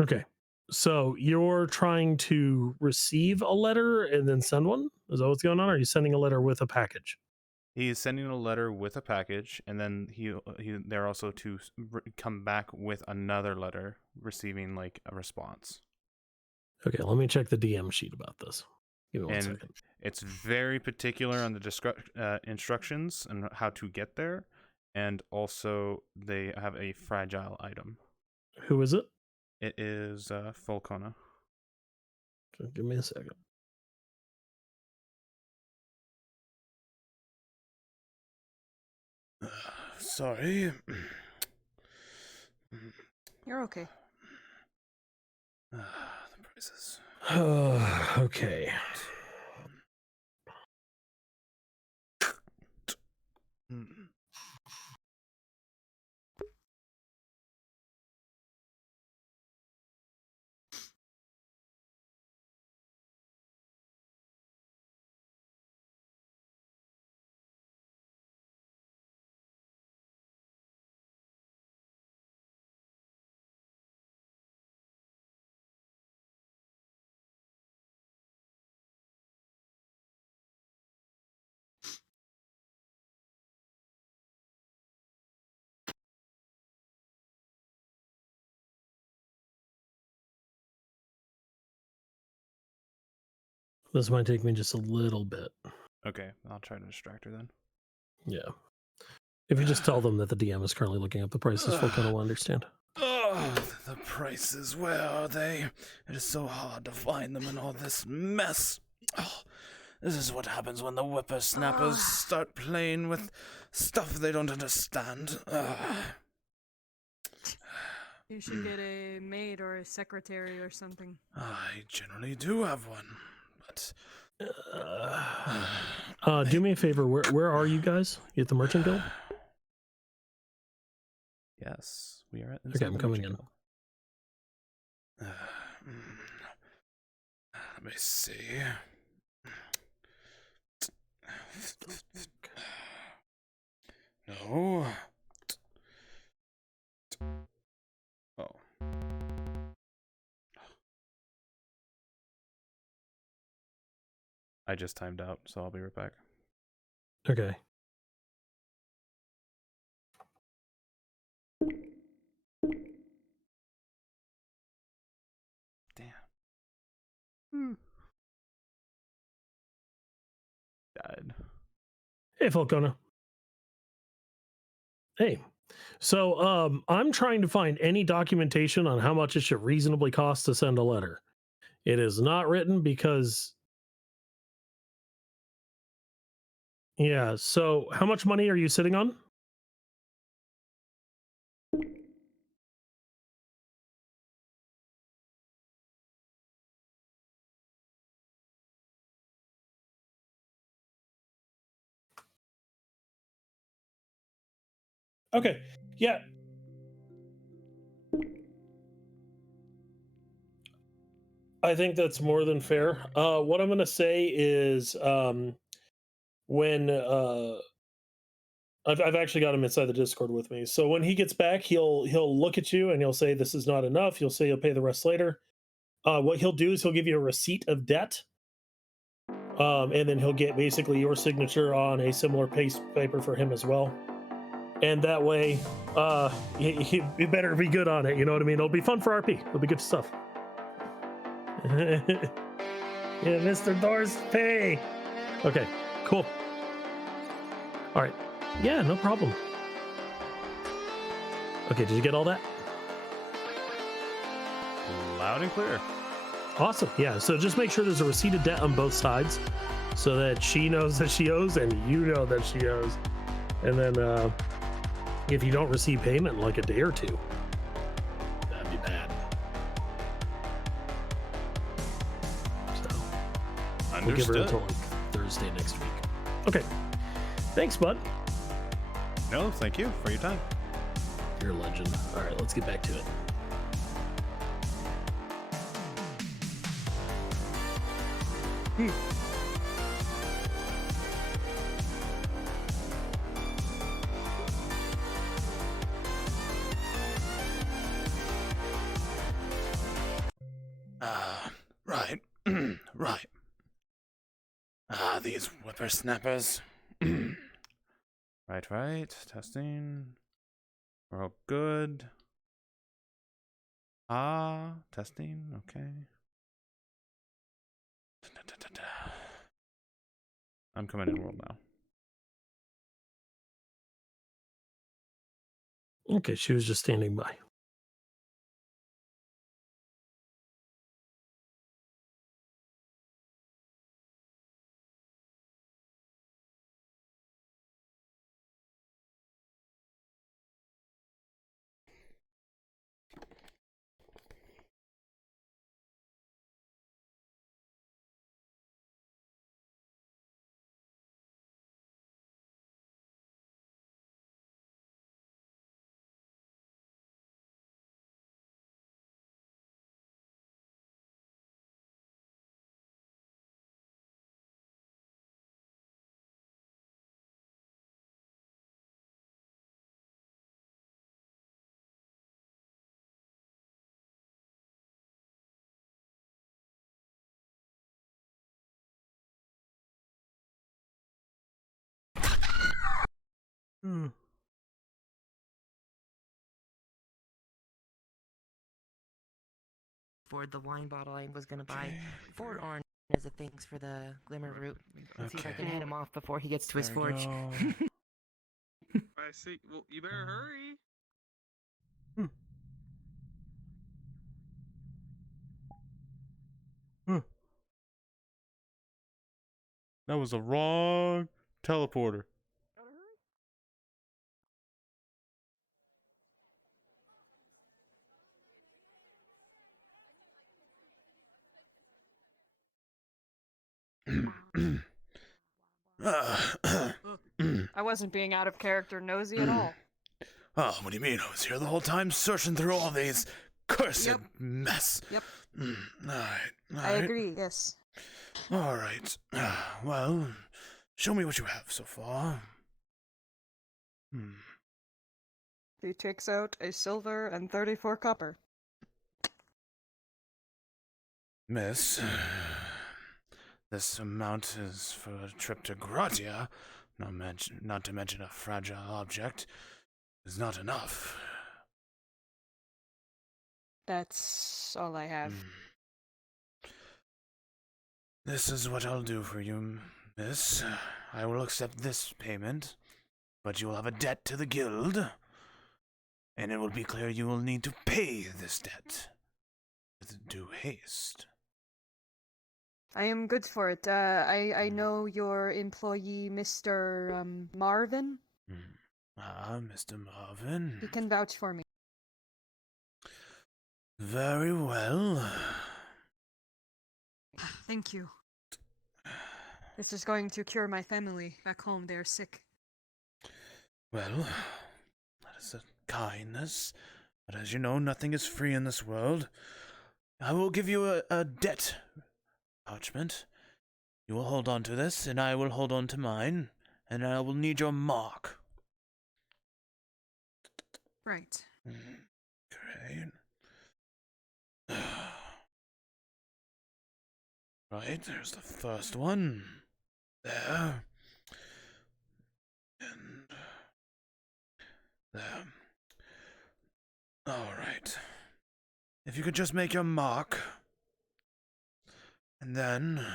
Okay. So you're trying to receive a letter and then send one? Is that what's going on? Or are you sending a letter with a package? He's sending a letter with a package, and then they're also to come back with another letter, receiving like a response. Okay, let me check the DM sheet about this. Give me one second. It's very particular on the instructions and how to get there, and also they have a fragile item. Who is it? It is Fulcona. Okay, give me a second. Sorry. You're okay. The prices. Okay. This might take me just a little bit. Okay, I'll try to distract her then. Yeah. If you just tell them that the DM is currently looking up the prices, Volcano will understand. Oh, the prices, where are they? It is so hard to find them in all this mess. Oh, this is what happens when the whippersnappers start playing with stuff they don't understand. You should get a maid or a secretary or something. I generally do have one, but... Do me a favor. Where are you guys? You at the Merchant Guild? Yes, we are at Okay, I'm coming in. Let me see. No. Oh. I just timed out, so I'll be right back. Okay. Damn. Died. Hey, Volcano. Hey. So, I'm trying to find any documentation on how much it should reasonably cost to send a letter. It is not written because... Yeah, so how much money are you sitting on? Okay, yeah. I think that's more than fair. What I'm going to say is when I've actually got him inside the Discord with me. So when he gets back, he'll look at you and he'll say this is not enough. He'll say he'll pay the rest later. What he'll do is he'll give you a receipt of debt. And then he'll get basically your signature on a similar paper for him as well. And that way, he better be good on it. You know what I mean? It'll be fun for RP. It'll be good stuff. Yeah, Mr. Doors pay. Okay, cool. All right. Yeah, no problem. Okay, did you get all that? Loud and clear. Awesome. Yeah, so just make sure there's a receipt of debt on both sides so that she knows that she owes and you know that she owes. And then if you don't receive payment in like a day or two, that'd be bad. So we'll give her until like Thursday next week. Okay. Thanks, bud. No, thank you for your time. You're a legend. All right, let's get back to it. Right. Right. These whippersnappers. Right. Testing. We're all good. Testing. Okay. I'm coming in world now. Okay, she was just standing by. For the wine bottle I was gonna buy 4 orange as a thanks for the glimmer root. Let's see if I can head him off before he gets to his There we forge. go. I see. Well, you better hurry. That was the wrong teleporter. I wasn't being out of character nosy at all. Oh, what do you mean? I was here the whole time searching through all these cursed mess. Yep. Alright. I agree, yes. Alright. Well, show me what you have so far. He takes out a silver and 34 copper. Miss, this amount is for a trip to Gratia. Not to mention a fragile object is not enough. That's all I have. This is what I'll do for you, miss. I will accept this payment, but you will have a debt to the guild, and it will be clear you will need to pay this debt with due haste. I am good for it. I know your employee, Mr. Marvin. Mr. Marvin. He can vouch for me. Very well. Thank you. This is going to cure my family back home. They're sick. Well, that is a kindness, but as you know, nothing is free in this world. I will give you a debt parchment. You will hold on to this, and I will hold on to mine, and I will need your mark. Right. Great. Right, there's the first one. There. And there. Alright. If you could just make your mark. And then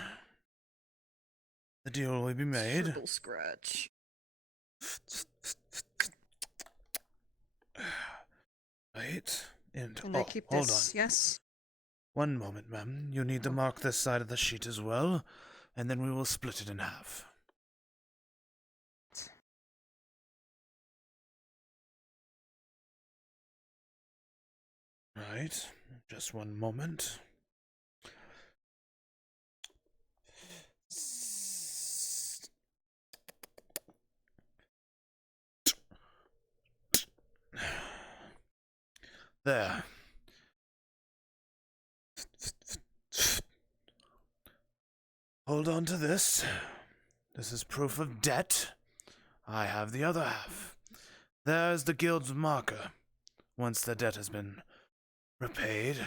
the deal will be made. Triple scratch. Right. And I keep hold this, on. yes? One moment, ma'am. You need to mark this side of the sheet as well, and then we will split it in half. Right. Just one moment. There. Hold on to this. This is proof of debt. I have the other half. There's the guild's marker. Once the debt has been repaid.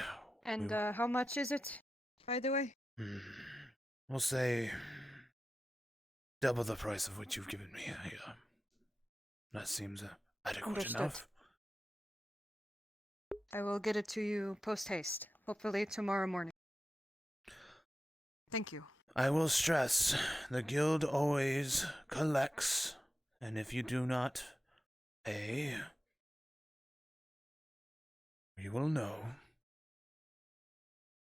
And how much is it, by the way? We'll say double the price of what you've given me here. That seems adequate Understood. enough. I will get it to you post-haste. Hopefully tomorrow morning. Thank you. I will stress, the guild always collects, and if you do not pay, we will know.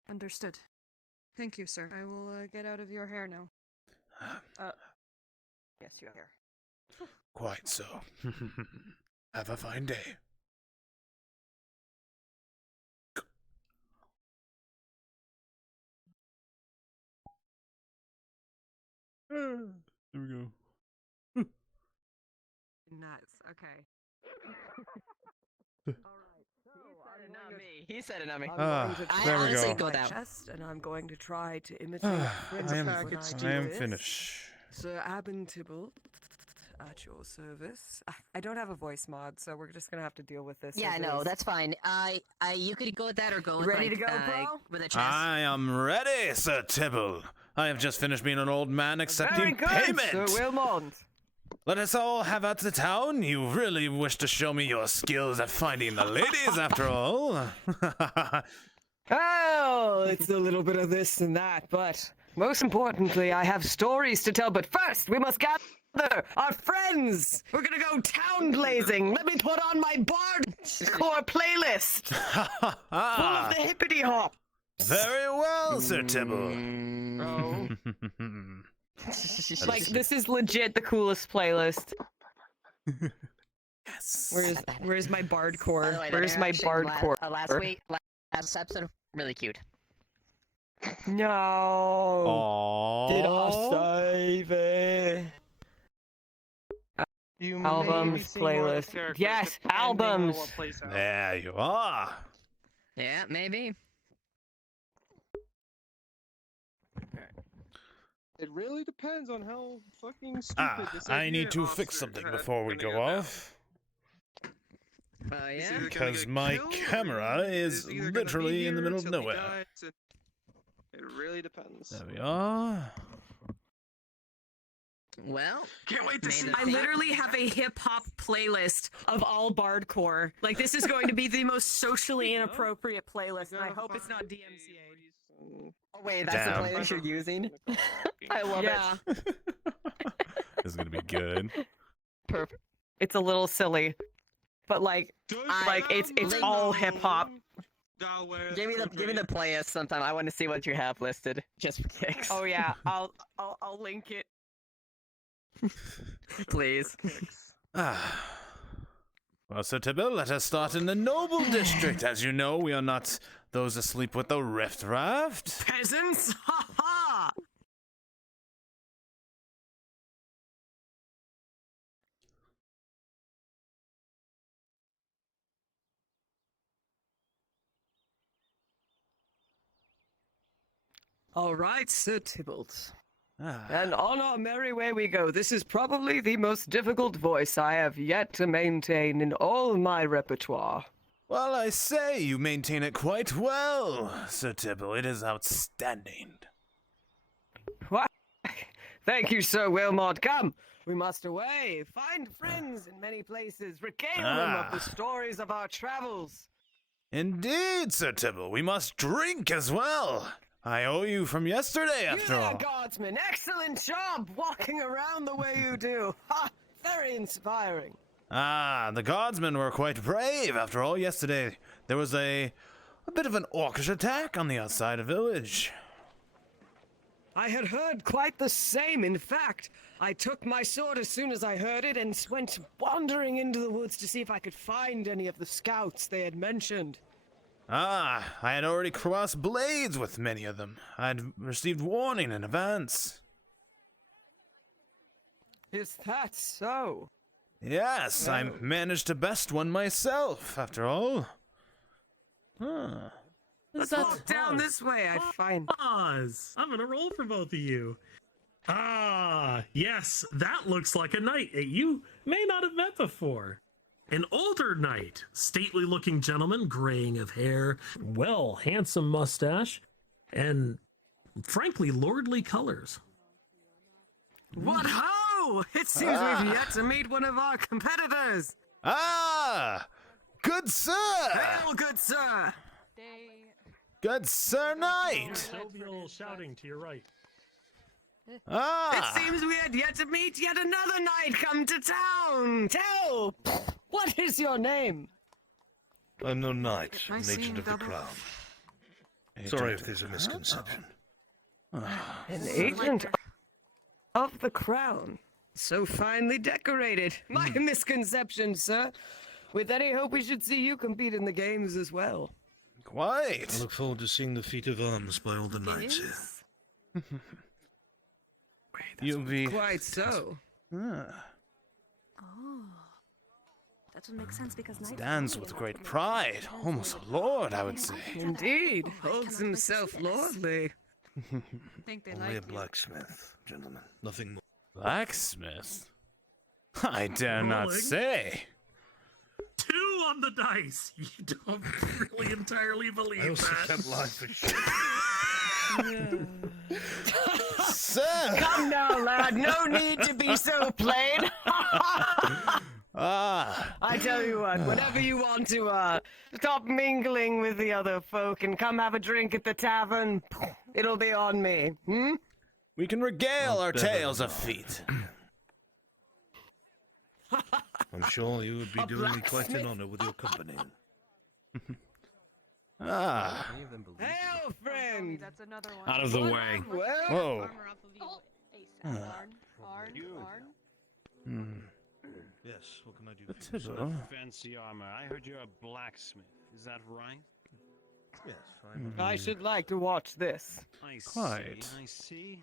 Understood. Thank you, sir. I will get out of your hair now. Yes, your hair. Quite so. Have a fine day. There we go. Nuts. Okay. Not me. He said it, not me. There we go. go that. Chest, and I'm going to try to imitate I am finished. Sir Abin Tibble, at your service. I don't have a voice mod, so we're just gonna have to deal with this. Yeah, as no, is. that's fine. You could go with that or go with Ready like, to go, bro? with a chest. I am ready, Sir Tibble. I have just finished being an old man accepting Very good, payment. Sir Wilmont. let us all have at the town. You really wish to show me your skills at finding the ladies, after all. Oh, it's a little bit of this and that, but most importantly, I have stories to tell. But first, we must gather our friends. We're gonna go town blazing. Let me put on my Barleyroll playlist full of the hippity hop. Very well, Sir Tibble. Like, this is legit the coolest playlist. Yes. Where's my bardcore? By the way, Where's my bardcore? Last episode, really cute. No. Aww. Did I save it? Albums playlist. Yes, albums. There you are. Yeah, maybe. It really depends on how fucking stupid this I idea need to officer fix something had before we coming go about. off. Yeah? Because my camera is literally in the middle of nowhere. It really depends. There we are. Well, can't wait to see. I literally have a hip hop playlist of all bardcore. Like, this is going to be the most socially inappropriate playlist, and I hope it's not DMCA. Oh wait, that's Damn. the playlist you're using? I love it. This is gonna be good. Perfect. It's a little silly, but like it's all hip hop. Give me the playlist sometime. I want to see what you have listed, just for kicks. Oh yeah, I'll link it. Please. Well, Sir Tibble, let us start in the noble district. As you know, we are not those asleep with the rift raft. Peasants? Ha ha! All right, Sir Tybalt. And on our merry way we go. This is probably the most difficult voice I have yet to maintain in all my repertoire. Well, I say you maintain it quite well, Sir Tibble. It is outstanding. What? Thank you, Sir Wilmot. Come, we must away. Find friends in many places. Regale them of the stories of our travels. Indeed, Sir Tibble. We must drink as well. I owe you from yesterday, after all. Guardsman, excellent job walking around the way you do. Ha! Very inspiring. The guardsmen were quite brave. After all, yesterday there was a bit of an orcish attack on the outside of village. I had heard quite the same. In fact, I took my sword as soon as I heard it and went wandering into the woods to see if I could find any of the scouts they had mentioned. I had already crossed blades with many of them. I had received warning in advance. Is that so? Yes, I managed to best one myself, after all. Let's walk down this way, I find. Pause. I'm gonna roll for both of you. Yes, that looks like a knight that you may not have met before. An older knight, stately-looking gentleman, graying of hair, well, handsome mustache, and frankly, lordly colors. What ho! It seems we've yet to meet one of our competitors. Good sir! Hail, good sir! Good sir knight! Jovial shouting to your right. It seems we had yet to meet yet another knight come to town. Tell, what is your name? I'm no knight, I an see agent of the double- crown. Sorry if there's a misconception. An agent of the crown. So finely decorated. My misconception, sir. With any hope we should see you compete in the games as well. Quite. I look forward to seeing the feat of arms by all the knights here. You'll be Quite so. Oh. That would make sense because knights stands with great pride, almost a lord, I would say. Indeed. Holds himself lordly. Think they Only like a you. blacksmith, gentlemen. Nothing more. Blacksmith? I dare not Rolling. say. 2 on the dice. You don't really entirely believe I also that. can't lie for sure. sir. Come now, lad. No need to be so plain. I tell you what, whenever you want to stop mingling with the other folk and come have a drink at the tavern, it'll be on me. Hmm? We can regale our tales of feat. I'm sure you would be A doing me quite an blacksmith? honor with your company. Hail, friend! That's another one. Out of the way. Well, Whoa. Yes, what can I do The for you, sir? Tibble. Fancy armor. I heard you're a blacksmith. Is that right? Yes, I'm I should like to watch this. I Quite. see. I see.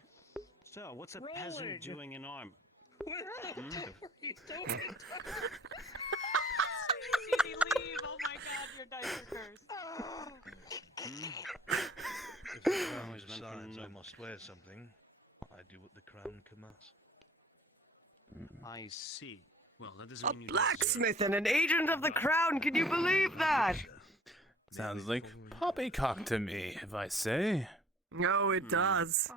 So, what's a peasant doing in armor? leave. Oh my god, your dice are cursed. If the crown decides I must wear something, I do what the crown commands. I see. Well, that doesn't A mean you blacksmith and an agent of the crown, can you believe that? Sounds like poppycock to me, if I say. No, it does.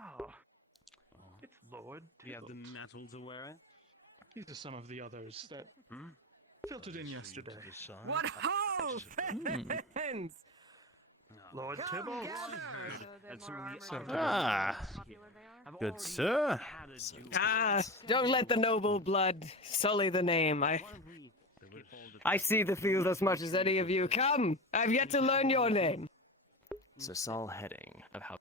It's Lord. Do you have the metal to wear it? These are some of the others that filtered in yesterday. What ho, friends! Lord Tybalt. That's some of the So other Ah, I've good already sir. had a duel. Don't let the noble blood sully the name. I see the field as much as any of you. Come, I've yet to learn your name. Sir Saul Heading of House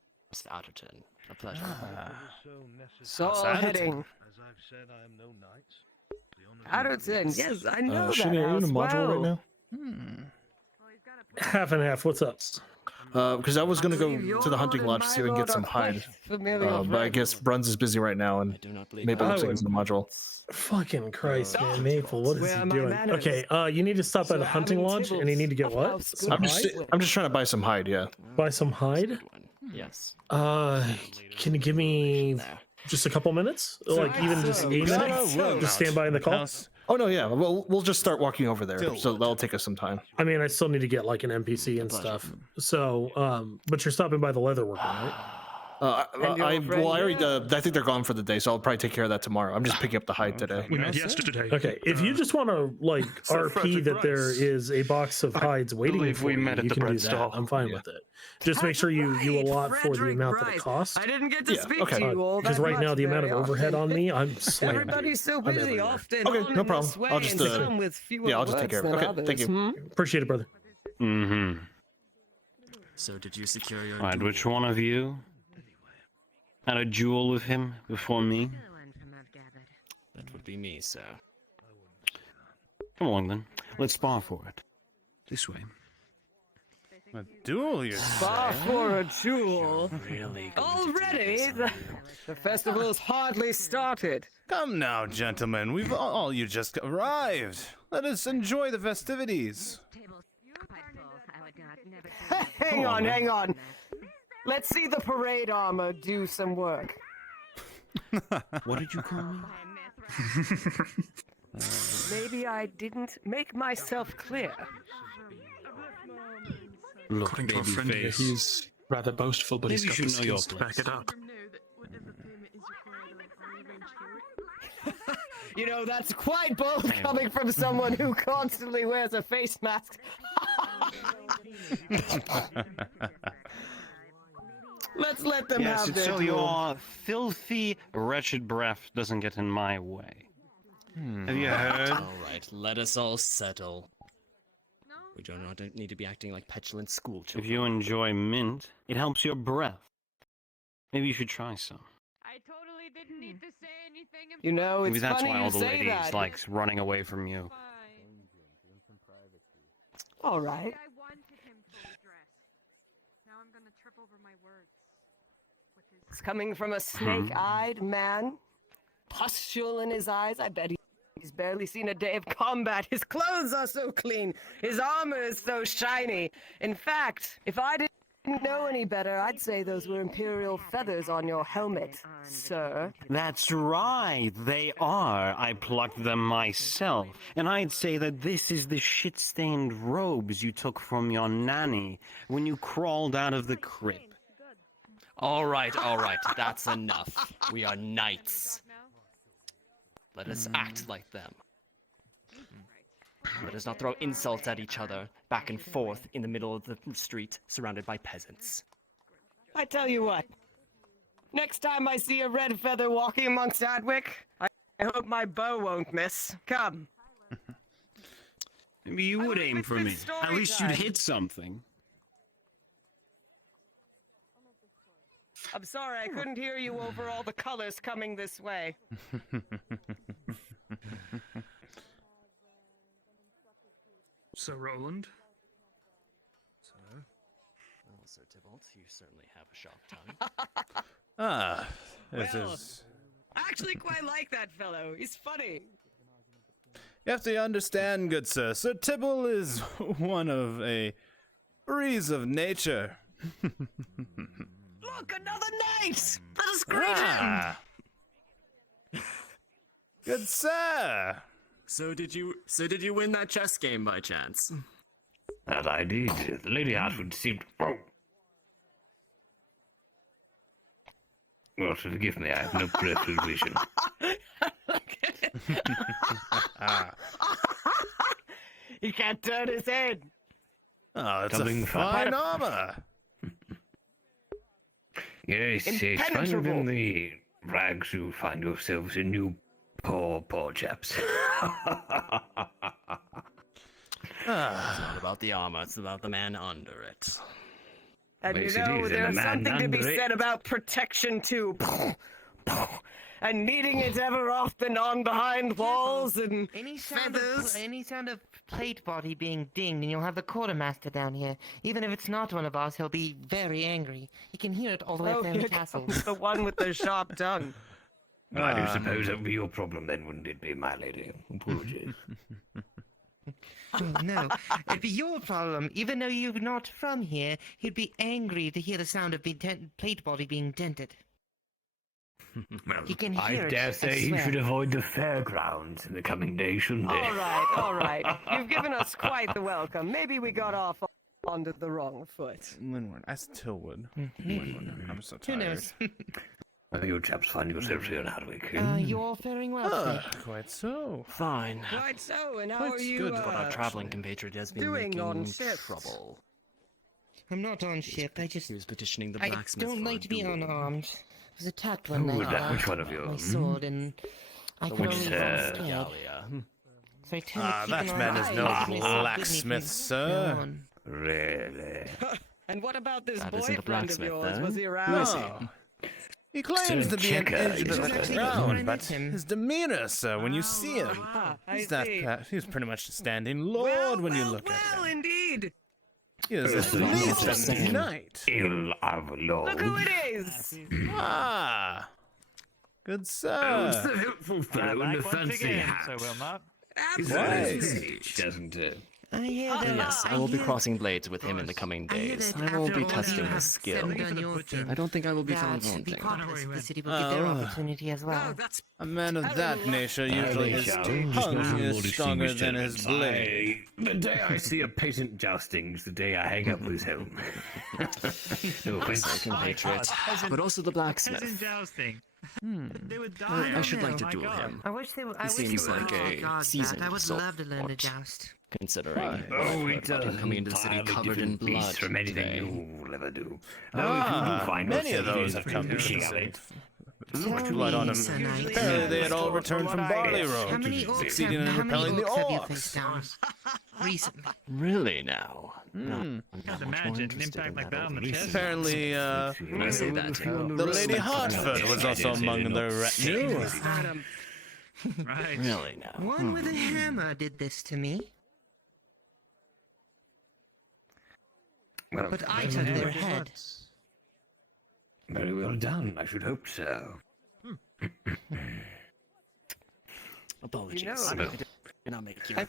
Atherton. A pleasure. Saul Atherton. Heading. As I've said, I am no knight. The honor Atherton, yes, I know that Shane, are you in house a module well. right now? Half and half. What's up? Because I was gonna go Your to the hunting lord lodge and to see if we my can get lord some are quite hide. familiar But I guess friends. Bruns is busy right now, and Maple looks like he's in the module. Fucking Christ, man, Maple, what is Where he are my doing? manners? Okay, you need to stop by the Sir hunting Alan lodge, and you need to get Tybalt what? of Some I'm hide? just trying to buy some hide. Yeah. Buy some hide. Yes. Can you give me just a couple minutes? Like even just a minute? Just stand by in the call. Oh no, yeah. We'll just start walking over there, so that'll take us some time. I mean, I still need to get like an NPC and stuff. So, but you're stopping by the leatherworker, right? I already. I think they're gone for the day, so I'll probably take care of that tomorrow. I'm just picking up the hide today. We met yesterday. Okay, if you just want to like Sir RP Frederick that there Rice. is a box of hides waiting believe for we you, met at you the can bread do that. stall. I'm fine with it. Just make sure you allot for the Frederick amount that it Rice. costs. I didn't get to Yeah, speak okay. to you all Because that right now much the amount of very overhead often. on me, I'm slammed. Everybody's so I'm busy, everywhere. often Okay, on no in this problem. way, I'll just, and some with fewer yeah, I'll just take care words of it. than Okay, thank you. others, Appreciate it, brother. Mm-hmm. So did you secure your Right, duel? which one of you had a duel with him before me? That would be me, sir. Come along then. Let's spar for it. This way. A duel, you Spar say? for a duel. Really? Already? The festival's hardly started. Come now, gentlemen. We've all you just arrived. Let us enjoy the festivities. Hang on. Let's see the parade armor do some work. What did you call me? Maybe I didn't make myself clear. Look, According to our baby friend here, face. he's rather boastful, but Maybe he's you got should the know your skills to back it up. You know, that's quite bold coming from someone who constantly wears a face mask. Let's let them Yes, have it's their so duel. your filthy, wretched breath doesn't get in my way. Have you heard? All right, let us all settle. We don't need to be acting like petulant school If children. you enjoy mint, it helps your breath. Maybe you should try some. I totally didn't need to say anything. You know, it's Maybe that's funny why you all the say ladies that. like running away from you. All right. I wanted him full dress. Now I'm gonna trip over my words. It's coming from a snake-eyed man. Pustule in his eyes. I bet he's barely seen a day of combat. His clothes are so clean. His armor is so shiny. In fact, if I didn't know any better, I'd say those were imperial feathers on your helmet, sir. That's right, they are. I plucked them myself. And I'd say that this is the shit-stained robes you took from your nanny when you crawled out of the crypt. All right, that's enough. We are knights. Let us act like them. Let us not throw insults at each other back and forth in the middle of the street, surrounded by peasants. I tell you what. Next time I see a red feather walking amongst Adwick, I hope my bow won't miss. Come. Maybe you would aim for me. At least you'd hit something. I'm sorry, I couldn't hear you over all the colors coming this way. So, Roland? Well, Sir Tybalt, you certainly have a sharp tongue. This Well, is. I actually quite like that fellow. He's funny. You have to understand, good sir. Sir Tibble is one of a breeze of nature. Look, another knight! Let us greet him! Good sir. So did you win that chess game by chance? That I did. The Lady Hartwood seemed. Oh. Well, forgive me, I have no peripheral vision. He can't turn his head. Oh, it's Something a fine fine. armor. Yes, yes, find in the rags you find yourselves in, you poor chaps. It's not about the armor, it's about the man under it. And Yes, you it know, is, and there's the man something to be under said it. about protection too. And needing it ever often on behind walls and Any sound feathers. of any sound of plate body being dinged, and you'll have the quartermaster down here. Even if it's not one of us, he'll be very angry. You can hear it all the way up there in here the castle. comes the one with the sharp tongue. I do suppose that would be your problem then, wouldn't it be, my lady? Apologies. Oh, no, it'd be your problem. Even though you're not from here, he'd be angry to hear the sound of plate body being dented. Well, He can I hear it, dare I say he swear. should avoid the fairgrounds in the coming days, shouldn't he? All right. You've given us quite the welcome. Maybe we got off onto the wrong foot. Linwood, I still would. Maybe. I'm so Who tired. knows? How you chaps find yourselves here in Hardwick? You're all faring well today. Quite so. Fine. Quite so, and how Quite are you good, But our traveling compatriot has been doing making on shift? trouble. I'm not on ship. I just He was petitioning the I blacksmith don't for like a to be duel. unarmed. I was attacked one Who night. would that? and Which one of I you? My sword, and I could which, only sir? scared. Gallia. So I tend to keep That an man eye is on no myself, keep me from blacksmith, now sir. on. Really? And what about this That isn't a boyfriend of blacksmith, yours? eh? Was he around? No. He claims Sir to be an Checker, agent is of it? the Actually, crown, before I but met him- his demeanor, sir, when you see him, I he's not. see. He's pretty much a standing lord when you look at Well, him. indeed. He is at Listen, least listen. a knight. Ill of lord. Look who it is. Ah, good Oh, sir. the helpful fellow in the fancy hat. So will not. His Absolutely. age, doesn't it? I hear that. Yes, I will be crossing blades with him in the coming I hear days. that I will after be all testing you his have skill. said and done your thing, I don't think I will be found that the wanting. populace of the city will get their Oh. opportunity as well. Oh, that's A man of that nature usually his tongue is stronger than his blade. The day I see a peasant jousting is the day I hang up his helm. No offense. Compatriot, but also the blacksmith. jousting. They would I die. should like to my duel God. him. I wish they were. I He wish seems they were like all a gods, seasoned I would love to learn to sort. joust. Considering Oh, I've it's heard him coming into the city entirely covered in different beast blood from anything today. you'll ever do. Now, if you do find Many of yourself those in have come to the wishing of city. it, Much blood on him. Sir Knight. Apparently they had all returned from How Barleyroll, many orcs succeeding in have you repelling the faced orcs. down recently? Really now? No, I'm Can't not much more imagine an interested impact in like that that on the old chest. Apparently, When I say that, the Lady Hartford was also among their retinue. Right. really now? One with a hammer did this to me, well, but I took their head. very well done. I should hope so. Apologies. You know, I did not make you. I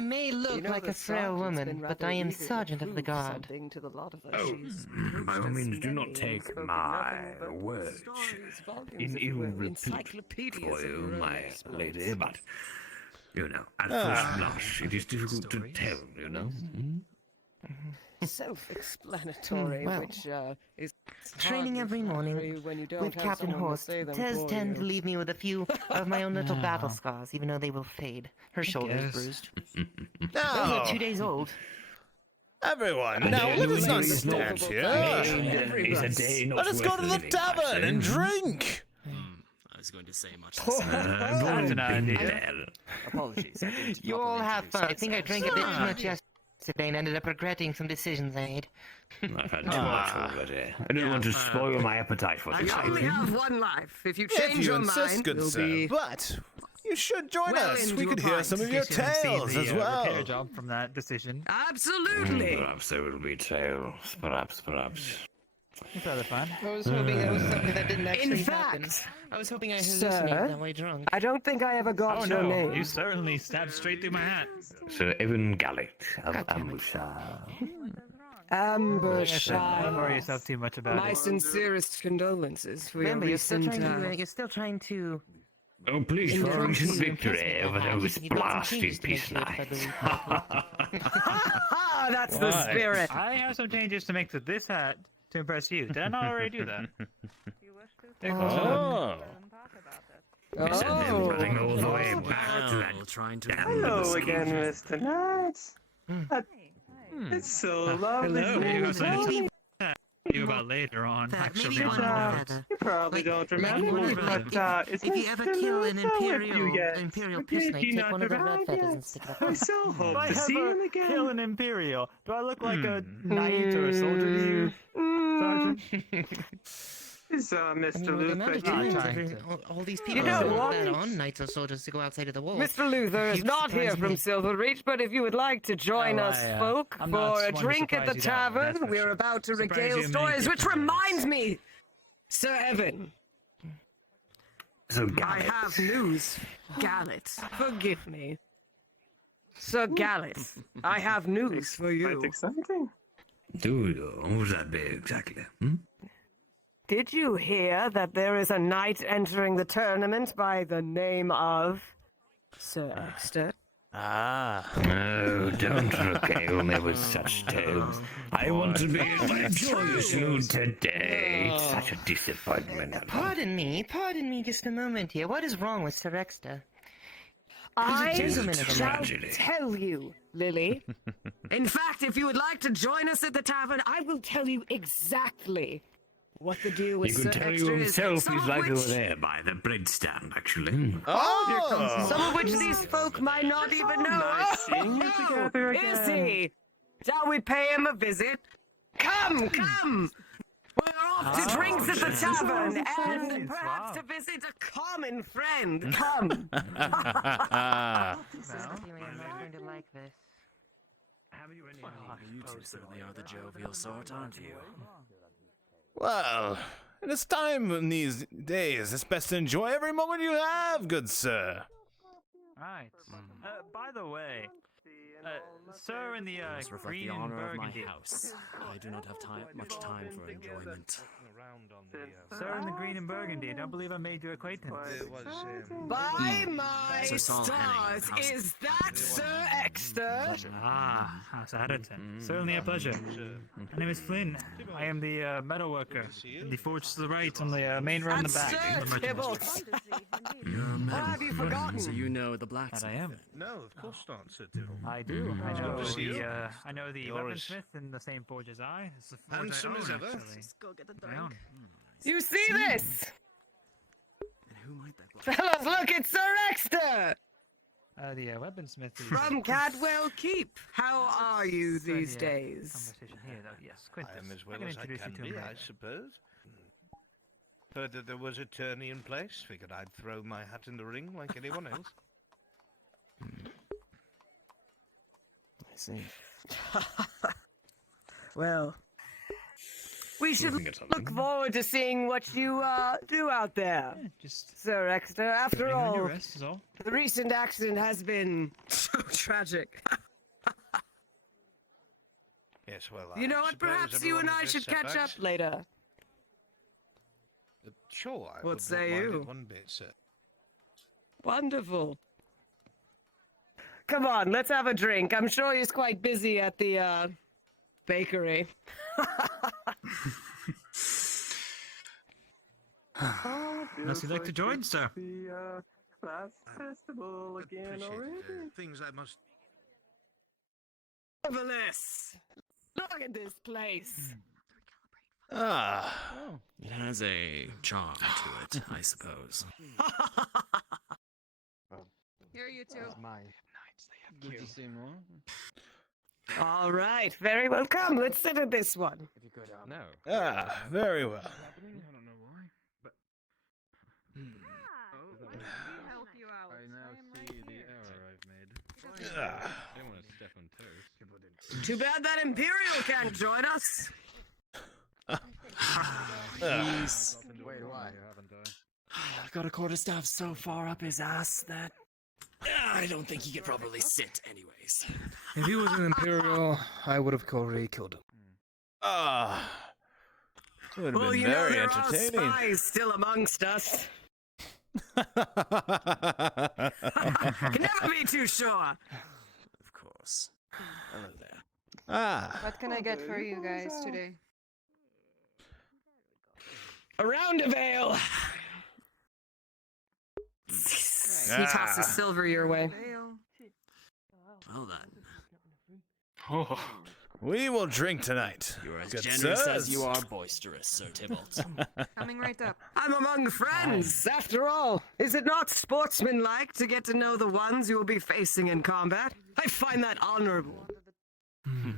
may look You know, like the a frail sergeant's woman, been but rather I am eager to sergeant of the prove guard. something to the lot of us. Oh, She's by all approached us means, do not many and take spoken my nothing but words stories, volumes, in if you ill will, repute encyclopedias for of you, her own my exploits. lady, but, you know, at first blush, it is difficult to tell, you know. Self-explanatory, well. which is Training hardly every morning flattery when you don't with have Captain someone to Horst say them does for tend you. to leave me with a few of my own little battle scars, even though they will fade. Her shoulder is guess. bruised. Now, Those are 2 days old. Everyone, now let us not stand here. Let us go to the tavern and drink. I was going to say much Oh, the same. Apologies. You all have fun. I think I drank a bit too much yesterday and ended up regretting some decisions I made. I've had too much already. I don't want to spoil my appetite for You this only evening. have one life. If you If change you your insist, mind, good you'll sir. be But you should join well us. We into could a hear pint. some of In your case you haven't seen tales the, as repair well. job from that decision. Absolutely. Perhaps there will be tales. Perhaps. It's rather fun. I was hoping that was something that didn't actually In happen. fact, I was hoping I hallucinated that way drunk. I don't think I ever got Oh your no, name. you certainly stabbed straight through my hat. Sir Evan Gallet of Ambushire. Don't worry Ambushire. yourself too much about My it. sincerest condolences for Remember, your you're still recent. trying to. You're still trying to. Oh, please, In for the recent country, victory over those You've got some blasted changes to make peace to it, I knights. believe. Ah, that's the Right. spirit. I have some changes to make to this hat to impress you. Did I not already do that? Take a closer look. Oh. And then running all the way Wow, back to that trying to Hello again, Mr. Knights. It's so lovely. Hello. There you go, to son. meet you. You about later on, actually. You probably don't remember me, but it's If you nice ever to kill an know with you imperial yet. piss knight, Maybe take not one of the red around feathers yet. and stick it up. I so hope If I to see him ever again. kill an Imperial, do I look like a knight or a soldier to you, Sergeant? Is Mr. The amount of Luther times here? all these people know put what? that on knights or soldiers to go outside of the walls. Mr. Luther is You'd not here surprise from me. Silverreach, but if you would like to join us, folk, I'm not for a one to drink at the surprise you that way, that's tavern, for we're sure. about to Surprise regale you in many stories, which different ways. reminds me, Sir Evan, So I Gallet. have news. Gallet, forgive me. Sir Gallet, I have news for you. Quite exciting. What would that be exactly? Did you hear that there is a knight entering the tournament by the name of Sir Exeter? Ah. No, don't regale me with such tales. I want to be in my joyous mood today. It's such a disappointment. Pardon me just a moment here. What is wrong with Sir Exeter? I gentleman of a shall tragedy. tell you, Lily. In fact, if you would like to join us at the tavern, I will tell you exactly what the deal with You Sir can tell Exeter you is. himself Some he's of like which- over there by the bread stand, actually. Oh. Some of which these folk might not even know. Nice seeing you together Is again. he? Shall we pay him a visit? Come! We're off to drinks at the tavern and perhaps to visit a common friend. Come! I'm not going to like this. You two certainly are the jovial sort, aren't you? Well, it is time in these days. It's best to enjoy every moment you have, good sir. Right. By the way, sir in the Must reflect green the and honor of my burgundy. house. I do not have much time for enjoyment. Sir in the green and burgundy. I don't believe I made your acquaintance. By my Sir Saul Henning, stars, how's- is that Sir Exeter? Ah, House Adderton. Certainly a pleasure. My name is Flynn. I am the metalworker in the forge to the right on the main row in the And back. Sir of the merchandise. Tibbles. You're a Or have you forgotten? So you know the That blacksmith. I am. No, of course not, Sir Tibble. I do. I know Good to see you. I know the You're as weaponsmith in the same forge as I. It's the forge handsome I as own, ever. actually. Just go get the My own. drink. You see this? And who might that be? Fellas, look, it's Sir Exeter! The weaponsmith is From Cadwell Keep. How are you Certainly these a days? Conversation here, though. Yes, Quintus. I am as well can as I introduce you can to be, him I later. suppose. Heard that there was a tourney in place. Figured I'd throw my hat in the ring like anyone else. I see. Well, we should Looking at something. look forward to seeing what you do out there, Just Sir Exeter. After putting on your all, rest is all. the recent accident has been so tragic. Yes, well, You I know what? suppose Perhaps you and everyone I has should their catch up setbacks. later. Sure, I What would say not mind you? it one bit, sir. Wonderful. Come on, let's have a drink. I'm sure he's quite busy at the bakery. Unless you'd like to join, sir. The class festival again already. Things I must. Marvelous! Look at this place. It has a charm to it, I suppose. Here, you two. Good to see more. All right, very well. Come, let's sit at this one. No. Very well. I don't know why, but. Help you out. I now see the error I've made. Ah. I don't want to step on toes. Too bad that Imperial can't join us. He's Wait, why? got a quarterstaff so far up his ass that I don't think he could properly sit anyways. If he was an Imperial, I would have already killed him. It would have Well, been you know, very there are entertaining. spies still amongst us. Can never be too sure. Of course. Hello there. What can I get for you guys today? A round of ale. He tosses silver your way. Well then. Oh. We will drink tonight. You are as Good generous as sirs. you are boisterous, Sir Tybalt. Coming right up. I'm among friends, after all. Is it not sportsmanlike to get to know the ones you will be facing in combat? I find that honorable. I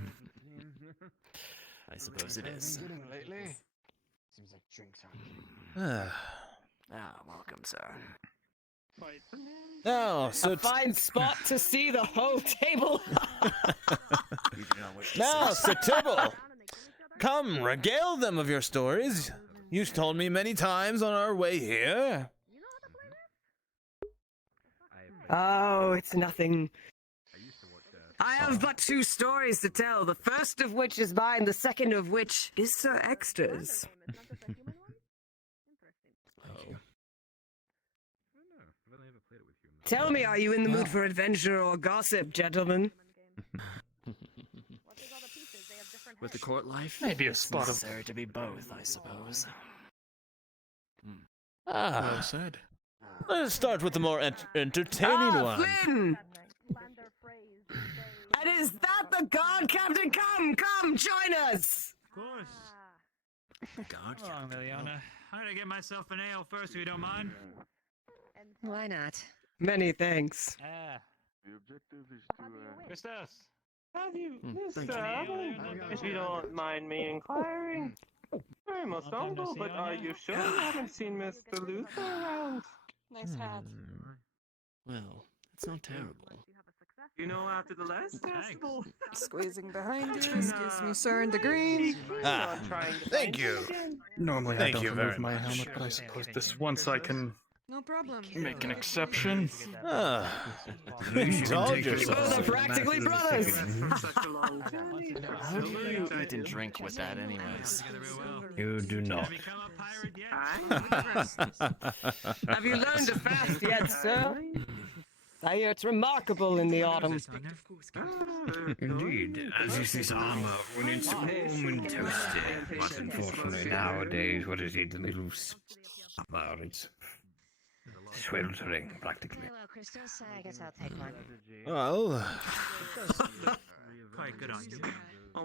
suppose it is. Lately? Seems like drinks are. Welcome, sir. Now, A fine spot to see the whole table. Now, Sir Tibble, come, regale them of your stories. You told me many times on our way here. Oh, it's nothing. I have but 2 stories to tell, the first of which is mine, the second of which is Sir Extra's. Tell me, are you in the mood for adventure or gossip, gentlemen? With the court life, Maybe a it's spot of- necessary to be both, I suppose. Well said. Let us start with the more entertaining one. Flynn! And is that the guard captain? Come, join us! Of course. God, Hold on, Liliana. I'm gonna get myself an ale first, if you don't mind. Why not? Many thanks. The objective is to. Christos. Have you, yes, Thank sir? you. If you don't mind me inquiring. Very most humble, but are you sure you haven't seen Mr. Luther around? Nice hat. Well, it's not terrible. You know, after the last festival. Squeezing behind you, excuse me, sir, in the green. Thank you. Normally Thank I don't you remove very my much. helmet, but I suppose this once I can No problem. make an exception. You told You both are yourself. practically brothers. How do you eat and drink with that, anyways? You do not. Have you learned to fast yet, sir? I hear it's remarkable in the autumn. Indeed, as is this armor when it's warm and toasty. But unfortunately nowadays, what is it, the middle of summer, it's sweltering practically. Well, Christos, I guess I'll take one. Well, Quite good on you.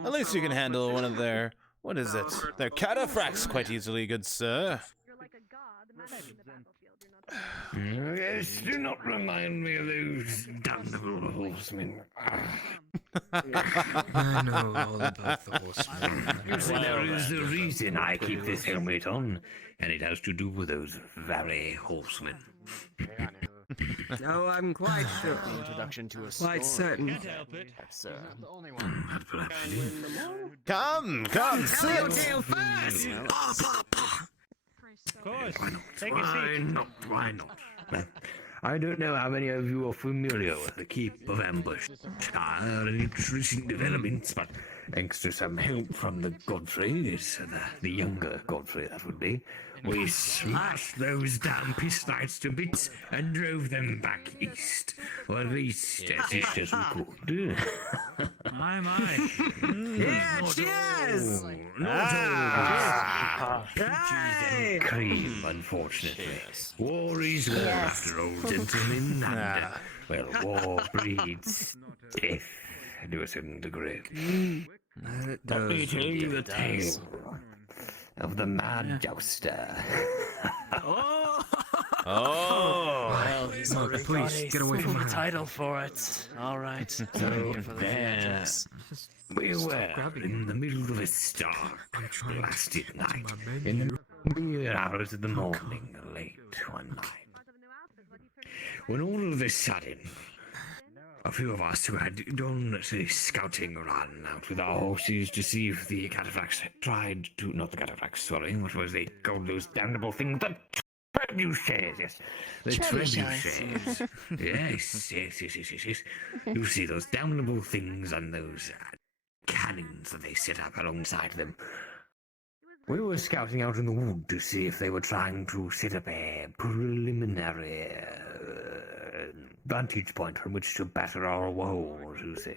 at least you can handle one of their. What is it? Their cataphracts quite easily, good sir. Yes, do not remind me of those damnable horsemen. I know all about the horsemen. There is a reason I keep this helmet on, and it has to do with those very horsemen. Oh, I'm quite sure. Introduction to a Quite certain. Can't help it. Sir. Come, Tell your sit. tale first! Of course. Why not? Take a Why seat. not? Why not? I don't know how many of you are familiar with the Keep of Ambush and its recent developments, but thanks to some help from the Godfrey, it's the younger Godfrey that would be, We smashed those damn piss knights to bits and drove them back east. Or at least as east as we could. My, my. Yeah, cheers! Not all peaches and cream, unfortunately. War is war after all, gentlemen. And, well, war breeds death to a certain degree. Let me tell you the tale of the mad jouster. Well, he's Look, already please, got a get away from silver my title for it. All right. So Thank you for the there franchise. we were in the middle of a stark, blasted night, in the mere hours of the morning, late one night, when all of a sudden, a few of us who had done a scouting run out with our horses to see if the cataphracts tried to, not the cataphracts, sorry, what was they called, those damnable things, the trebuchets, yes, the trebuchets. Yes. You see those damnable things and those cannons that they set up alongside them. We were scouting out in the wood to see if they were trying to set up a preliminary vantage point from which to batter our walls, you see.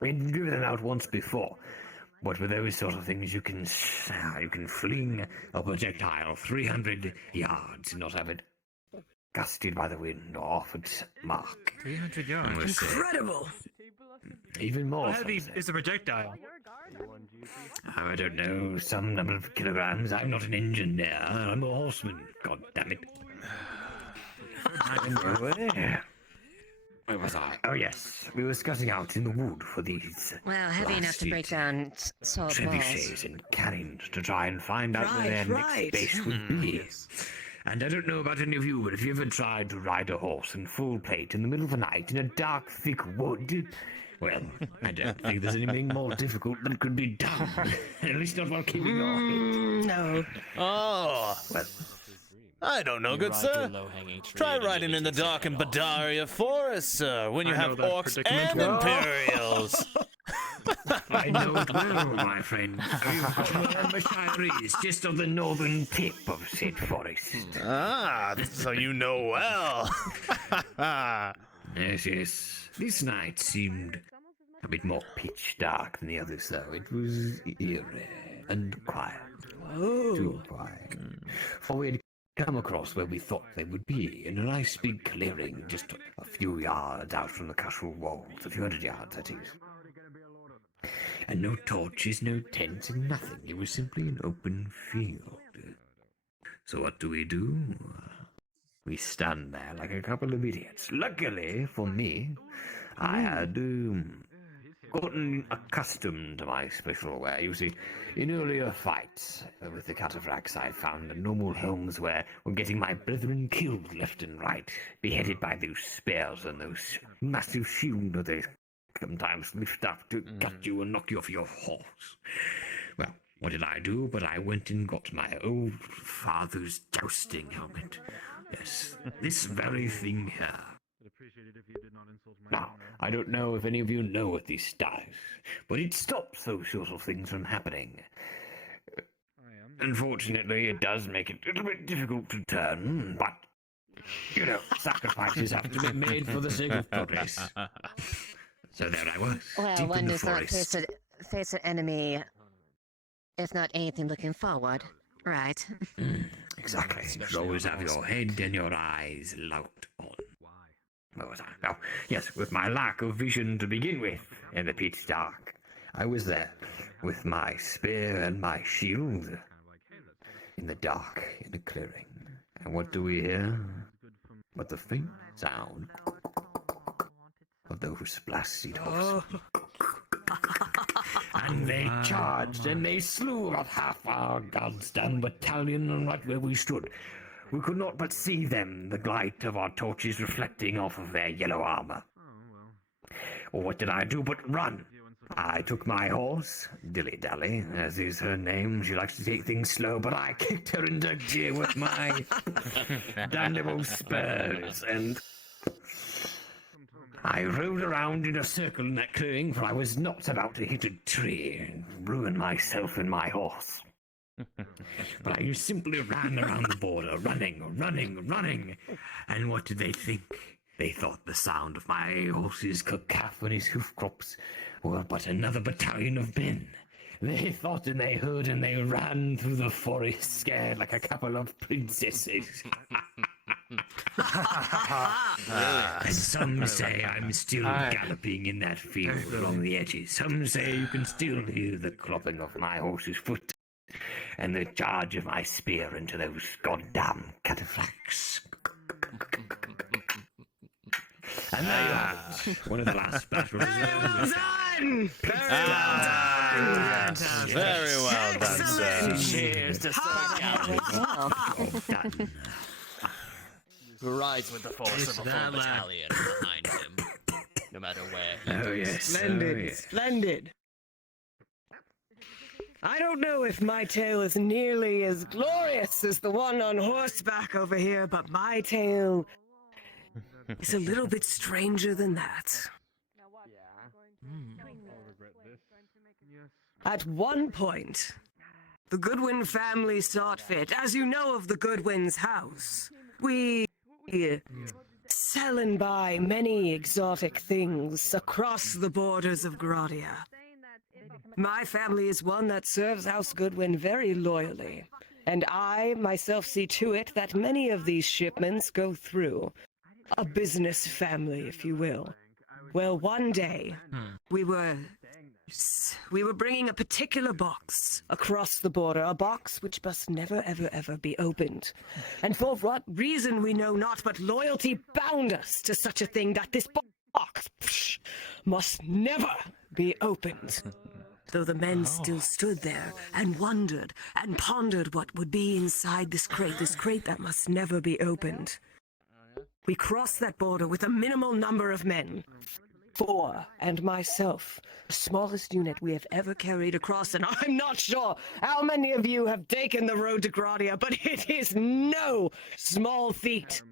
We'd driven them out once before, but with those sort of things you can fling a projectile 300 yards and not have it gusted by the wind or off its mark. 300 yards. Incredible! Even more. How heavy is the projectile? I don't know, some number of kilograms. I'm not an engineer. I'm a horseman. God damn it. Where was I? Oh yes, we were scouting out in the wood for these. Well, heavy enough to break down salt walls. Trebuchets and cannons to try and find out where their next base would be. And I don't know about any of you, but if you ever tried to ride a horse in full plate in the middle of the night in a dark, thick wood, well, I don't think there's anything more difficult that could be done. At least not while keeping your head. No. Oh. Well, I don't know, good sir. Try riding in the dark in Badaria Forest, sir, when you have orcs and imperials. I know it well, my friend. Shire is just on the northern tip of said forest. Ah, so you know well. Yes. This night seemed a bit more pitch dark than the others, though. It was eerie and quiet. Too quiet. For we had come across where we thought they would be, in a nice big clearing just a few yards out from the castle walls, a few hundred yards, that is. And no torches, no tents, and nothing. It was simply an open field. So what do? We stand there like a couple of idiots. Luckily for me, I had gotten accustomed to my special wear. You see, in earlier fights with the cataphracts, I found that normal helms were getting my brethren killed left and right, beheaded by those spears and those massive shields that they sometimes lift up to cut you and knock you off your horse. Well, what did I do? But I went and got my old father's jousting helmet. Yes, this very thing here. Now, I don't know if any of you know what this does, but it stops those sort of things from happening. Unfortunately, it does make it a little bit difficult to turn, but, you know, sacrifices have to be made for the sake of progress. So there I was, Well, deep one in the does not forest. face an enemy, if not anything looking forward, right? Exactly. You always have your head and your eyes locked on. Where was I? Oh, yes, with my lack of vision to begin with, in the pitch dark, I was there, with my spear and my shield, in the dark, in a clearing. And what do we hear? But the faint sound of those blasted horses. And they charged, and they slew about half our goddamn battalion right where we stood. We could not but see them, the light of our torches reflecting off of their yellow armor. Well, what did I do but run? I took my horse, Dilly-Dally, as is her name. She likes to take things slow, but I kicked her into gear with my damnable spurs, and I rode around in a circle in that clearing, for I was not about to hit a tree and ruin myself and my horse. But I simply ran around the border, running. And what did they think? They thought the sound of my horse's cacophonous hoof crops were but another battalion of men. They thought and they heard and they ran through the forest scared like a couple of princesses. And some say I'm still galloping in that field along the edges. Some say you can still hear the clopping of my horse's foot and the charge of my spear into those goddamn cataphracts. And there you have it. One of the last battles. Very well done, sir. Cheers to Sir who rides with the force of a full battalion behind him, no matter where he goes. Splendid, splendid. I don't know if my tale is nearly as glorious as the one on horseback over here, but my tale is a little bit stranger than that. At one point, the Goodwin family thought fit, as you know of the Goodwin's house. We sell and buy many exotic things across the borders of Grodia. My family is one that serves House Goodwin very loyally, and I myself see to it that many of these shipments go through. A business family, if you will. Well, one day, we were bringing a particular box across the border, a box which must never, ever, ever be opened. And for what reason we know not, but loyalty bound us to such a thing that this box must never be opened. Though the men still stood there and wondered and pondered what would be inside this crate that must never be opened. We crossed that border with a minimal number of men. 4, and myself, the smallest unit we have ever carried across, and I'm not sure how many of you have taken the road to Grodia, but it is no small feat.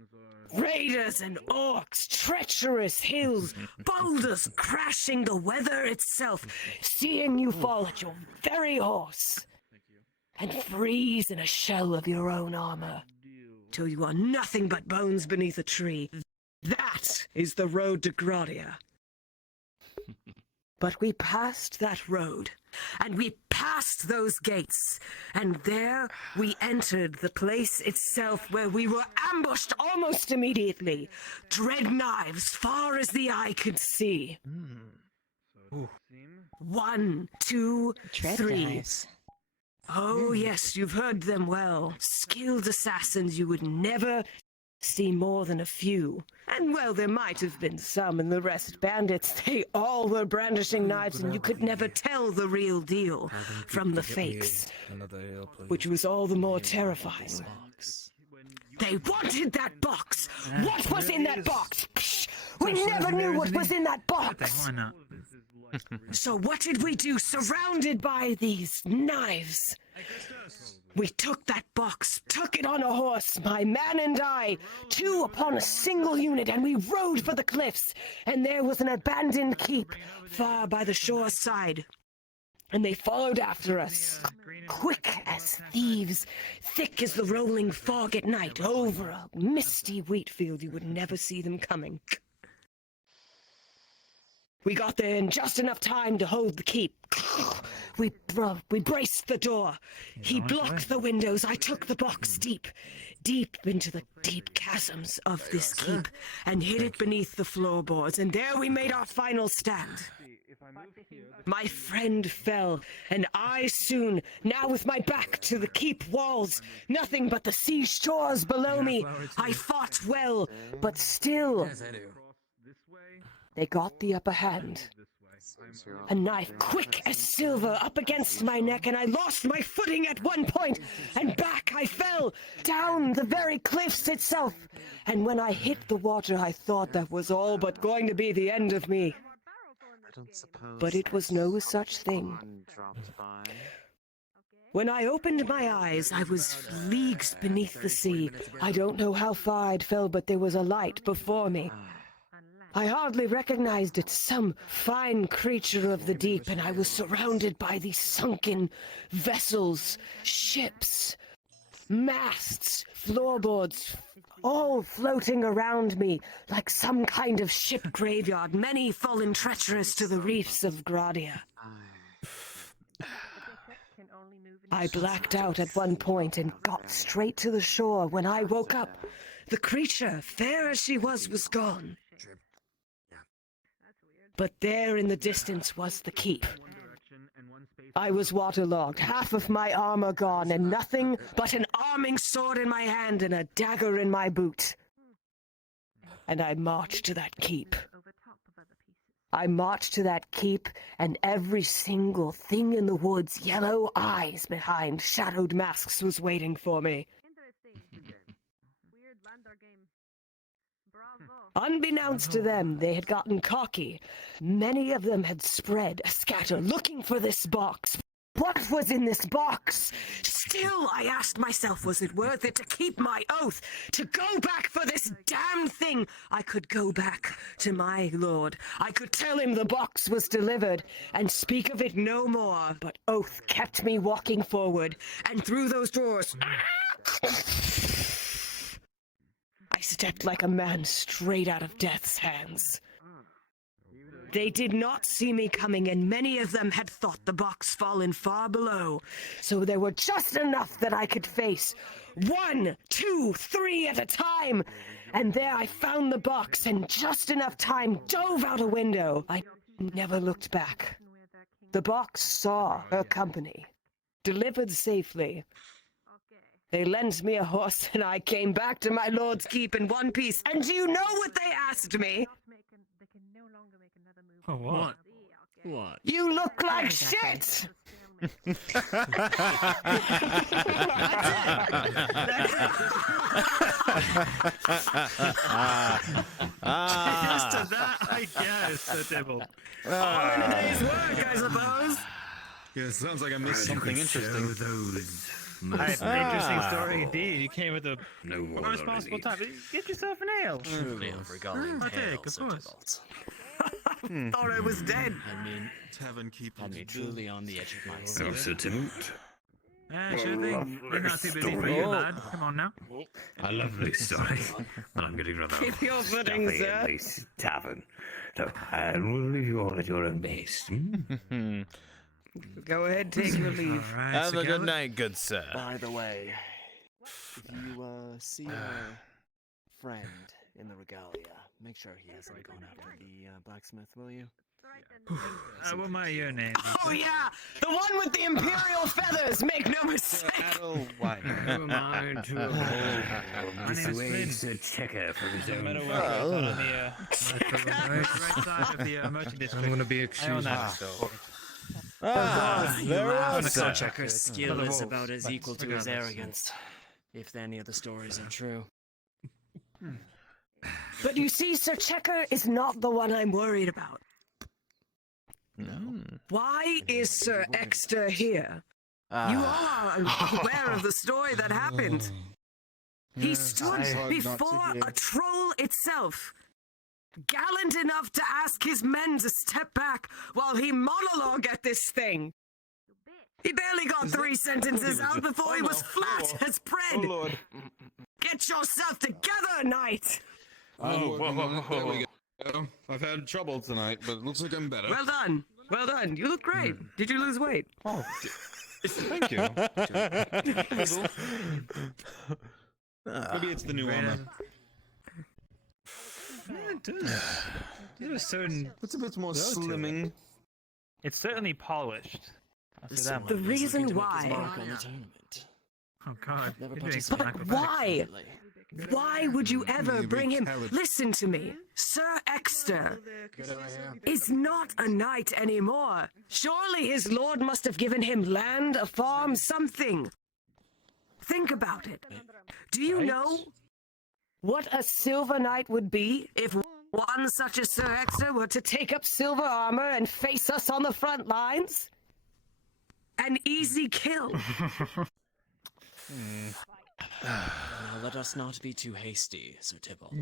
Raiders and orcs, treacherous hills, boulders crashing, the weather itself, seeing you fall at your very horse, and freeze in a shell of your own armor, till you are nothing but bones beneath a tree. That is the road to Grodia. But we passed that road, and we passed those gates, and there we entered the place itself where we were ambushed almost immediately. Dread knives far as the eye could see. 1, 2, 3. Oh yes, you've heard them well. Skilled assassins, you would never see more than a few. And well, there might have been some, and the rest bandits. They all were brandishing knives, and you could never tell the real deal from the fakes, which was all the more terrifying. They wanted that box! What was in that box? Psh, we never knew what was in that box! Why not? So what did we do, surrounded by these knives? We took that box, took it on a horse, my man and I, 2 upon a single unit, and we rode for the cliffs. And there was an abandoned keep far by the shore side. And they followed after us, quick as thieves, thick as the rolling fog at night, over a misty wheat field. You would never see them coming. We got there in just enough time to hold the keep. We braced the door. He blocked the windows. I took the box deep into the deep chasms of this keep and hid it beneath the floorboards. And there we made our final stand. My friend fell, and I soon, now with my back to the keep walls, nothing but the sea shores below me. I fought well, but still, they got the upper hand. A knife quick as silver up against my neck, and I lost my footing at one point, and back I fell, down the very cliffs itself. And when I hit the water, I thought that was all but going to be the end of me. But it was no such thing. When I opened my eyes, I was leagues beneath the sea. I don't know how far I'd fell, but there was a light before me. I hardly recognized it. Some fine creature of the deep, and I was surrounded by these sunken vessels, ships, masts, floorboards, all floating around me like some kind of ship graveyard, many fallen treacherous to the reefs of Gradia. I blacked out at one point and got straight to the shore. When I woke up, the creature, fair as she was gone. But there in the distance was the keep. I was waterlogged, half of my armor gone, and nothing but an arming sword in my hand and a dagger in my boot. And I marched to that keep. I marched to that keep, and every single thing in the woods, yellow eyes behind shadowed masks, was waiting for me. Unbeknownst to them, they had gotten cocky. Many of them had spread, scatter, looking for this box. What was in this box? Still, I asked myself, was it worth it to keep my oath? To go back for this damned thing? I could go back to my lord. I could tell him the box was delivered and speak of it no more. But oath kept me walking forward, and through those doors... I stepped like a man straight out of death's hands. They did not see me coming, and many of them had thought the box fallen far below. So there were just enough that I could face. 1, 2, 3 at a time. And there I found the box, and just enough time dove out a window. I never looked back. The box saw her company. Delivered safely. They lent me a horse, and I came back to my lord's keep in one piece. And do you know what they asked me? Oh, what? What? You look like shit! Yes to that, I guess, the devil. All in a day's work, I suppose. Yeah, sounds like I missed something interesting. That's an interesting story indeed. You came at the worst possible time. Get yourself an ale. Truly of regaling tales, Sir Tybalt. Thought I was dead. I mean, Tavern keeper. had me truly on the edge of my Oh, seat. Sir Tybalt. Yeah, sure thing. We're not too busy for you, lad. Come on now. A lovely story. I'm getting rather Keep your footing, stuffy sir. in this tavern. So, we'll leave you all at your own pace. Go ahead, take your leave. Have a good night, good sir. By the way, if you see your friend in the regalia, make sure he hasn't gone after the blacksmith, will you? What am your name? Oh yeah, the one with the imperial feathers. Make no mistake. Who am I to dissuade Sir Checker from his own on the right side of the merchant district. I'm going to be excused. Very well, Sir sir. Checker's skill is about as equal to his arrogance, if any of the stories are true. But you see, Sir Checker is not the one I'm worried about. Why is Sir Exeter here? You all are aware of the story that happened. He stood before a troll itself, gallant enough to ask his men to step back while he monologued at this thing. He barely got 3 sentences out before he was flat as bread. Get yourself together, knight! Whoa. I've had trouble tonight, but it looks like I'm better. Well done. Well done. You look great. Did you lose weight? Oh, thank you. Maybe it's the new armor. Yeah, it does. There's a certain. It's a bit more slimming. It's certainly polished. I'll say that The much. reason why. Oh God. Never You're doing participated. some But acrobatics. why? Why would you ever Maybe bring him? carrot. Listen to me. Sir Exeter is not a knight anymore. Surely his lord must have given him land, a farm, something. Think about it. Do you know what a silver knight would be if one such as Sir Exeter were to take up silver armor and face us on the front lines? An easy kill. Now, let let us not be too hasty, Sir Tybalt.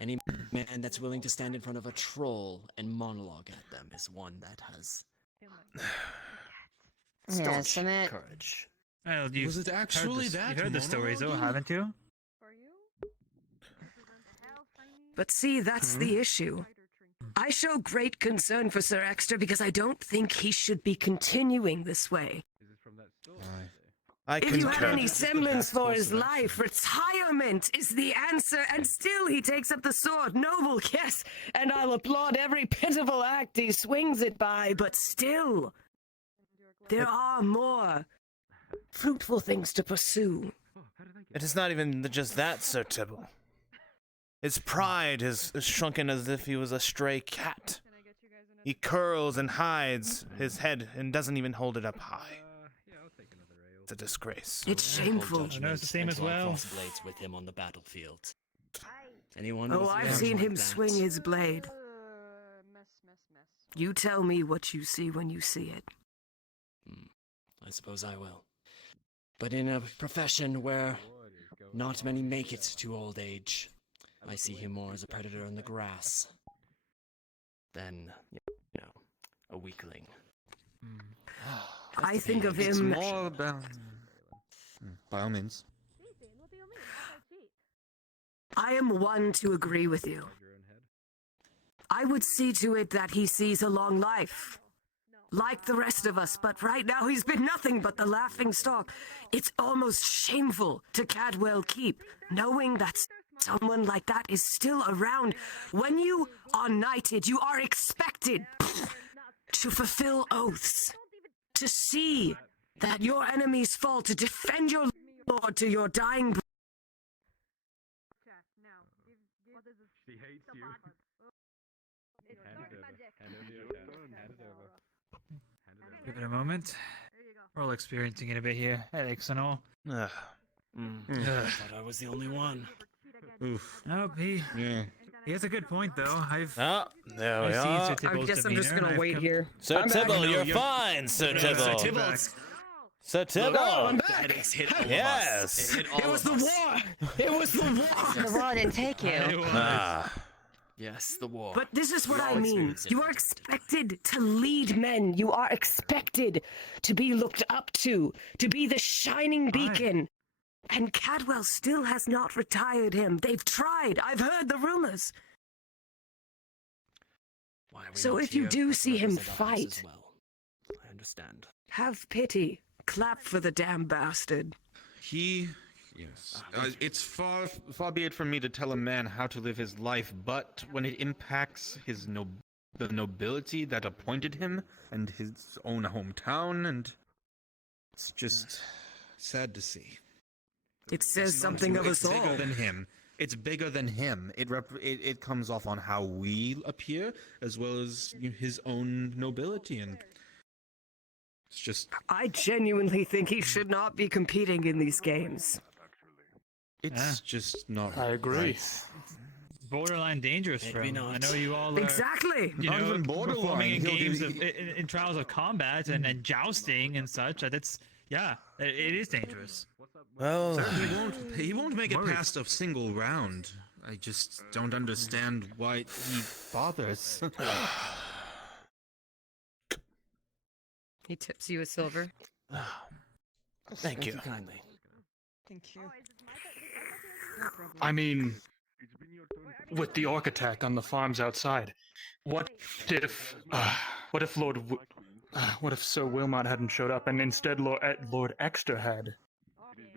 Any man that's willing to stand in front of a troll and monologue at them is one that has Yes, staunch Emmett. courage. Well, you've Was it actually heard that You've heard the stories, though, monologue? haven't you? But see, that's the issue. I show great concern for Sir Exeter because I don't think he should be continuing this way. I If you had concur. any semblance for his life, retirement is the answer, and still he takes up the sword. Noble, yes, and I'll applaud every pitiful act he swings it by, but still, there are more fruitful things to pursue. It is not even just that, Sir Tybalt. His pride is shrunken as if he was a stray cat. He curls and hides his head and doesn't even hold it up high. It's a disgrace. It's shameful. I know it's the same as well. Blades with him on the battlefield. Anyone? Oh, with I've arms seen like him that? swing his blade. You tell me what you see when you see it. I suppose I will. But in a profession where not many make it to old age, I see him more as a predator in the grass than, a weakling. I think of It's him. more about. By all means. I am one to agree with you. I would see to it that he sees a long life, like the rest of us, but right now he's been nothing but the laughing stock. It's almost shameful to Cadwell Keep, knowing that someone like that is still around. When you are knighted, you are expected to fulfill oaths, to see that your enemies fall, to defend your lord to your dying breath. She hates you. Give it a moment. We're all experiencing it a bit here. Headaches and all. I thought I was the only one. Oof. Oh, he has a good point, though. There we I've seen are. Sir Tybalt's I guess I'm just demeanor, gonna and wait I've here. Sir I'm back. Tybalt, No, you're you're- fine, Sir No, Tybalt. Sir Tybalt. Sir Tybalt. Oh, I'm back. Headaches hit all of us. Yes. It hit all It was of the us. war. It was the war. The war didn't take you. Yes, the war. But this is what We I all mean. experience it. You are expected to lead men. You are expected to be looked up to be the shining beacon. And Cadwell still has not retired him. They've tried. I've heard the rumors. Why are we So not if you here do to see him represent our house as fight, well? I understand. have pity. Clap for the damn bastard. Yes. It's far be it from me to tell a man how to live his life, but when it impacts the nobility that appointed him and his own hometown, and it's just sad to see. It says It's something not- of us It's bigger all. than him. It's bigger than him. It comes off on how we appear, as well as his own nobility, and it's just. I genuinely think he should not be competing in these games. It's just not. I agree. right. Borderline dangerous for Maybe him. not. I know you all are. Exactly. Not even borderline. Performing in He'll games give- in trials of combat and jousting and such. It is dangerous. Well, Sir, he won't make it past a single round. I just don't understand why he bothers. He tips you a silver. Thank you. kindly. Thank you. I mean, with the orc attack on the farms outside, what if Sir Wilmot hadn't showed up and instead Lord Exeter had?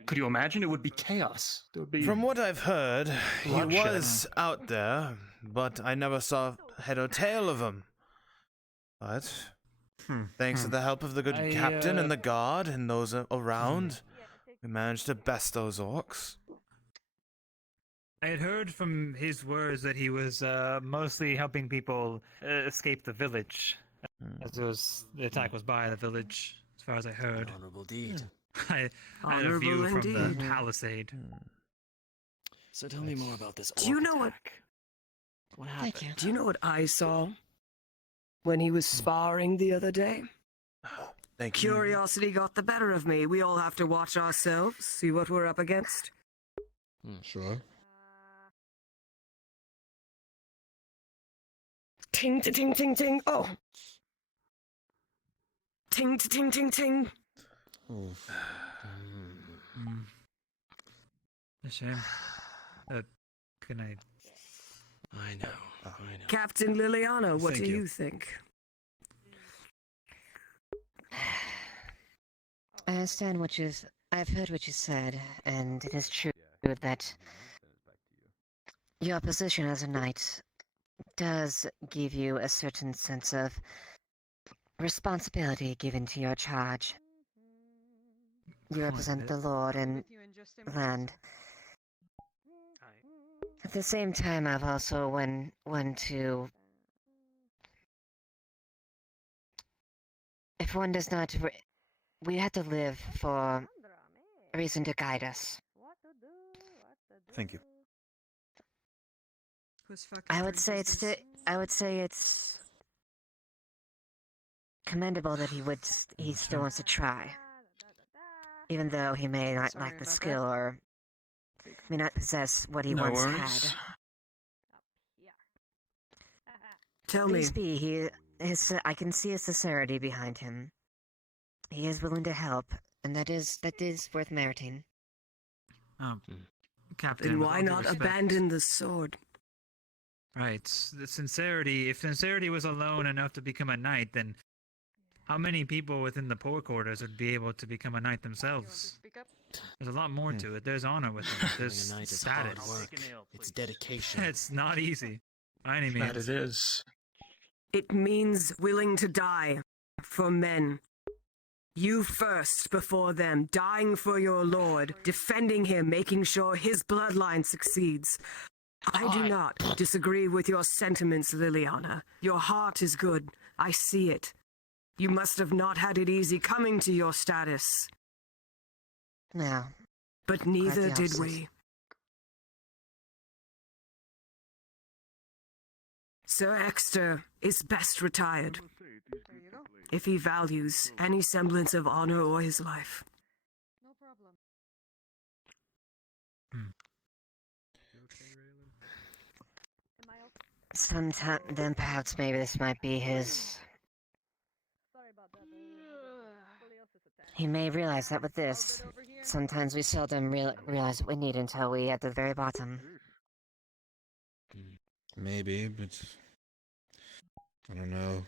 Could you imagine? It would be chaos. There would be. From what I've heard, he bloodshed. was out there, but I never saw head or tail of him. But thanks to the help of the good captain and the guard and those around, we managed to best those orcs. I had heard from his words that he was mostly helping people escape the village, as the attack was by the village, as far as I heard. Honorable deed. I had a view Honorable from the indeed. palisade. So tell me more about this. Do you orc know what? attack. What happened? Do you know what I saw when he was sparring the other day? Thank you. Curiosity got the better of me. We all have to watch ourselves, see what we're up against. Sure. Ting, ting, ting, ting, ting. Oh. Ting, ting, ting, ting. Oof. A shame. Good night. I know. Captain Liliana, what Thank do you. you think? I understand I've heard what you said, and it is true that your position as a knight does give you a certain sense of responsibility given to your charge. You represent the Lord and land. At the same time, I've also one to... If one does not... We have to live for a reason to guide us. Thank you. I would say it's commendable that he still wants to try. Even though he may not lack the skill or may not possess what he once had. Tell me. Please be, I can see his sincerity behind him. He is willing to help, and that is worth meriting. Captain. Then with why all due not respect- abandon the sword? Right. The sincerity. If sincerity was alone enough to become a knight, then how many people within the poor quarters would be able to become a knight themselves? There's a lot more to it. There's honor with it. There's Being a knight is status. hard work. It's dedication. It's not easy. By any means. That it is. It means willing to die for men. You first before them, dying for your lord, defending him, making sure his bloodline succeeds. I do not disagree with your sentiments, Liliana. Your heart is good. I see it. You must have not had it easy coming to your status. No. But neither the did opposite. we. Sir Exeter is best retired. If he values any semblance of honor or his life. No problem. Sometime, then perhaps maybe this might be his... He may realize that with this, sometimes we seldom realize what we need until we at the very bottom. Maybe, but I don't know.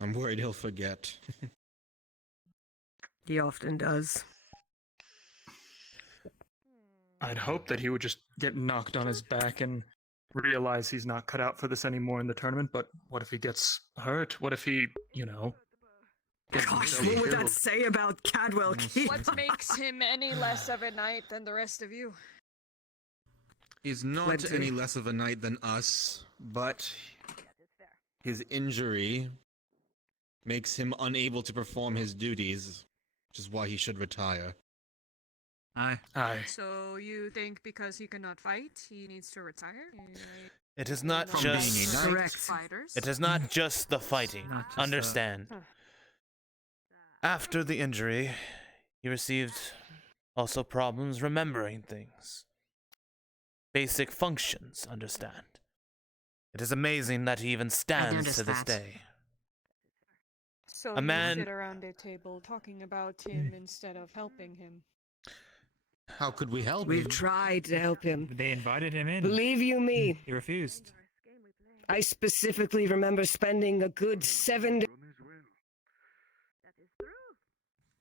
I'm worried he'll forget. He often does. I'd hope that he would just get knocked on his back and realize he's not cut out for this anymore in the tournament, but what if he gets hurt? What if he, gets Gosh, himself what would that killed? say about Cadwell Keith? What makes him any less of a knight than the rest of you? He's not Plenty. any less of a knight than us, but his injury makes him unable to perform his duties, which is why he should retire. Aye. So you think because he cannot fight, he needs to retire? It is not From just being a knight. Correct. Fighters. It is not just the fighting. Not just, Understand. After the injury, he received also problems remembering things. Basic functions, understand. It is amazing that he even stands noticed to this that. day. So A man- you sit around a table talking about him instead of helping him. How could we help We've him? tried to help him. They invited him in. Believe you me, He refused. I specifically remember spending a good 7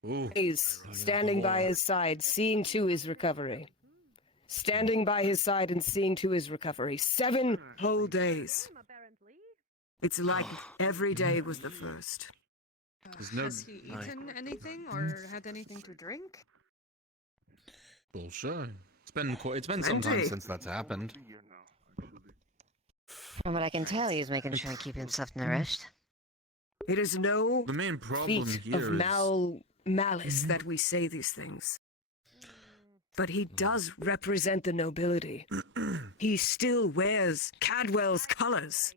Ooh. days standing by his side, seeing to his recovery. Standing by his side and seeing to his recovery. 7 whole days. It's like every day was the first. There's no- Has he eaten anything or had anything to drink? Well, sure. It's been some time Plenty. since that's happened. From what I can tell, he's making sure to keep himself nourished. It is no The main problem feat here of is malice that we say these things. But he does represent the nobility. He still wears Cadwell's colors.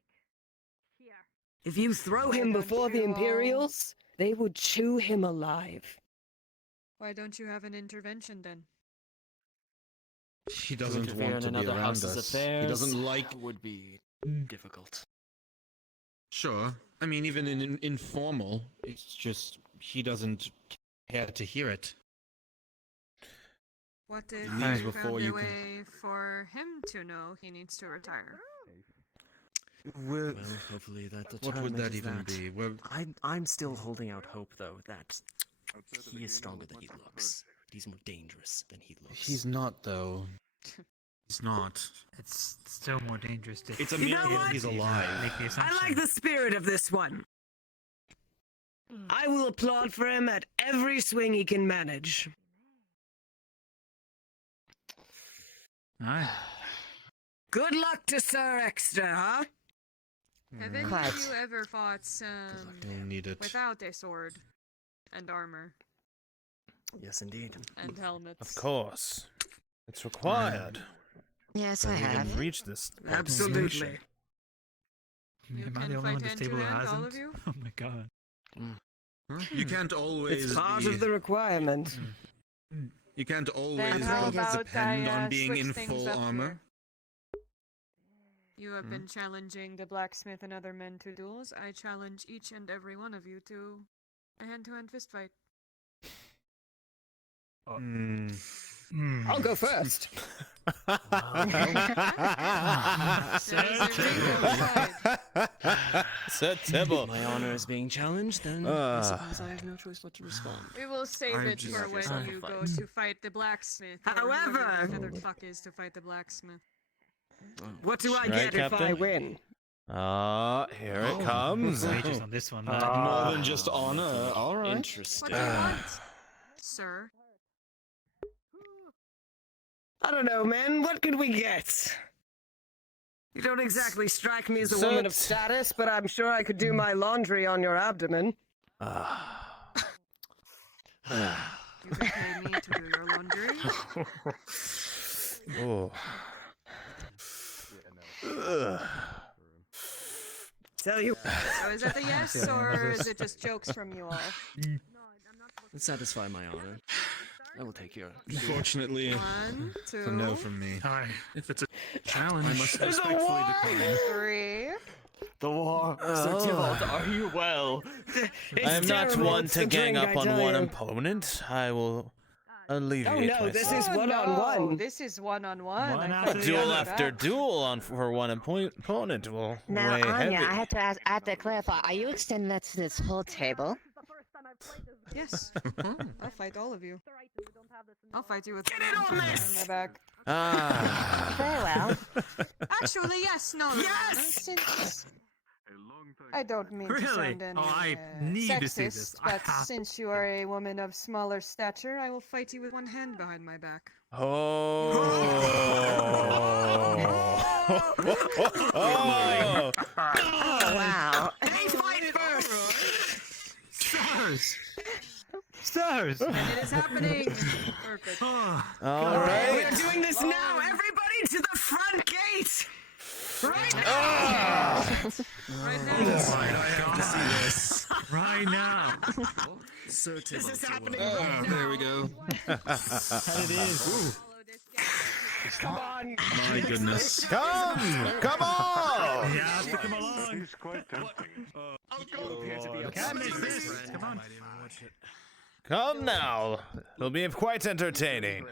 If you throw him don't before the you all- Imperials, they would chew him alive. Why don't you have an intervention then? He To doesn't interfere want to in be another around house's us. affairs He doesn't like. would be difficult. Sure. I mean, even in informal, it's just he doesn't care to hear it. What if Leaves you before found a you can- way for him to know he needs to retire? Well, hopefully that What would determinant that is even that. be? Well- I'm still holding out hope, though, that he is stronger than he looks. He's more dangerous than he looks. He's not, though. He's not. It's still more dangerous to. It's a You know miracle what? he's alive. Make the I assumption. like the spirit of this one. I will applaud for him at every swing he can manage. Alright. Good luck to Sir Extra, huh? Have any Quite. of you ever fought Don't need it. without a sword and armor Yes, indeed. and helmets? Of course. It's required. Yes, I that we can have. reach this. Absolutely. You Am I can the only one fight at this table who hand-to-hand, all hasn't? of you? Oh my god. You can't always It's part be. of the requirement. You can't Then always how about depend I on being switch in things full up armor. here? You have been challenging the blacksmith and other men to duels. I challenge each and every one of you to a hand-to-hand fist fight. I'll go first. Sir Tibble. My honor is being challenged, then I suppose I have no choice but to respond. We will save I'm it just for when trying you to go fight. to fight the blacksmith. or whoever However- the feathered fuck is to fight the blacksmith. What do I Right, get if I Captain? win? Here it comes. Wages on this one. More than just honor. All right. Interesting. What do you want, sir? I don't know, man. What could we get? You don't exactly strike me as a woman of Sit. status, but I'm sure I could do my laundry on your abdomen. You can pay me to do your laundry. Oh. Tell you. So is that a yes, or is it just jokes from you all? Satisfy my honor. I will take your. Unfortunately, One, it's a no two, from me. Hi. If it's a challenge, I must respectfully decline. three. The war. Sir Tybalt, are you well? I am not terrible. one It's to the gang drink, up I on tell one you. opponent. I will alleviate Oh, no, myself. this is Oh, one-on-one. no, this is one-on-one. One I after thought the you Duel other. knew after that. duel on for one opponent will Now, weigh Anya, heavy. I have to clarify. Are you extending that to this whole table? Yes. I'll fight all of you. I'll fight you with Get it on this! my back. Ah. Very well. Actually, yes, no. Yes! Since I don't mean to Really? sound any Oh, I need sexist, to see this. I but have since you are a woman of smaller stature, I will fight you with one hand behind my back. Oh. Oh, wow. They fight first! Stars. Stars. And it is happening. Perfect. All We're right. doing this now! Everybody to the front gate! Right now! Right Oh now. my god. Right now. Sir Tybalt, This is happening Oh, right now! there we go. It is. Come on! My goodness. Come on. You have to come along. He's quite tempting. Can't miss this. Come on. Come now. It'll be quite entertaining.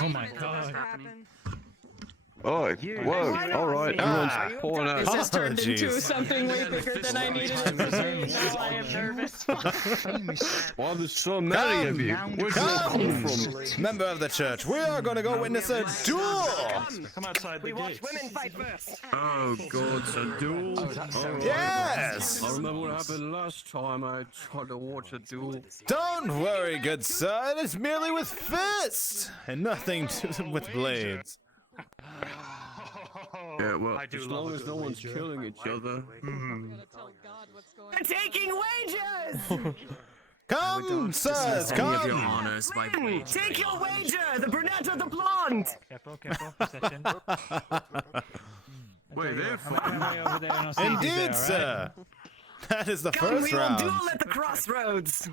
Oh my god. Oh, whoa, alright, everyone's pulling out. This has turned into something way bigger than I needed it to be. Now I am nervous. Why there's so many of you? Where'd you all come from? Member of the church, we are going to go witness a duel. Come outside We the watch gates. women fight first. Oh god, it's a duel? Alright. Yes. I remember what happened last time I tried to watch a duel. Don't worry, good sir. It is merely with fists and nothing with blades. Yeah, well, I do as love long a as good no one's wager. killing each other. They're taking wages! Come, sirs, Any of your come. honors by Win! wagering. Take your wager! The brunette or the blonde! Careful, careful. Perception. Wait, they're I'm on my way over there and I'll see if he's Indeed, there, sir. That is the Come, first we will round. duel at the crossroads!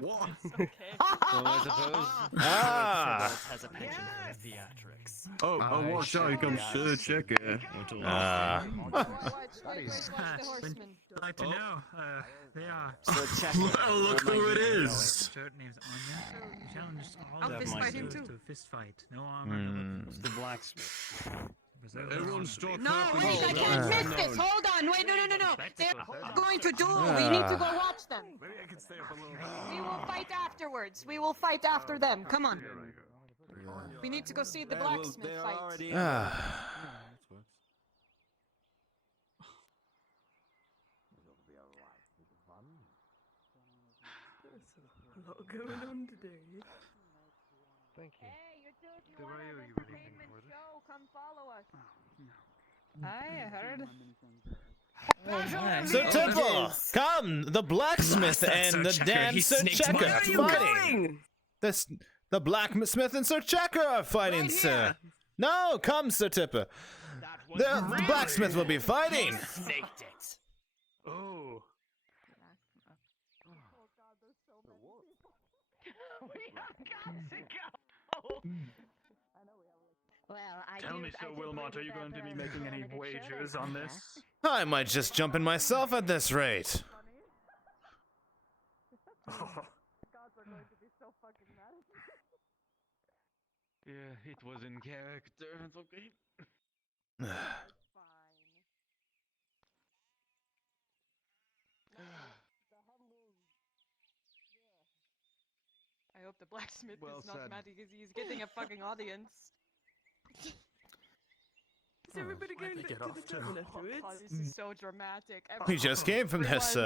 What? Okay. Well, I suppose. Ah! Has a penchant for theatrics. Oh, watch out! Here comes Sir Checker. Ah. Like to know. They are. Well, look who it is. Shirt name's Anya. Challenged all I'll of fist them fight him to too. a fist fight. No armor. No weapons. The blacksmith. Everyone stop. No, wait, I can't miss this. Hold on, wait, no. They're going to duel. We need to go watch them. Maybe I can stay up a little. We will fight afterwards. We will fight after them. Come on. We need to go see the blacksmith fight. Ah. A lot going on today. Thank you. Hey, you're doing Where one are of you entertainment show. Come follow us. I heard. Sir Temple, come! The blacksmith and the damn Sir Checker are fighting. The blacksmith and Sir Checker are fighting, sir. No, come, Sir Tipper. The blacksmith will be fighting. Snaked it. Oh. Well, Tell me, Sir Wilmot, are you going to be making any wagers on this? I might just jump in myself at this rate. Yeah, it was in character. It's okay. I hope the blacksmith Well is not said. mad because he's getting a fucking audience. Is everybody going back to the tavern afterwards? Oh, this is so dramatic. We just came from this,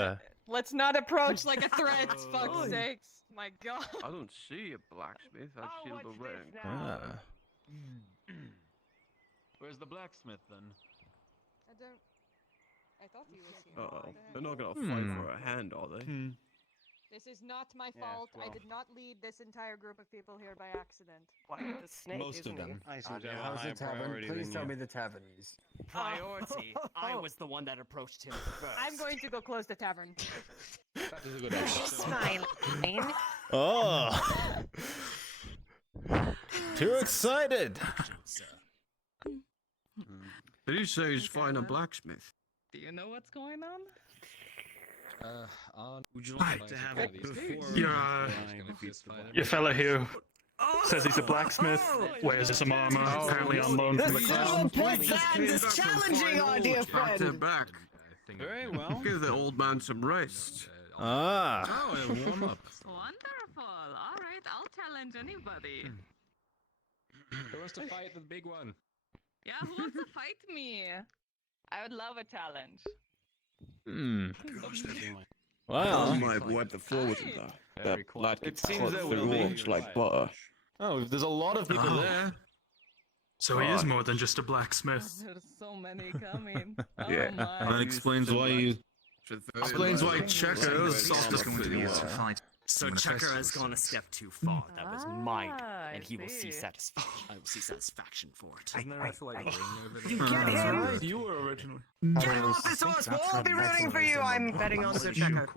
Let's not approach like a threat, fuck's sakes. My god. I don't see a blacksmith. I see the ring. Ah. Where's the blacksmith then? I don't. I thought he was here. Uh-oh. They're not gonna fight for a hand, are they? This is not my fault. I did not lead this entire group of people here by accident. Quite the snake, Most of isn't them. he? How's the tavern? Please tell me the tavern is. Priority. I was the one that approached him first. I'm going to go close the tavern. That is a good idea. Smiling. Oh. Too excited. Did you say he's fighting a blacksmith? Do you know what's going on? Would you like to have it before? Your fella here says he's a blacksmith, wears some armor, apparently on loan from the crown. This is challenging, our dear Back to friend. back. Very well. Give the old man some rest. Ah. Oh, and warm up. Wonderful. All right, I'll challenge anybody. Who wants to fight the big one? Yeah, who wants to fight me? I would love a challenge. Wow. might wipe the floor with that blood It gets seems caught there through will be. walls like butter. Oh, there's a lot of people there. So he is more than just a blacksmith. There's so many coming. Oh Yeah. my. That explains why you. Explains why Checker is soft as So Checker has gone a step too far. That was mine, and he will see satisfaction. I will see satisfaction for it. Isn't there also like a ring over You there? get him! You were originally. Get him off this horse! We'll all be rooting for you! I'm betting on Sir Checker.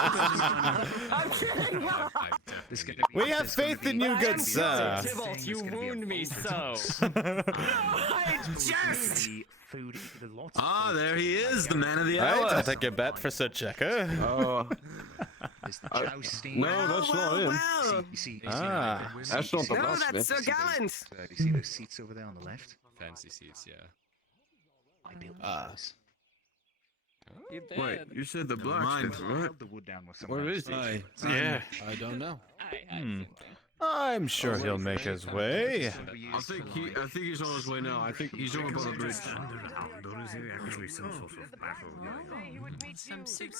I'm kidding! We have faith in you, good sir. Tybalt, you wound me so. I jest! Ah, there he is, the man of the Right, hour. I'll take a bet for Sir Checker. Oh. No, that's not him. Well. Ah. That's not the No, that's blacksmith. Sir Gallant. You see those seats over there on the left? Fancy seats, yeah. I built Ah. those. You did. Wait, you said the blacksmith, right? Held the wood down with some Where is he? Yeah. I don't know. I'm sure he'll make his way. I think he's on his way now. I think he's over by the bridge.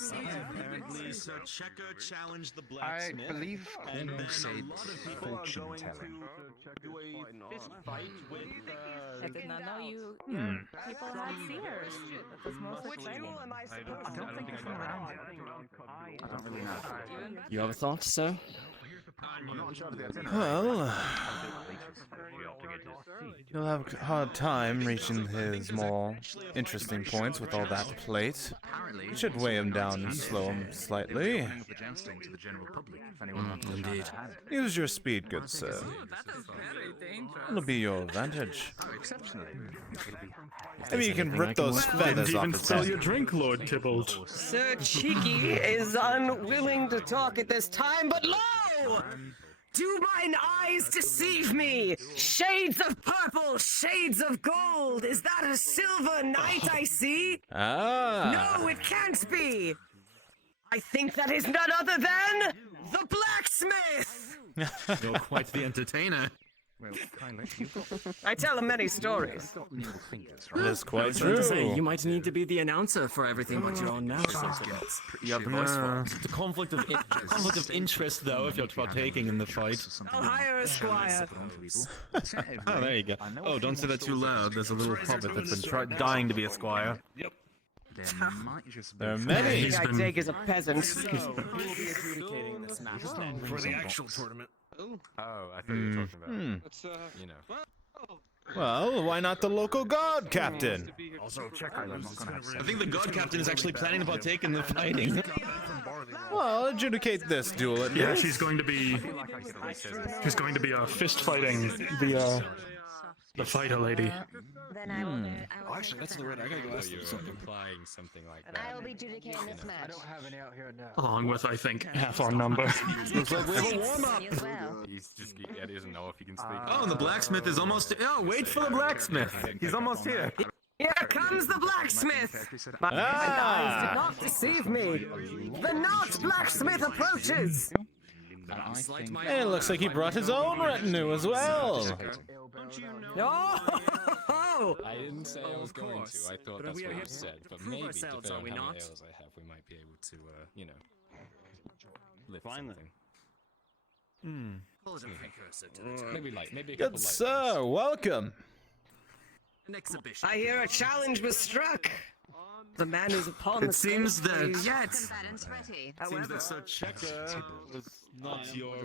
Apparently, Sir Checker challenged the I blacksmith. believe And then Cornwall said a lot of people are fortune going telling. to do a fist fight with. I did not know you. People had seers. That was most Which exciting. duel am I supposed I to don't think it's been around yet. I don't really know. You have a thought, sir? Well, you'll have a hard time reaching his more interesting points with all that plate. It should weigh him down and slow him slightly. Indeed. Use your speed, good sir. It'll be your advantage. Maybe you can rip those feathers off Even his spill head. your drink, Lord Tybalt. Sir Cheeky is unwilling to talk at this time, but lo! Do mine eyes deceive me? Shades of purple, shades of gold. Is that a silver knight I see? Ah. No, it can't be. I think that is none other than the blacksmith. You're quite the entertainer. Well, Kyler, I tell him many stories. That is I quite was going to say, true. you might need to be the announcer for everything but your own now. Yeah, the conflict of interest, though, if you're partaking in the fight. I'll hire a squire. Oh, there you go. Oh, don't say that too loud. There's a little hobbit that's been dying to be a squire. Yep. There are many. I take as a peasant. Who will be adjudicating this match? For the actual tournament. Oh, I thought you were talking about, you know. Well, why not the local god captain? Also, check I think the god captain is actually planning to partake in the fighting. Well, adjudicate this duel at Yeah, least. she's going to be fist fighting the fighter lady. Then I will. Oh, actually, that's the word. I gotta go ask You're something. implying something like that. I will be adjudicating this match. I don't have any out here now. Along with, I think, half our number. Looks like we have a warm-up. You as well. He's just, yeah, he doesn't know if he can speak. Oh, and the blacksmith is almost... Oh, wait for the blacksmith. He's almost here. Here comes the blacksmith. My eyes did not deceive me. The not blacksmith approaches. And it looks like he brought his own retinue as well. Oh! I didn't say I was going to. I thought But that's we are what here you to said. But prove maybe, ourselves, depending are we on how not? many ales I have, we might be able to, you know, lift something. Maybe a couple Good sir, welcome. An exhibition. I hear a challenge was struck. The man is upon the It seems that... yet. Seems that Sir Checker was not your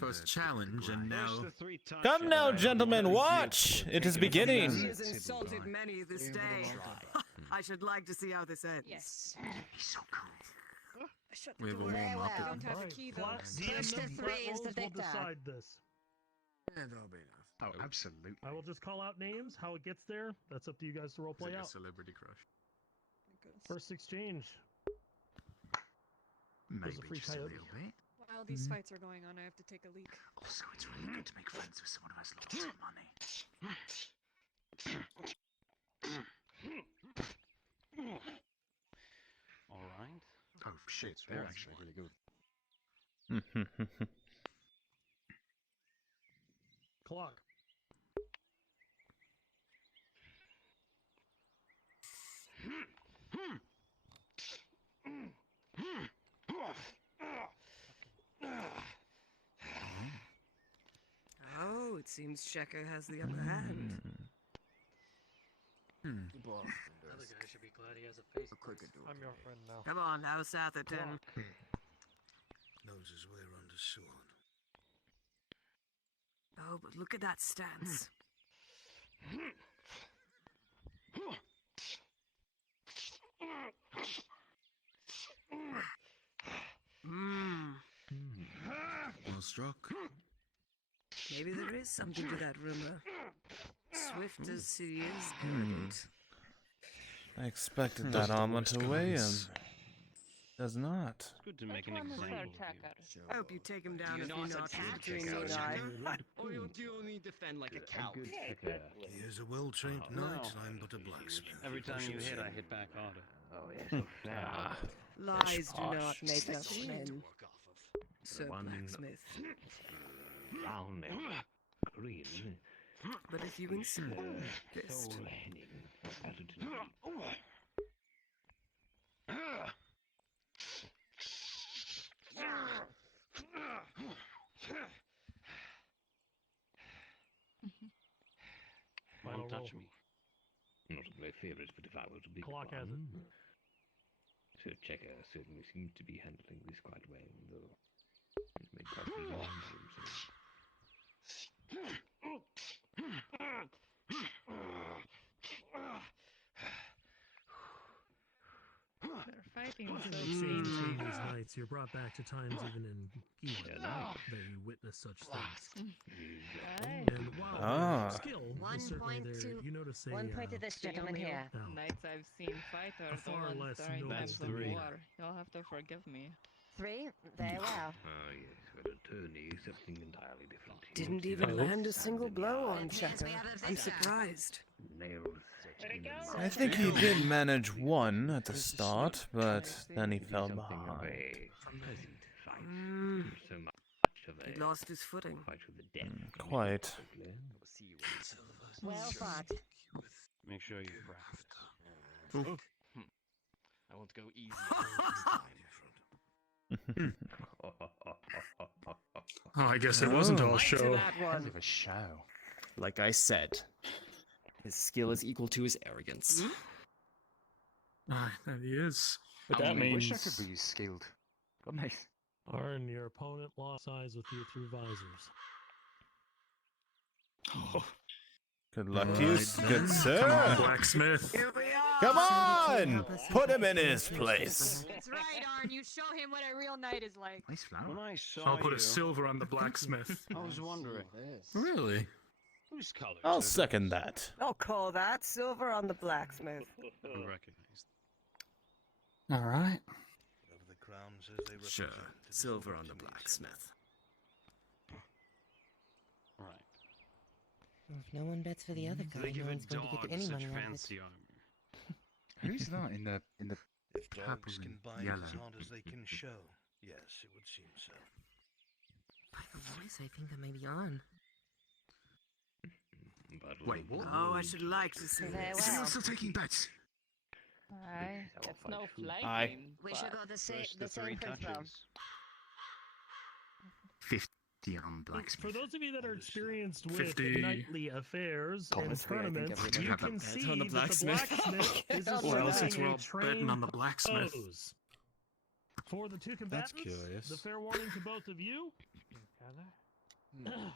first challenge, and now... Come now, gentlemen, watch. It is He beginning. has insulted many this day. I should like to see how this ends. Yes. We have a I warm-up. don't have a key though. Push to 3 is the victor. this. Oh, absolutely. I will just call out names. How it gets there, that's up to you guys to roleplay out. Celebrity crush. First exchange. Maybe a free just a coyote. little bit. While these fights are going on, I have to take a leak. Also, it's really good to make friends with someone who has lots of money. All right. Oh shit, they're actually really good. Clock. Oh, it seems Checker has the upper hand. Other guy should be glad he has a face. I'm your friend now. Come on, how's Atherton? Knows his way around a sword. Oh, but look at that stance. Mmm. Well struck. Maybe there is something to that rumor. Swift as he is arrogant. I expected that armor to weigh him. Does not. Good to make an example of you. I hope you take him down if you you're not not attack between me and I. Or you do only defend like a coward. He is a well-trained knight, and I'm but a blacksmith. Every time you hit, I hit back harder. Oh yeah. Lies do not make us men. Sir Blacksmith. Brown, green, But if you insist. Won't touch me. Not a great favourite, but if I were to be Clock has it. Sir Checker certainly seems to be handling this quite well, though it may cost him more than himself. fighting Often so it seems green. in these nights you're brought back to times even in Giwan that you witness such things. And while their skill is certainly there, you notice a, One point to this gentleman here. now, Nights I've seen fighters, the far ones less during noble times of demeanor. war. You'll have to forgive me. 3? Very well. Oh, yes, but attorney is something entirely different. Didn't even land a single blow on Checker. I'm surprised. I think he did manage one at the start, but then he fell behind. He lost his footing. Quite. Well fought. Make sure you craft. I won't go easy. Oh, I guess it wasn't all show. Kind of a show. Like I said, his skill is equal to his arrogance. Ah, that he is. But I that only means wish I could be skilled. God, nice. Arn, your opponent lost eyes with you through visors. Good luck to you, good sir. Come on, blacksmith. Come on! Put him in his place. That's right, Arn. You show him what a real knight is like. Nice flower. When I saw I'll put you, a silver on the blacksmith. I was wondering. Really? Whose colors? I'll second that. I'll call that silver on the blacksmith. Recognized. All right. Whatever the crown says they represent. Sure, it is silver what on the it means. blacksmith. Right. If no one bets for the other guy, They give no a one's going to dog get any such money out of it. fancy armor. Who's that in the If purple dogs can and bite yellow? as hard as they can show, yes, it would seem so. By the voice, I think that may be on. Wait, what? Oh, I should like to see Very this. Is anyone well. still taking bets? Aye, it's no flying. Aye. We should go the same Three principle. touches. 50 on blacksmith. For those of you that are experienced with 50. nightly affairs and Honestly, I think tournaments, everybody you have can a see bet on the that blacksmith. the blacksmith is Well, since assembling we're a all betting trained on the blacksmith. foes. For the two combatants, curious. the fair warning to both of you,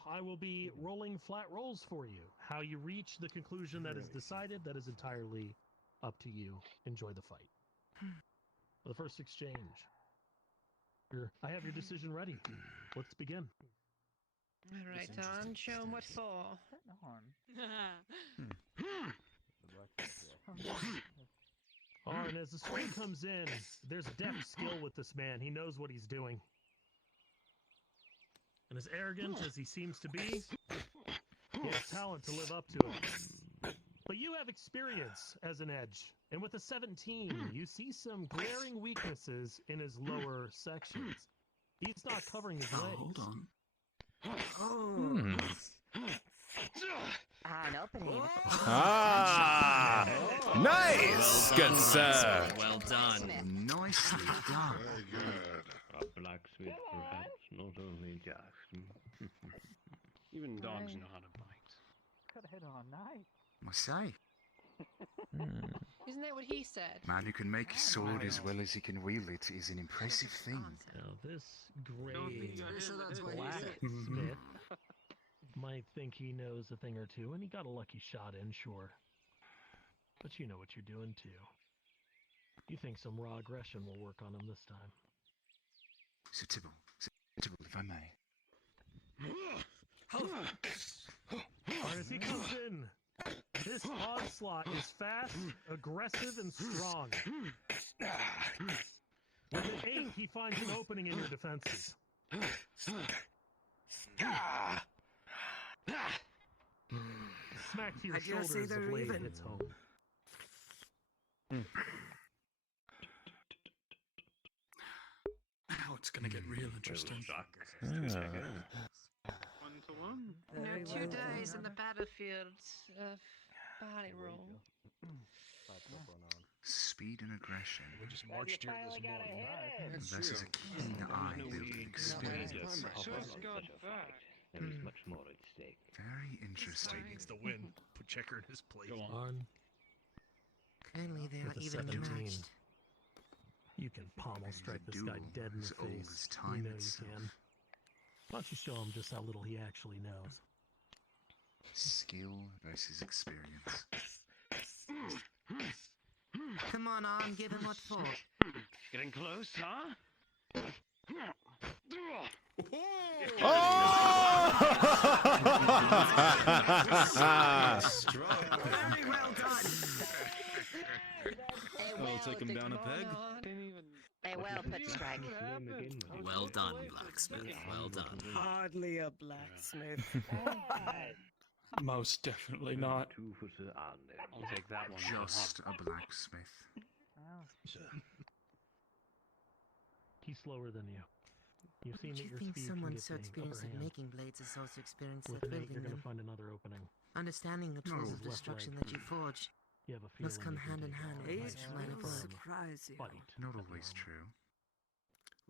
I will be rolling flat rolls for you. How you reach the conclusion that is decided, that is entirely up to you. Enjoy the fight. For the first exchange, I have your decision ready. Let's begin. All right, on. Show 'em what for. And as the swing comes in, there's deft skill with this man. He knows what he's doing. And as arrogant as he seems to be, he has talent to live up to it. But you have experience as an edge. And with a 17, you see some glaring weaknesses in his lower sections. He's not covering his legs. Hold on. An opening. Ah! Nice! Good sir. Well done. Nicely done. A blacksmith, perhaps, not only just. Even dogs know how to bite. Could have hit all night. I say, Isn't that what he said? man who can make his sword as well as he can wield it is an impressive thing. Now this great that's what he said. blacksmith might think he knows a thing or two, and he got a lucky shot in, sure. But you know what you're doing too. You think some raw aggression will work on him this time. Sir Tibble, if I may. Alright, as he comes in, this onslaught is fast, aggressive, and strong. With an 8, he finds an opening in your defenses. Smack to your I dare shoulder say as the they're blade even. hits home. Now it's gonna get real interesting. Now 2 days in the battlefield of Barleyroll. Speed and aggression. We just marched here this morning. Versus a keen eye building experience. There is much more at stake. Very interesting. Needs to win. Put Checker in his place. On Apparently they're with not a even 17. matched. You can pommel strike this guy duel dead in the as old face. as You time know you itself. can. Why don't you show him just how little he actually knows? Skill versus experience. Come on, give him what for. Getting close, huh? Very well done. I'll take him down a peg. A well put strike. Well done, blacksmith. Well done. Hardly a blacksmith. Most definitely not. I'll take that one. Just a blacksmith. He's slower than you. You've seen Do that you your think speed someone can get so the experienced upper at hand. making blades is also experienced With at an 8, wielding you're going them? to find another opening. Understanding the tools of Left destruction leg. that you forge You have a must feeling come you can hand in take hand on with a this fight line of firm work. Surprise you. fight. Not always true.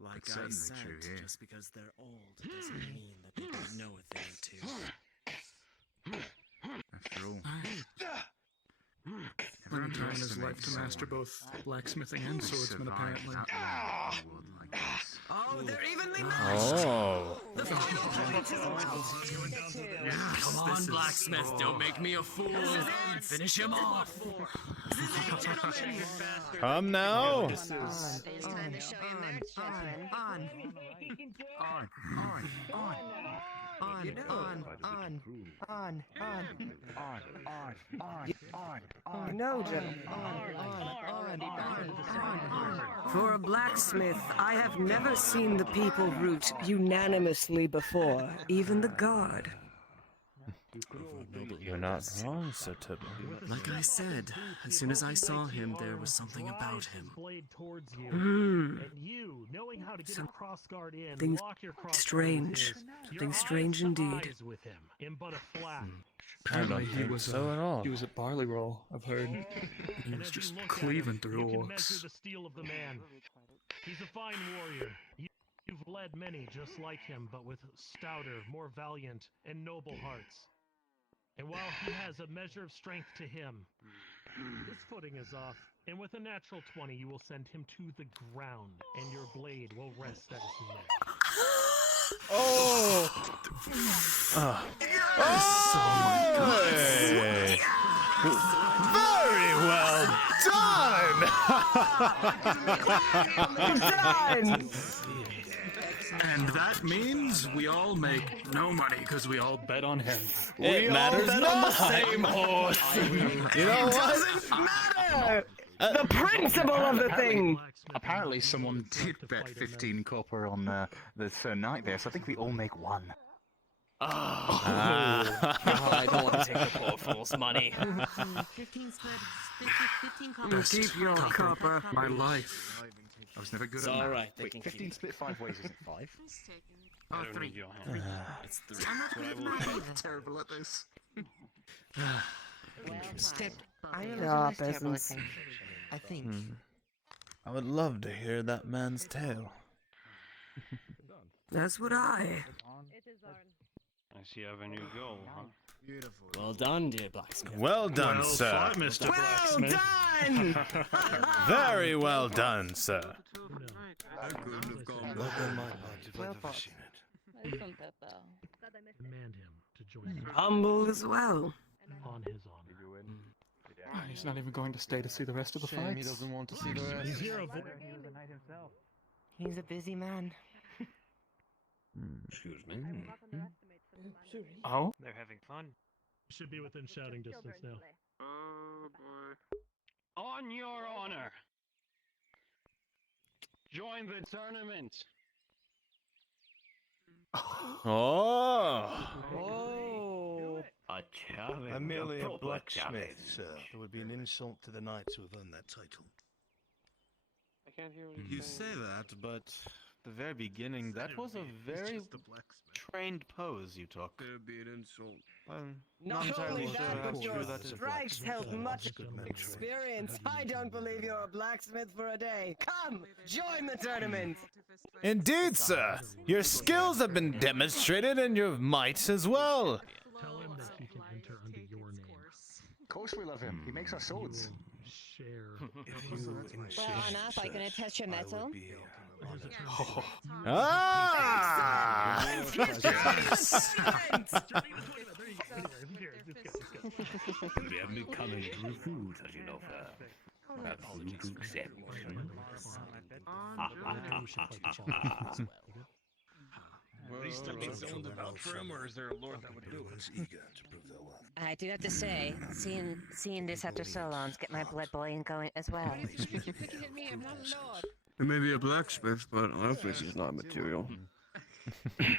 Like But I certainly said, true here. just because they're old doesn't mean that they don't know a thing or two. After all, When everyone a time in his life underestimates to master someone both blacksmithing and who swordsman, survived apparently. that long in a world like this. Oh, they're evenly matched. Oh. The final point is Come on, blacksmith, don't make me a fool. Finish him off. Come now. It's time to show your merits, gentlemen. No, gentlemen. For a blacksmith, I have never seen the people root unanimously before, even the guard. You're not wrong, Sir Tibble. Like I said, as soon as I saw him, there was something about him. Something strange. Something strange indeed. Apparently he was so at all. he was at Barleyroll, I've heard. He was just cleaving through orcs. He's a fine warrior. You've led many just like him, but with stouter, more valiant, and noble hearts. And while he has a measure of strength to him, his footing is off, and with a natural 20, you will send him to the ground, and your blade will rest at his neck. Oh! Hey! Very well done! And that means we all make no money because we all bet on him. It we matters all bet not. on the same horse. You know what? Matter! The principle of the thing! Apparently someone did bet 15 copper on the Sir Knight there, so I think we all make one. I don't want to take the poor fool's money. 15 Keep your copper. My life. I was never good It's at all math. right, they Wait, can 15 keep split 5 ways isn't 5? I don't need your help. It's 3. I'm not good at math either. Terrible at this. I am Ah, less terrible, I peasants. think. I think. I would love to hear that man's tale. That's what I. I see you have a new goal, huh? Beautiful. Well done, dear blacksmith. Well done, Well sir. fought, Mr. Well Blacksmith. done! Very well done, sir. I couldn't have gone Not better. on my part if I've ever seen it. Command him to join you Humble as well. on his honor. He's not even going to stay to see the rest of the fights. He doesn't want to see the rest. He's here He's a busy man. Excuse me. Oh? They're having fun. Should be within shouting distance now. Oh boy. On your honor. Join the tournament. Oh! A challenge. I'm merely a proper blacksmith, challenge. sir. It would be an insult to the knights who have earned that title. I can't hear what You he's say saying. that, but the very beginning, that was a very trained pose you took. There'd be an insult. Not entirely only sure that, how but true your that is. strikes held much experience. I don't believe you're a blacksmith for a day. Come, join the tournament. Indeed, sir. Your skills have been demonstrated and your might as well. Tell him that he can enter under your name. Of course we love him. He makes our swords. Share. Well, enough. I can attest your metal. Ah! We have me coming through food, as you know, sir. A few to accept. Are you still being zoned about for him, or is there a lord that would do it? I do have to say, seeing this after so long get my blood boiling going as well. Looking at me, I'm not a lord. He may be a blacksmith, but obviously he's not material. I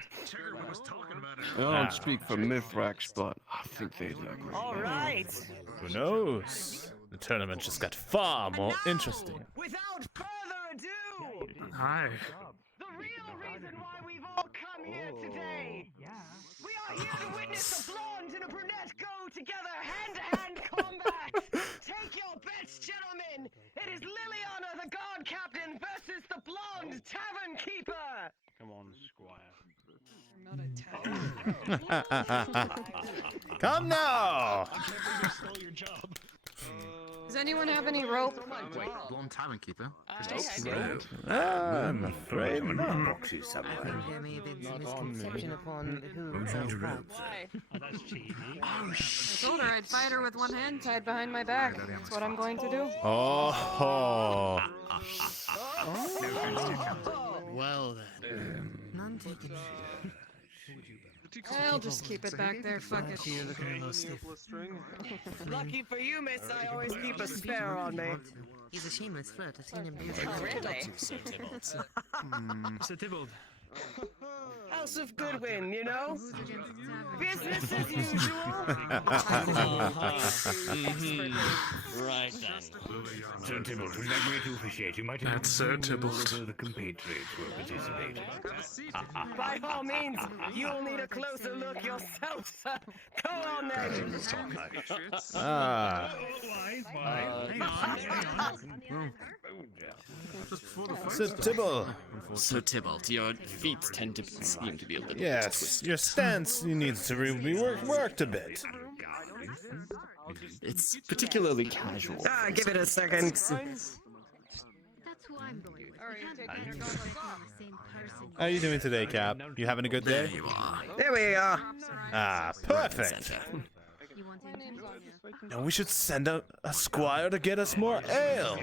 don't speak for Mithrax, but I think they'd like me. All right. Who knows? The tournament just got far more interesting. Without further ado, Hi. the real reason why we've all come here today. We are here to witness a blonde and a brunette go together hand-to-hand combat. Take your bets, gentlemen. It is Liliana, the guard captain, versus the blonde tavern keeper. Come on, Squire. Come now! I can't believe you stole your job. Does anyone have any rope? Wait, blonde tavern keeper? I'm afraid not. Boxes somewhere. There may have been some misconception upon who sells pubs. That's cheating. I told her I'd fight her with one hand tied behind my back. That's what I'm going to do. Oh. Well then. None taken. I'll just keep it back there, fuck it. Lucky for you, miss, I always keep a spare on me. He's a shameless flirt. I've seen him do Oh, really? Sir Tybalt. Sir Tybalt. House of Goodwin, you know? Business as usual. Right then. Sir Tybalt, was that great to officiate? You might have That's Sir Tybalt. The compatriots were participating. By all means, you'll need a closer look yourself, sir. Go on then. Sir Tybalt. Sir Tybalt, your feet tend to seem to be a little Yes, twisted. your stance needs to be worked a bit. It's particularly casual. Ah, give it a second. That's who I'm going with. We can't get the same person. How are you doing today, Cap? You having a good day? There you are. There we are. Ah, perfect. And we should send a squire to get us more ale.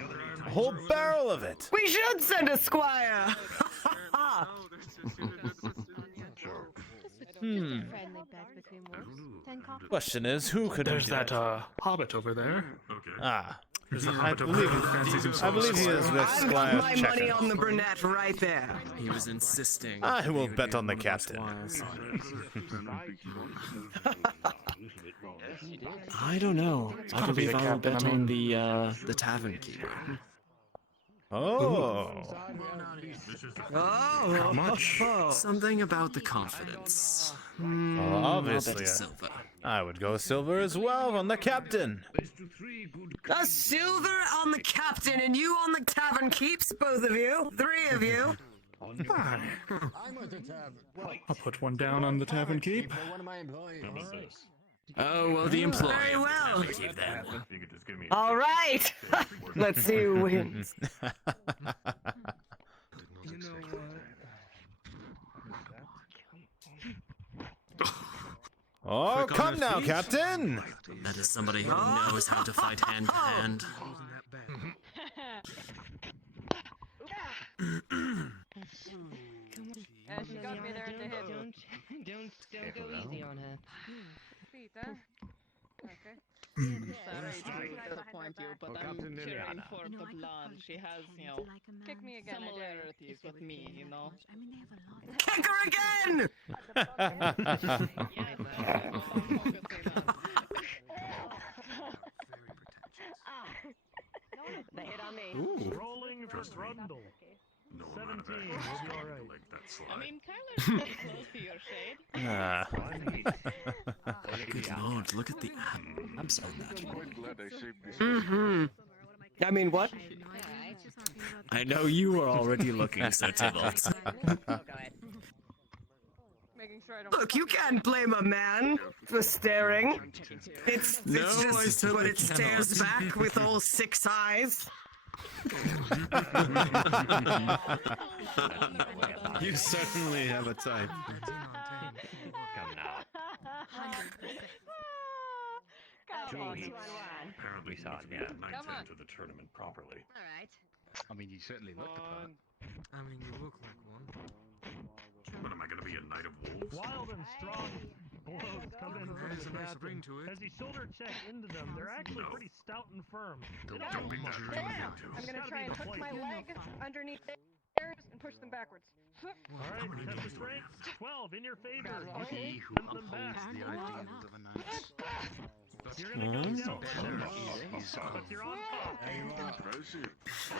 A whole barrel of it. We should send a squire. Question is, who could There's we get? that hobbit over there. Ah. There's a I hobbit over believe, there who fancies himself I believe he is with I've got Squire my money Checker. on the brunette right there. He was insisting. I that will he would bet be on the one of captain. wise. I don't know. I gotta be believe the I will captain, bet I on mean- the tavern keeper. Oh. Oh. How much? Something about the confidence. Well, obviously, I'll bet silver. I would go silver as well on the captain. A silver on the captain and you on the tavern keeps, both of you. 3 of you. I'll put one down on the tavern keep. Oh, well, the employee. Very well. Keep that. All right. Let's see who wins. Oh, come now, Captain! That is somebody who knows how to fight hand to hand. She got me there at the hip. Don't go easy on her. Feet, huh? Okay. Sorry to disappoint you, but I'm cheering for the blonde. She has, Kick me again. similarities with me, you know. Kick her again! They hit on me. Ooh. Rolling for Grundle. 17. We'll be all right. I mean, Kyler's pretty close to your shade. Ah. Good lord, look at the abs on that. Mm-hmm. I mean, what? I know you were already looking, Sir Tybalt. Look, you can't blame a man for staring. It's just totally when it stares cannot. back with all 6 eyes. You certainly have a type. Apparently, my turn to the tournament properly. All right. I mean, you certainly look the part. I mean, you look like one. What am I gonna be, a knight of wolves? Wild and strong blows come in from There's the a nice captain. ring to it. As he shoulder check into them, they're actually No. pretty stout and firm. Don't It tell me almost what you're looks gonna like do. it's I'm gonna gotta try be and the hook plate. my leg underneath theirs and push them backwards. All right, test of strength. 12 in your favor. He who Send them back. upholds the ideals of a knight. You're gonna go down with them, but you're on top.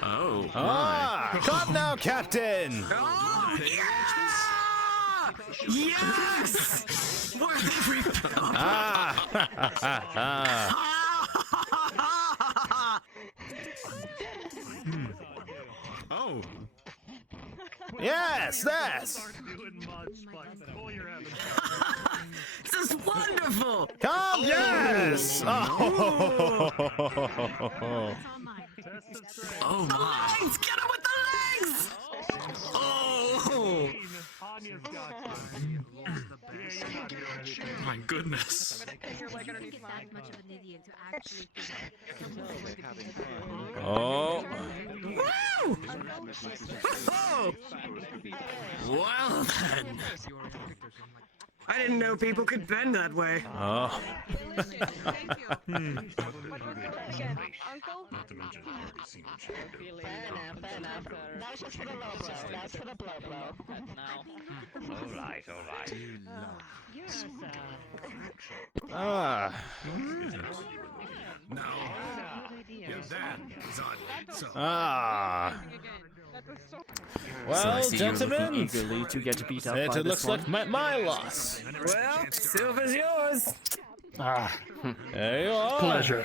Oh. Ah! Come now, Captain! Yes! Worth every pound! Oh. Yes, yes! This is wonderful! Come, yes! Oh! Oh my! Legs! Get him with the legs! Oh! My goodness. Oh. Woo! Oh! Well then. I didn't know people could bend that way. Oh. Not to mention, I've already seen what she can do. Fair enough. That's just for the low blow. That's for the blow blow. Alright. Ah. Now, your dad is on it, so... Ah. So I Well, see you're gentlemen, looking eagerly to get beat up by it this looks one. like my loss. Well, silver's yours. Ah, There you are. pleasure.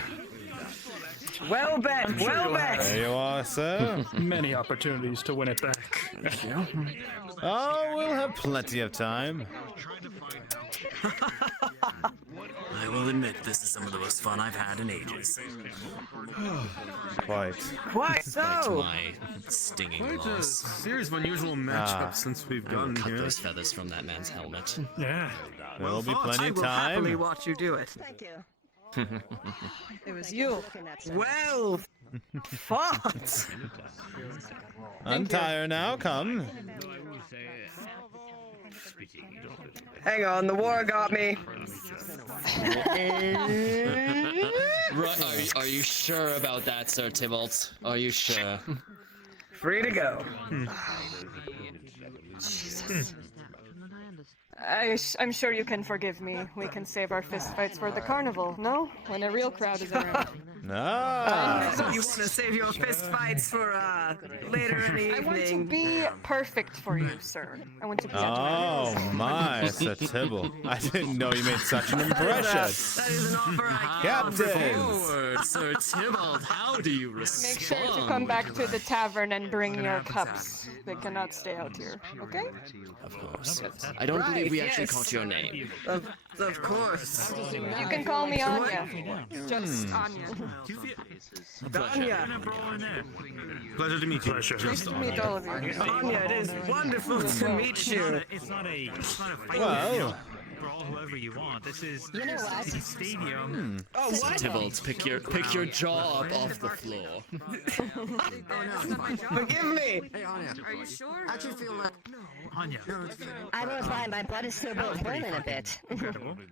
Well bet. I'm sure Well you'll bet. There you are, sir. Many opportunities to win it back. Oh, we'll have plenty of time. I will admit this is some of the most fun I've had in ages. Quite. Quite Despite so. my stinging Quite a loss. series of unusual matchups since we've I will gotten cut here. those feathers from that man's helmet. Yeah. There'll be I plenty of will happily time. watch you do it. Thank you. It was you. Well fought. Untie her now, come. Hang on, the war got me. Are you sure about that, Sir Tybalt? Are you sure? Free to go. I'm sure you can forgive me. We can save our fistfights for the carnival, no? When a real crowd is around. Ah. So you want to save your fist fights for later in the I want to evening? be perfect for you, sir. I want to be Oh my, Sir Tybalt. I didn't know you made such an impression. That is an offer I can't Captain! Forward, Sir Tybalt, how do you respond? Make sure to come back to the tavern and bring your cups. They cannot stay out here, okay? Of course. I don't believe we actually caught your name. Of course. You can call me Anya. Just Anya. Anya. Pleasure to meet you. Nice to meet all of you. Anya, it is wonderful to meet you. It's not a fight. Well. Brawl whoever you want. This is You know what? a stadium. Oh, Sir what? Tybalt, pick your jaw up off the floor. Forgive me. Hey, Anya. Are you sure? I actually feel like Anya. I won't lie, my blood is still both boiling a bit.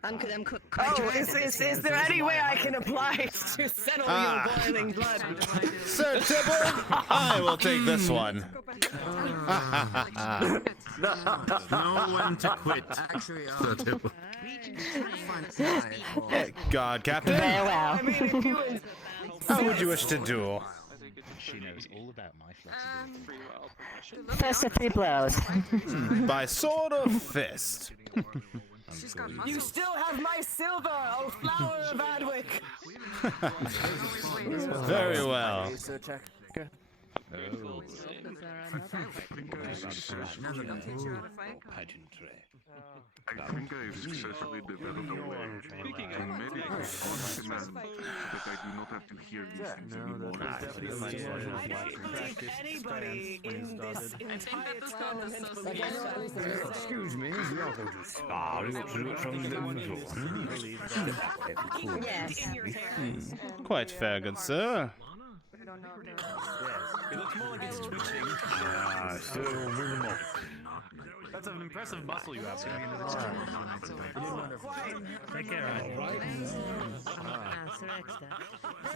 I'm quite Oh, drained at this is there any way I can apply it to settle your boiling blood? Sir Tybalt, I will take this one. Know when to quit. actually, Sir Tybalt. God, Captain. Very well. How would you wish to do? She knows all about my flexibility. First of 3 blows. By sword or fist? You still have my silver, oh flower of Adwick. Very well. Pageantry. I think I've successfully developed a way to meditate on command, but I do not have to hear these things anymore. I don't believe anybody in this entire town Excuse me, we are going to spar. We ought to do it from the Yes. Quite fair, good sir. It looks more like it's twitching. That's an impressive muscle you have there. Take care, right?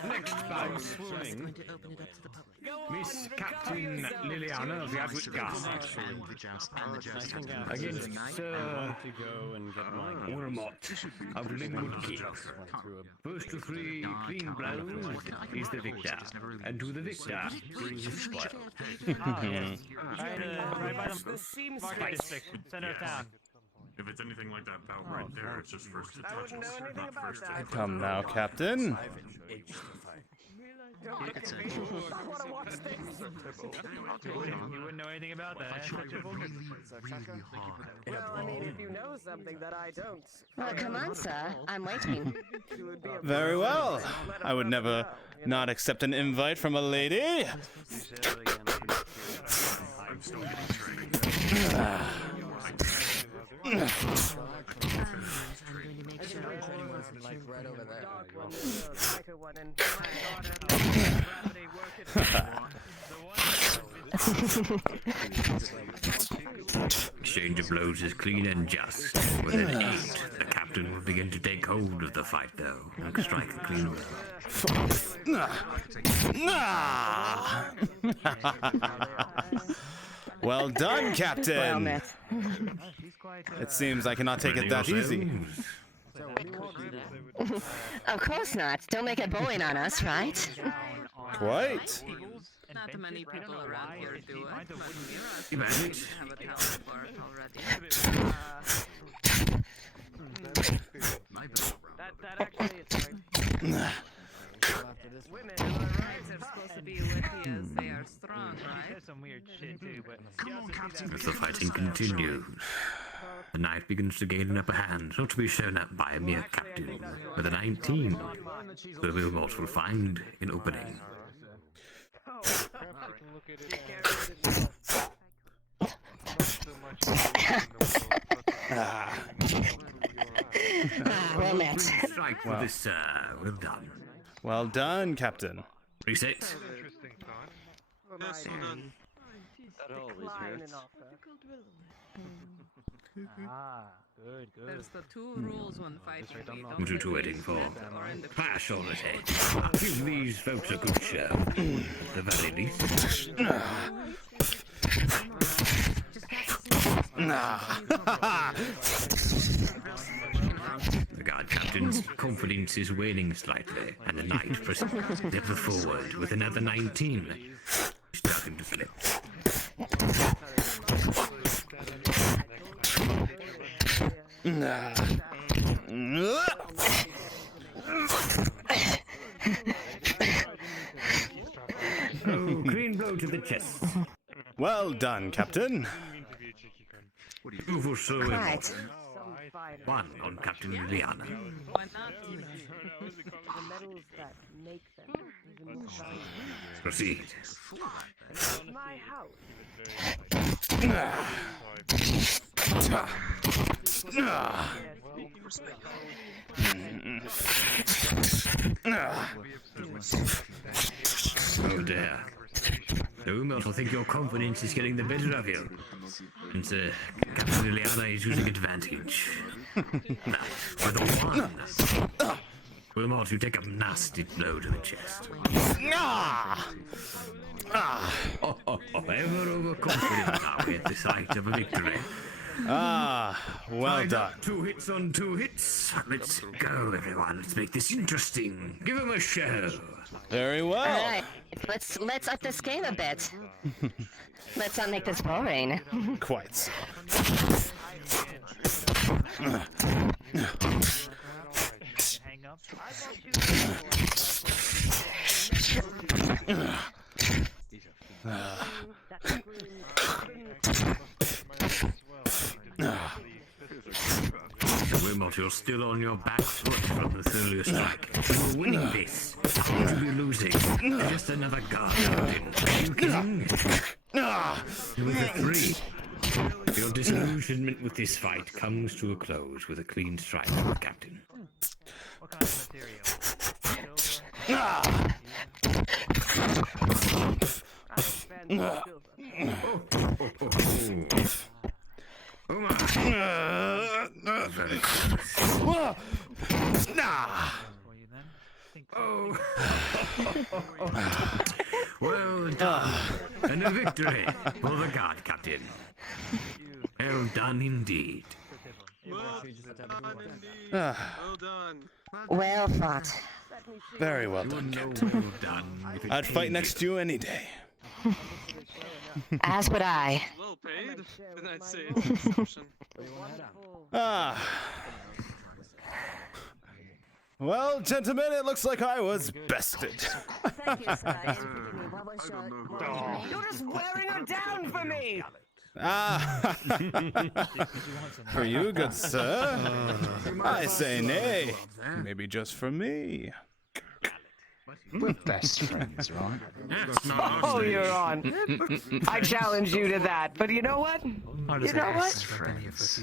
Next time swimming, Miss Captain Liliana of the Adwit Guard against Sir Ormot of Linwood Keep. First to 3 clean blows is the victor, and to the victor brings the spoil. Right by the market district, center of town. If it's anything like that belt right there, it's just first to touch it, not first to touch. Come now, Captain. You wouldn't know anything about that. Well, I mean, if you know something that I don't. Well, come on, sir. I'm waiting. Very well. I would never not accept an invite from a lady. I'm still getting trained. Exchange of blows is clean and just. With an 8, the captain will begin to take hold of the fight, though, and strike a clean blow. Well done, Captain. Well, It seems I cannot take it that easy. of course not. Don't make it bowling on us, right? Quite. Not many people around here do it, but You manage. have a talent for it already. That actually is Women are supposed to be witty as they are strong, right? There's some weird shit too, but As the fighting continues, the knight begins to gain an upper hand, not to be shown up by a mere captain. With a 19, the Wilmot will find an opening. Well met. Strike for this, sir. Well done. Well done, Captain. Reset. That always hurts. Good. There's the 2 rules when fighting. What are you waiting for? Clash already. Give these folks a good show. The very least. The guard captain's confidence is waning slightly, and the knight proceeds forward with another 19. Starting to slip. Oh, clean blow to the chest. Well done, Captain. 2 for Sir Right. 1 on Captain Liliana. Why not? the metals that make them even more valuable. Proceed. My house. Oh dear. The Umelt will think your confidence is getting the better of you. And Captain Liliana is using advantage. Now, with a 1. Wilmot, you take a nasty blow to the chest. Ever overconfident are we at the sight of a victory. Well done. 2 hits on 2 hits. Let's go, everyone. Let's make this interesting. Give him a show. Very well. All right. Let's up this game a bit. Let's not make this boring. Quite so. Wilmot, you're still on your back foot from the Thulia strike. You were winning this. How would you be losing? Just another guard, Captain. Are you kidding? With a 3. Your disillusionment with this fight comes to a close with a clean strike, Captain. What kind of material? Very Oh. Well done. And a victory for the guard, Captain. Well done indeed. Well done. Well fought. Very well done, Captain. I'd fight next to you any day. As would I. Well paid. And I'd say it's an exception. Well, gentlemen, it looks like I was bested. Thank you, Sky. You're just wearing her down for me. For you, good sir. I say nay. Maybe just for me. We're best friends, right? Oh, you're on. I challenge you to that. But you know what?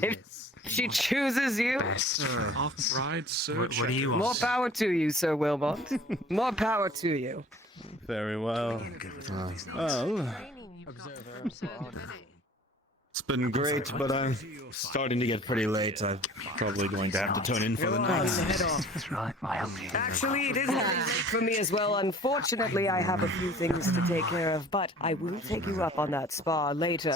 If she chooses you, Off-ride search. what do you want? More power to you, Sir Wilmot. More power to you. Very well. Well. It's been great, but I'm starting to get pretty late. I'm probably going to have to turn in for the night. That's right. Actually, it is getting late for me as well. Unfortunately, I have a few things to take care of, but I will take you up on that spa later.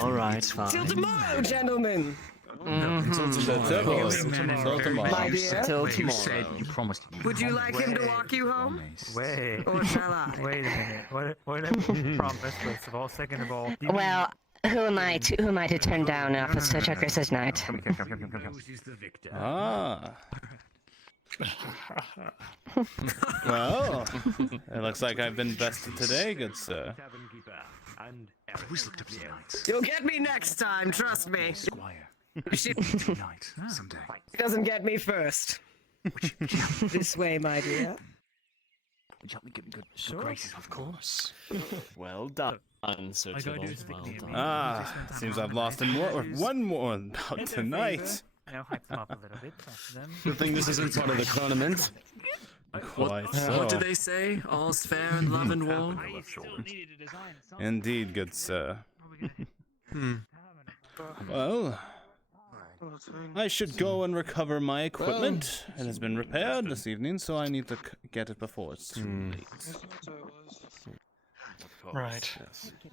All right, fine. Till tomorrow, gentlemen. Till tomorrow. My dear. Till You tomorrow. said you promised. Would you like him to walk you home? Wait. Or shall I? Wait a minute. What did I promise, first of all? Second of all, Well, who am I to turn down Officer Chucker's night? Ah. Well, it looks like I've been bested today, good sir. Always looked up to night. You'll get me next time, trust me. Squire. She Tonight, someday. doesn't get me first. This way, my dear. Would you help me get me good graces? Of course. Well done, Sir Tibble. Well done. Seems I've lost one more bout tonight. Hype them up a little bit. Talk to them. Good thing this isn't part of the tournament. Quite so. What do they say? All's fair in love and war? Indeed, good sir. Well, I should go and recover my equipment. It has been repaired this evening, so I need to get it before it's too late. Right.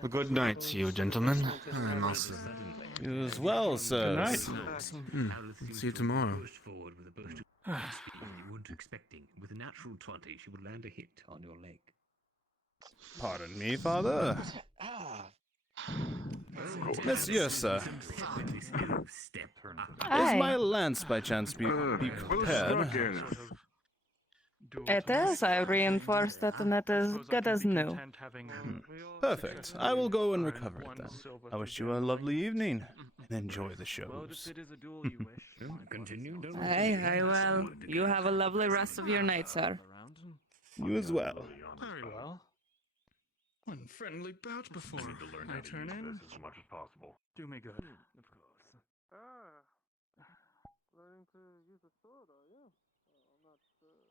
Well, good night to you, gentlemen. I'm also... You as well, sir. Good night. See you tomorrow. Expecting with a natural 20, she would land a hit on your leg. Pardon me, father. Monsieur, sir. Is my lance by chance be prepared? It is. I reinforced it, and it is good as new. Perfect. I will go and recover it then. I wish you a lovely evening and enjoy the shows. Continue. Aye, well. You have a lovely rest of your night, sir. You as well. Very well. One friendly bout before I turn in. As much as possible. Do me good. Learning to use a sword, are you? I'm not sure.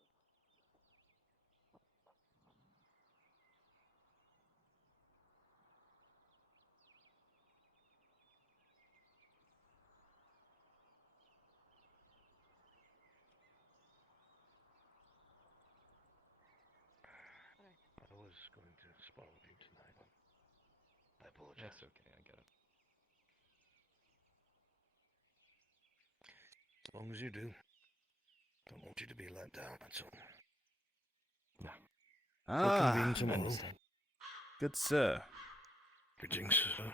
I was going to spoil you tonight. I apologize. That's okay, I get it. As long as you do. Don't want you to be let down, that's all. No. Ah, tomorrow. good sir. Greetings, sir.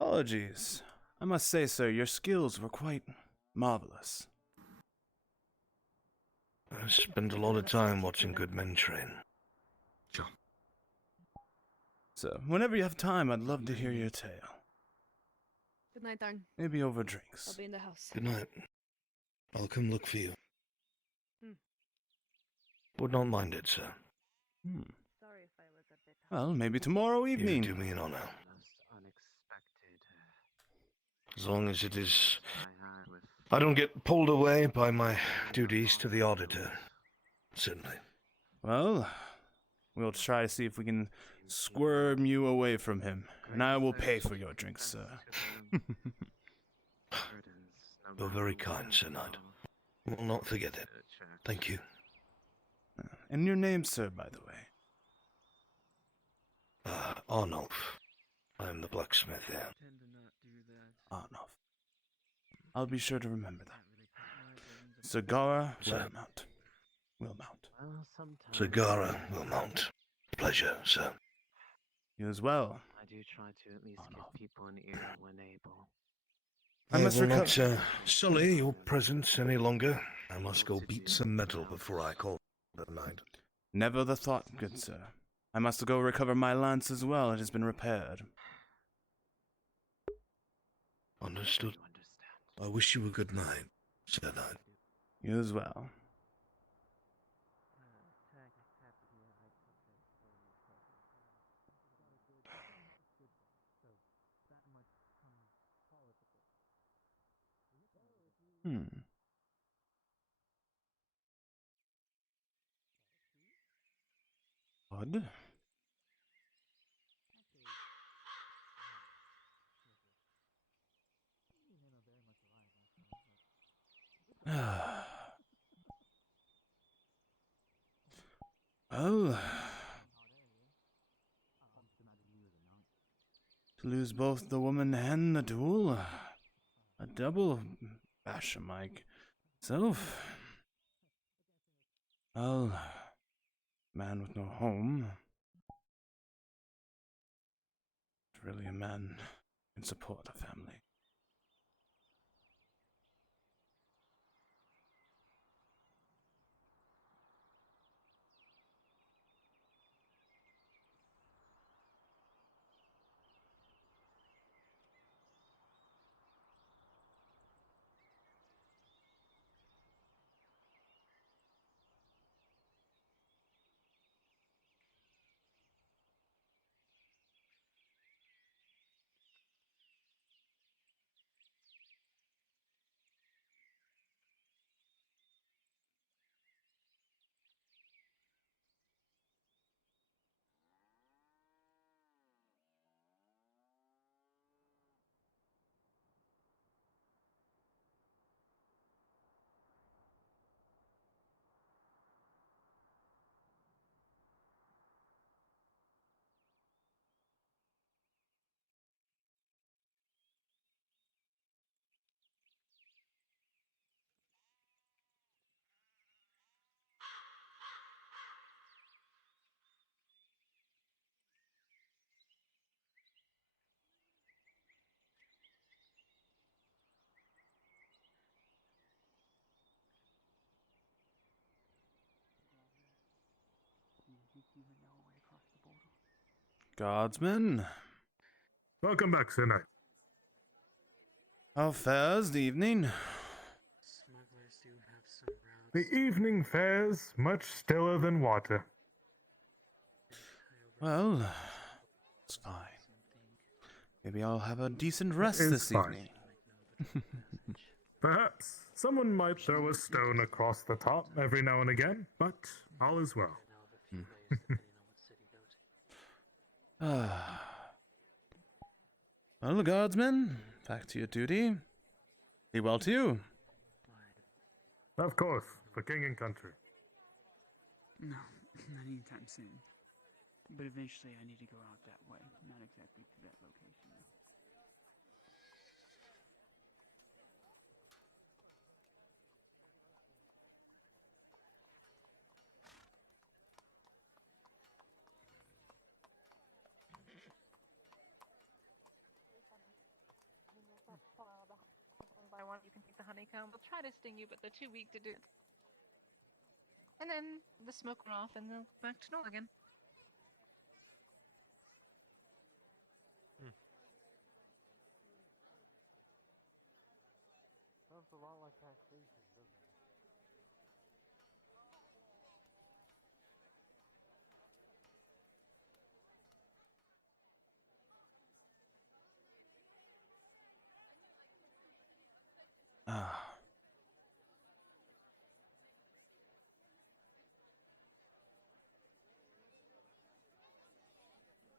Apologies. I must say, sir, your skills were quite marvelous. I spend a lot of time watching good men train. Sure. So, whenever you have time, I'd love to hear your tale. Good night, Darn. Maybe over drinks. I'll be in the house. Good night. I'll come look for you. Hmm. Would not mind it, sir. Hmm. Sorry if I was a bit. Well, maybe tomorrow evening. You do me an honor. As long as it is... I don't get pulled away by my duties to the auditor. Certainly. Well, we'll try to see if we can squirm you away from him, and I will pay for your drinks, sir. You're very kind, Sir Knight. Will not forget it. Thank you. And your name, sir, by the way? Arnulf. I am the blacksmith here. Arnulf. I'll be sure to remember that. Sagara will mount. Will mount. Sagara will mount. Pleasure, sir. You as well. I do try to at least give people an ear when able. I must will not sully your presence any longer. I must go beat some metal before I call the night. Never the thought, good sir. I must go recover my lance as well. It has been repaired. Understood. I wish you a good night, Sir Knight. You as well. Odd. Well, to lose both the woman and the duel, a double bash of myself. Well, man with no home. Really a man can support a family. Guardsmen. Welcome back, Sir Knight. How fares the evening? The evening fares much stiller than water. Well, it's fine. Maybe I'll have a decent rest It's this fine. evening. Perhaps someone might throw a stone across the top every now and again, but all is well. Well, guardsmen, back to your duty. Be well to you. Of course, for king and country. No, not anytime soon. But eventually I need to go out that way, not exactly to that location. By one, you can take the honeycomb. They'll try to sting you, but they're too weak to do it. And then the smoke will off, and they'll go back to normal again. sounds a lot like taxation, doesn't it? Ah.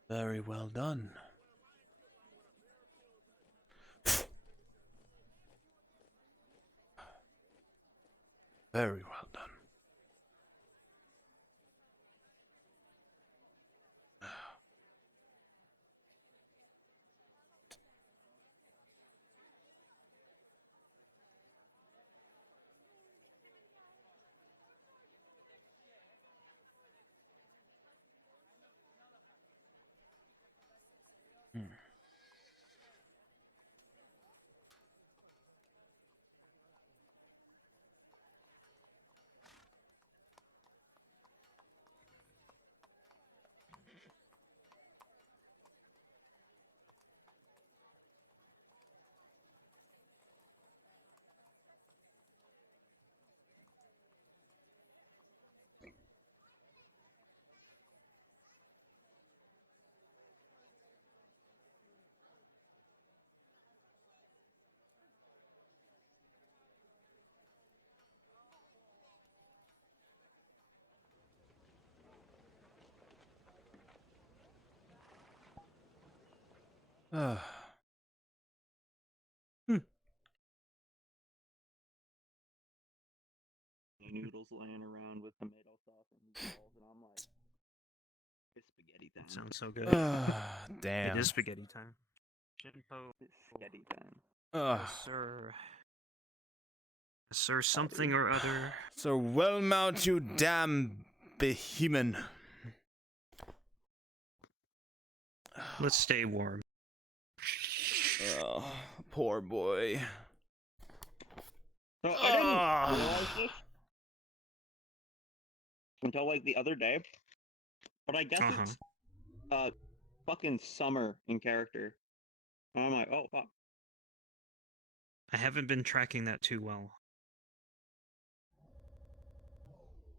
Very well done. Very well done. Hmm. Ah. Noodles laying around with tomato sauce and meatballs, and I'm like, it's spaghetti time. Sounds so good. Damn. It is spaghetti time. Shinpho, it's spaghetti time. Yes, sir. Yes, sir, something or other. So well mount, you damn behemoth. Let's stay warm. Oh, poor boy. So I didn't realize this until like the other day, but I guess it's fucking summer in character. And I'm like, oh fuck. I haven't been tracking that too well.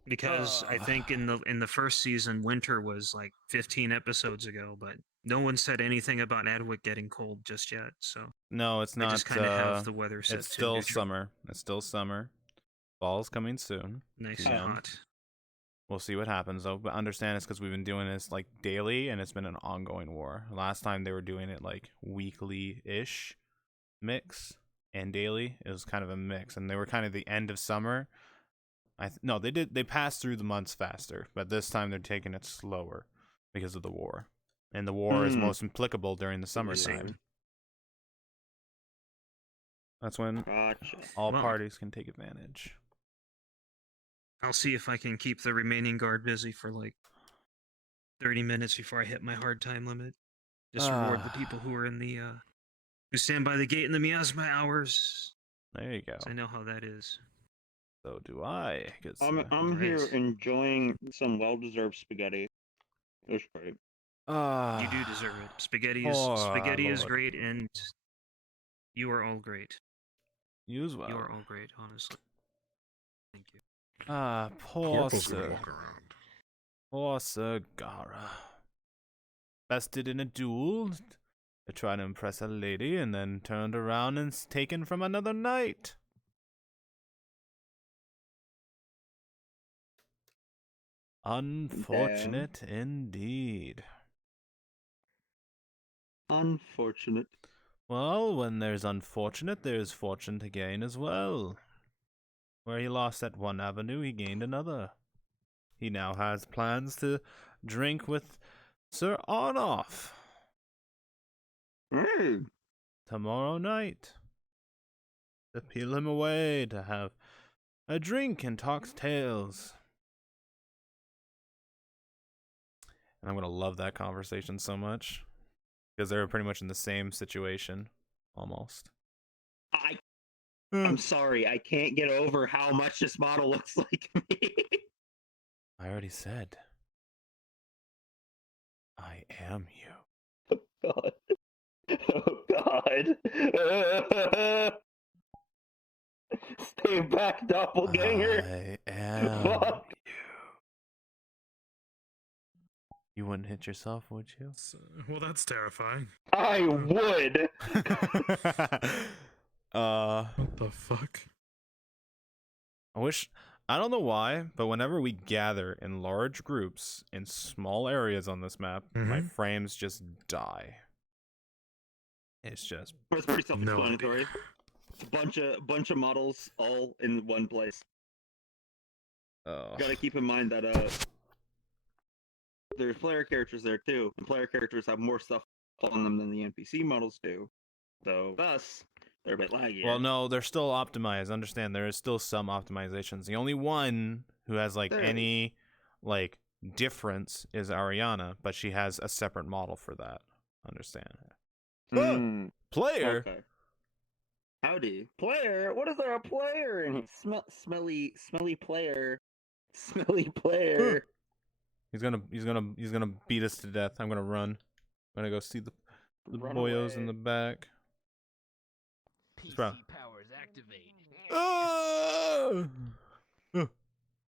Because I think in the first season, winter was like 15 episodes ago, but no one said anything about Adwick getting cold just yet. So No, it's not. I just kind of have the weather set. It's still summer. It's still summer. Fall's coming soon. Nice and hot. We'll see what happens though. But understand it's because we've been doing this like daily, and it's been an ongoing war. Last time they were doing it like weekly-ish mix and daily. It was kind of a mix, and they were kind of the end of summer. No, they passed through the months faster, but this time they're taking it slower because of the war. And the war is most applicable during the summertime. That's when all parties can take advantage. I'll see if I can keep the remaining guard busy for like 30 minutes before I hit my hard time limit. Just reward the people who are in the who stand by the gate in the miasma hours. There you go. I know how that is. So do I. I'm here enjoying some well-deserved spaghetti. It's great. You do deserve it. Spaghetti is great, and you are all great. You as well. You are all great, honestly. Thank you. Poor Sagara. Bested in a duel to try to impress a lady, and then turned around and taken from another knight. Unfortunate indeed. Unfortunate. Well, when there's unfortunate, there's fortune to gain as well. Where he lost at one avenue, he gained another. He now has plans to drink with Sir Arnoff. Tomorrow night. To peel him away, to have a drink and talk tales. And I'm going to love that conversation so much. Because they're pretty much in the same situation. Almost. I'm sorry, I can't get over how much this model looks like me. I already said. I am you. God. Oh, God. Stay back, doppelganger. I am. Fuck. You wouldn't hit yourself, would you? Well, that's terrifying. I would. What the fuck? I don't know why, but whenever we gather in large groups in small areas on this map, my frames just die. It's just It's pretty self-explanatory. Bunch of models all in one place. Oh. Gotta keep in mind that there's player characters there too, and player characters have more stuff on them than the NPC models do. So thus, they're a bit laggy. Well, no, they're still optimized. Understand, there is still some optimizations. The only one who has any difference is Ariana, but she has a separate model for that. Understand? Player. Okay. Howdy, player. What is there a player in here? Smelly player. Smelly player. He's gonna beat us to death. I'm gonna run. I'm gonna go see the Run boyos away. in the back. PC powers activate.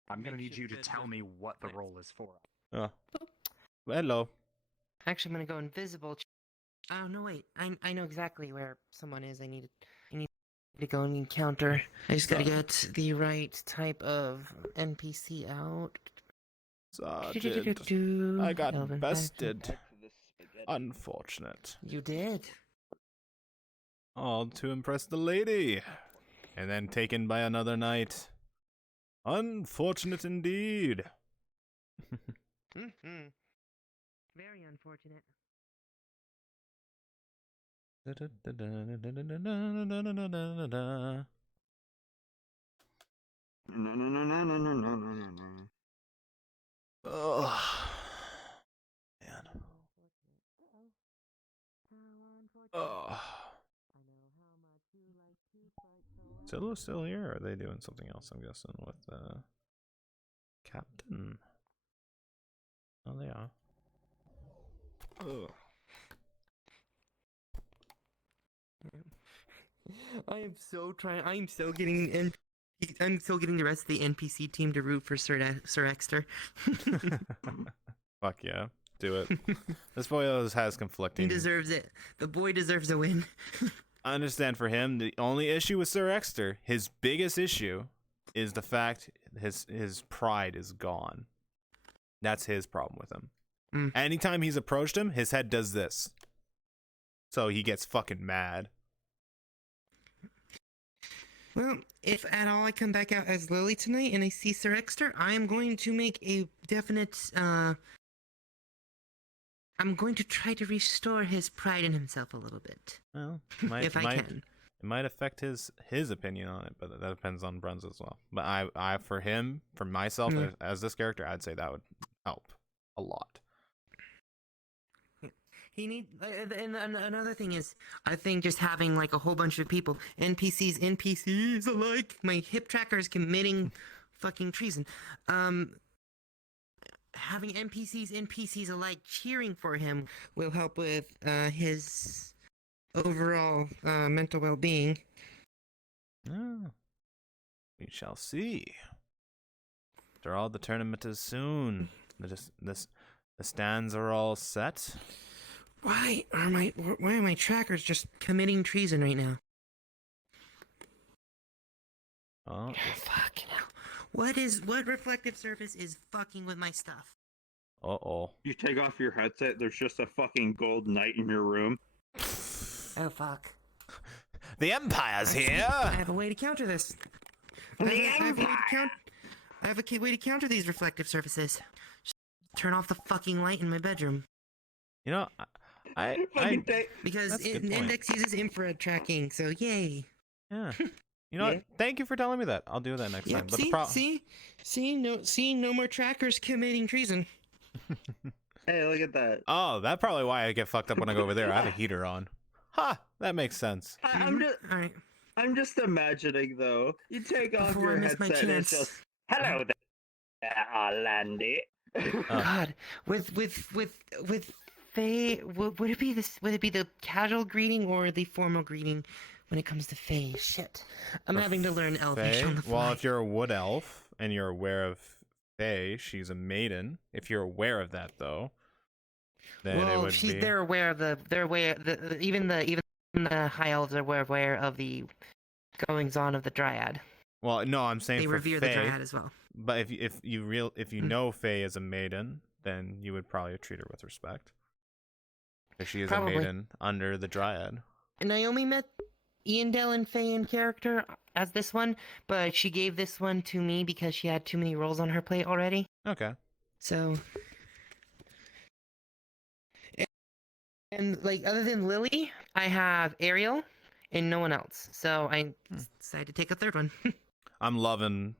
I'm gonna need you to tell me what the role is for. Hello. Actually, I'm gonna go invisible. Oh no, wait! I know exactly where someone is. I need to go and encounter. I just gotta get the right type of NPC out. Sergeant, I got bested. Unfortunate. You did. All to impress the lady, and then taken by another knight. Unfortunate indeed. Very unfortunate. Oh, man. Oh. Zillow's still here, or are they doing something else? I'm guessing with Captain. Oh, they are. Ugh. I'm so getting the rest of the NPC team to root for Sir Exter. Fuck yeah, do it. This boy has conflicting. He deserves it. The boy deserves a win. I understand for him, the only issue with Sir Exter, his biggest issue, is the fact his pride is gone. That's his problem with him. Anytime he's approached him, his head does this. So he gets fucking mad. Well, if at all I come back out as Lily tonight and I see Sir Exter, I am going to make a definite, I'm going to try to restore his pride in himself a little bit. Well, if I can. It might affect his opinion on it, but that depends on Bruns as well. But I for myself, as this character, I'd say that would help a lot. And another thing is, I think just having like a whole bunch of people, NPCs alike, my hip tracker is committing fucking treason. Having NPCs alike cheering for him will help with his overall mental well-being. Oh, we shall see. After all, the tournament is soon. The stands are all set. Why are my trackers just committing treason right now? Oh, fucking hell! What reflective surface is fucking with my stuff? Uh-oh. You take off your headset, there's just a fucking gold knight in your room. Oh fuck! The Empire's here. I have a way to counter this. I have a way to counter these reflective surfaces. Just turn off the fucking light in my bedroom. You know, because that's a good point. Index uses infrared tracking, so yay. Yeah. You know what? Thank you for telling me that. I'll do that next time. But No more trackers committing treason. Hey, look at that. Oh, that's probably why I get fucked up when I go over there. I have a heater on. Ha! That makes sense. I'm just imagining though. You take off Before I your miss my headset and it's chance. just hello there, Orlandi. God, with Faye, would it be the casual greeting or the formal greeting when it comes to Fae. Shit. I'm having to learn Elvish Fae? on the fly. Well, if you're a wood elf and you're aware of Fae, she's a maiden. If you're aware of that, though, then it would be. They're aware of even the high elves are aware of the goings on of the Dryad. Well, no, I'm saying They for revere Fae, the Dryad as well. But if you know Fae is a maiden, then you would probably treat her with respect. If she is Probably. a maiden under the Dryad. Naomi met Iandel and Fae in character as this one, but she gave this one to me because she had too many roles on her plate already. Okay. So, and like other than Lily, I have Ariel and no one else. So I decided to take a third one. I'm loving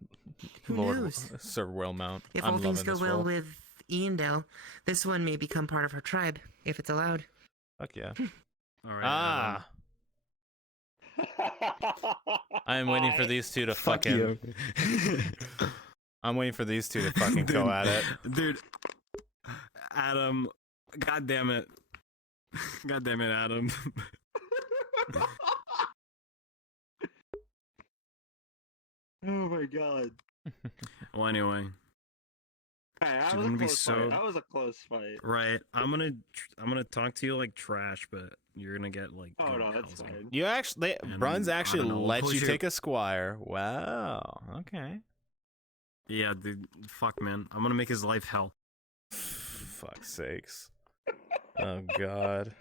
Who Lord knows? Sir Willmount. If I'm all things loving go this well role. with Iandel, this one may become part of her tribe if it's allowed. Fuck yeah. All right. Ah. I'm waiting for these two to fucking. I'm waiting for these two to fucking go at it. Dude, Adam, god damn it, Adam. Oh my god. Well, anyway, Hey, that Dude, was I'm a gonna be close fight. That was a close fight. right? I'm gonna talk to you like trash, but you're gonna get like. Oh good no, that's housing. fine. You actually, And Bruns I actually don't know, we'll let push you your- take a squire. Wow. Okay. Yeah, dude. Fuck, man. I'm gonna make his life hell. Fuck's sakes. Oh god.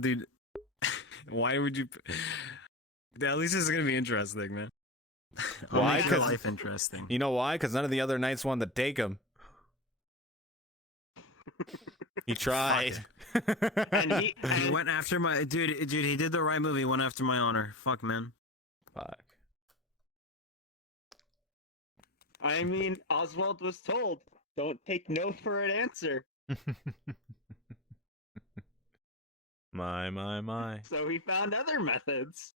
Dude, why would you? At least this is gonna be interesting, man. I'll Why? make your 'Cause- life interesting. You know why? Because none of the other knights wanted to take him. He tried. And he went after my dude. He did the right move. He went after my honor. Fuck, man. Fuck. I mean, Oswald was told, don't take no for an answer. My. So he found other methods.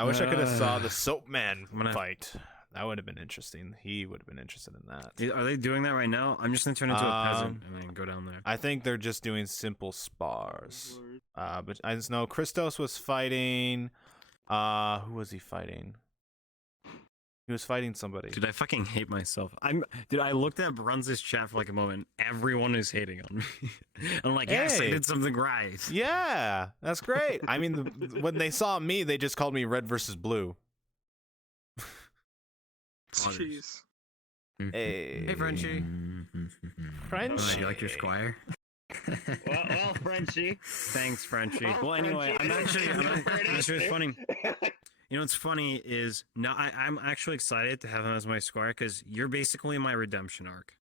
I wish I could have saw the Soap Man fight. That would have been interesting. He would have been interested in that. Are they doing that right now? I'm just gonna turn into a peasant and then go down there. I think they're just doing simple spars. But I just know Christos was fighting. Who was he fighting? He was fighting somebody. Dude, I fucking hate myself. Dude, I looked at Bruns' chat for like a moment. Everyone is hating on me. I'm like, yes, I Hey. did something right. Yeah, that's great. I mean, when they saw me, they just called me red versus blue. Jeez. Hey, Hey, Frenchie. French. You like your squire? Well, Frenchie. Thanks, Frenchie. Oh, Well, anyway, Frenchie. it's funny. You know what's funny is now I'm actually excited to have him as my squire because you're basically my redemption arc.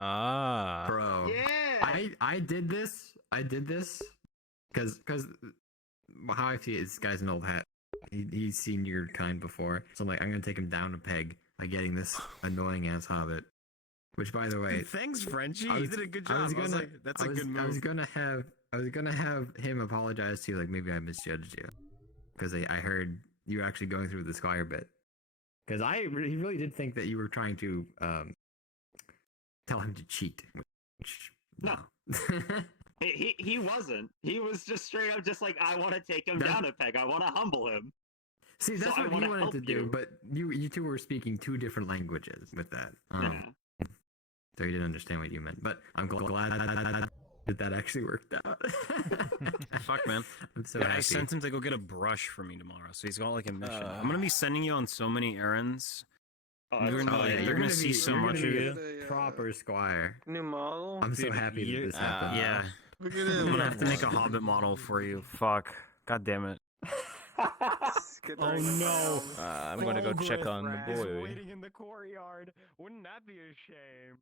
Ah. Bro. Yeah. I did this because how I see it is this guy's an old hat. He's seen your kind before, so I'm like, I'm gonna take him down a peg by getting this annoying ass hobbit. Which, by the way, Thanks, Frenchie. I You was- did a good I job. was I was gonna- like, that's a I was- good move. I was gonna have him apologize to you, like maybe I misjudged you, because I heard you were actually going through the squire bit. Because he really did think that you were trying to tell him to cheat. Which, No. He wasn't. He was just straight up just like, I want to take him down a peg. I want to humble him. See, that's So I what wanna you wanted help to do, you. but you two were speaking two different languages with that. Yeah. So you didn't understand what you meant. But I'm glad that actually worked out. Fuck, man. I'm so Yeah, happy. I sent him to go get a brush for me tomorrow, so he's got like a mission. I'm gonna be sending you on so many errands. You're gonna, you're gonna see so you're much gonna of be it. a proper squire. New model? I'm so Dude, happy that this happened. Yeah. Look at I'm him. gonna have to make a hobbit model for you. Fuck. God damn it. Oh no. I'm gonna go check on the boy. Waiting in the courtyard. Wouldn't that be a shame?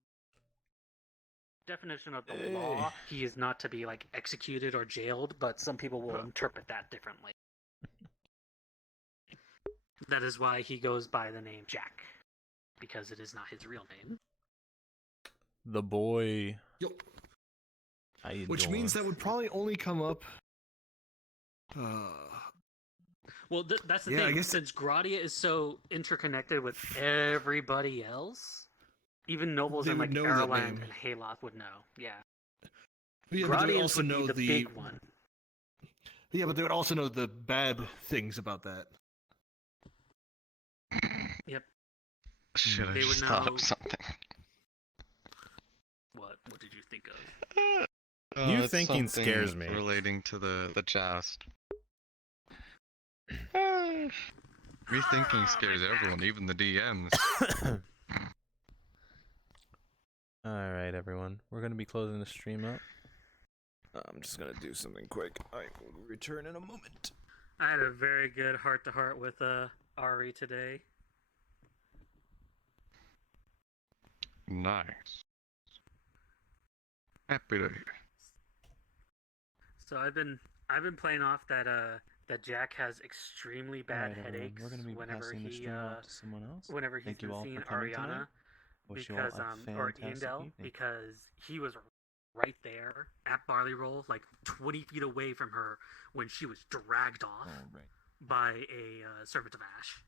Definition of the law, he is not to be like executed or jailed, but some people will interpret that differently. That is why he goes by the name Jack, because it is not his real name. The boy. Yo. How you Which doing? means that would probably only come up. Well, that's the Yeah, I thing. guess- Since Gradia is so interconnected with everybody else, even nobles They in like would know that Ireland name. and Hayloft would know. Yeah. Yeah, but they would Gradians also would know be the the big one. Yeah, but they would also know the bad things about that. Yep. Should I They would just thought know- of something? What did you think of? You It's thinking something scares me. Relating to the joust. Me thinking scares everyone, even the DMs. Alright, everyone. We're going to be closing the stream up. I'm just going to do something quick. I will return in a moment. I had a very good heart-to-heart with Ari today. Nice. Happy to hear. So I've been playing off that that Jack has extremely bad Alright, everyone. headaches We're going to be whenever passing the he stream off to someone else. whenever he's Thank you been all seeing for coming tonight. Ariana Wish you all because a or fantastic Iandel evening. because he was right there at Barleyroll, like 20 feet away from her when she was dragged off by a servant of Ash.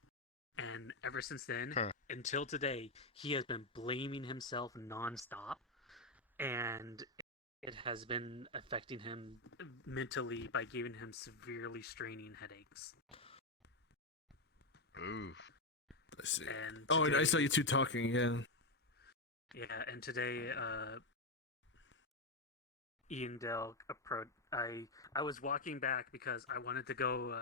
And ever since then, until today, he has been blaming himself nonstop, and it has been affecting him mentally by giving him severely straining headaches. Oof. I see. And Oh, I saw today- you two talking. Yeah. Yeah, and today, Iandel approached. I was walking back because I wanted to go.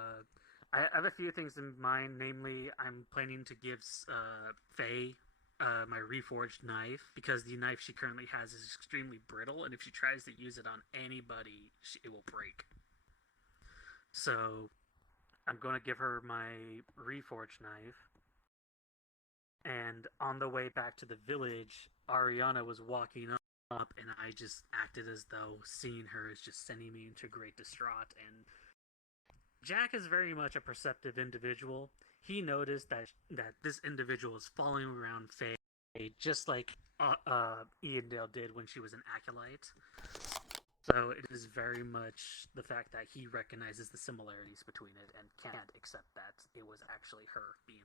I have a few things in mind. Namely, I'm planning to give Faye my reforged knife because the knife she currently has is extremely brittle, and if she tries to use it on anybody, it will break. So, I'm going to give her my reforged knife. And on the way back to the village, Ariana was walking up, and I just acted as though seeing her is just sending me into great distraught. And Jack is very much a perceptive individual. He noticed that this individual is following around Faye, just like Iandale did when she was an acolyte. So it is very much the fact that he recognizes the similarities between it and can't accept that it was actually her being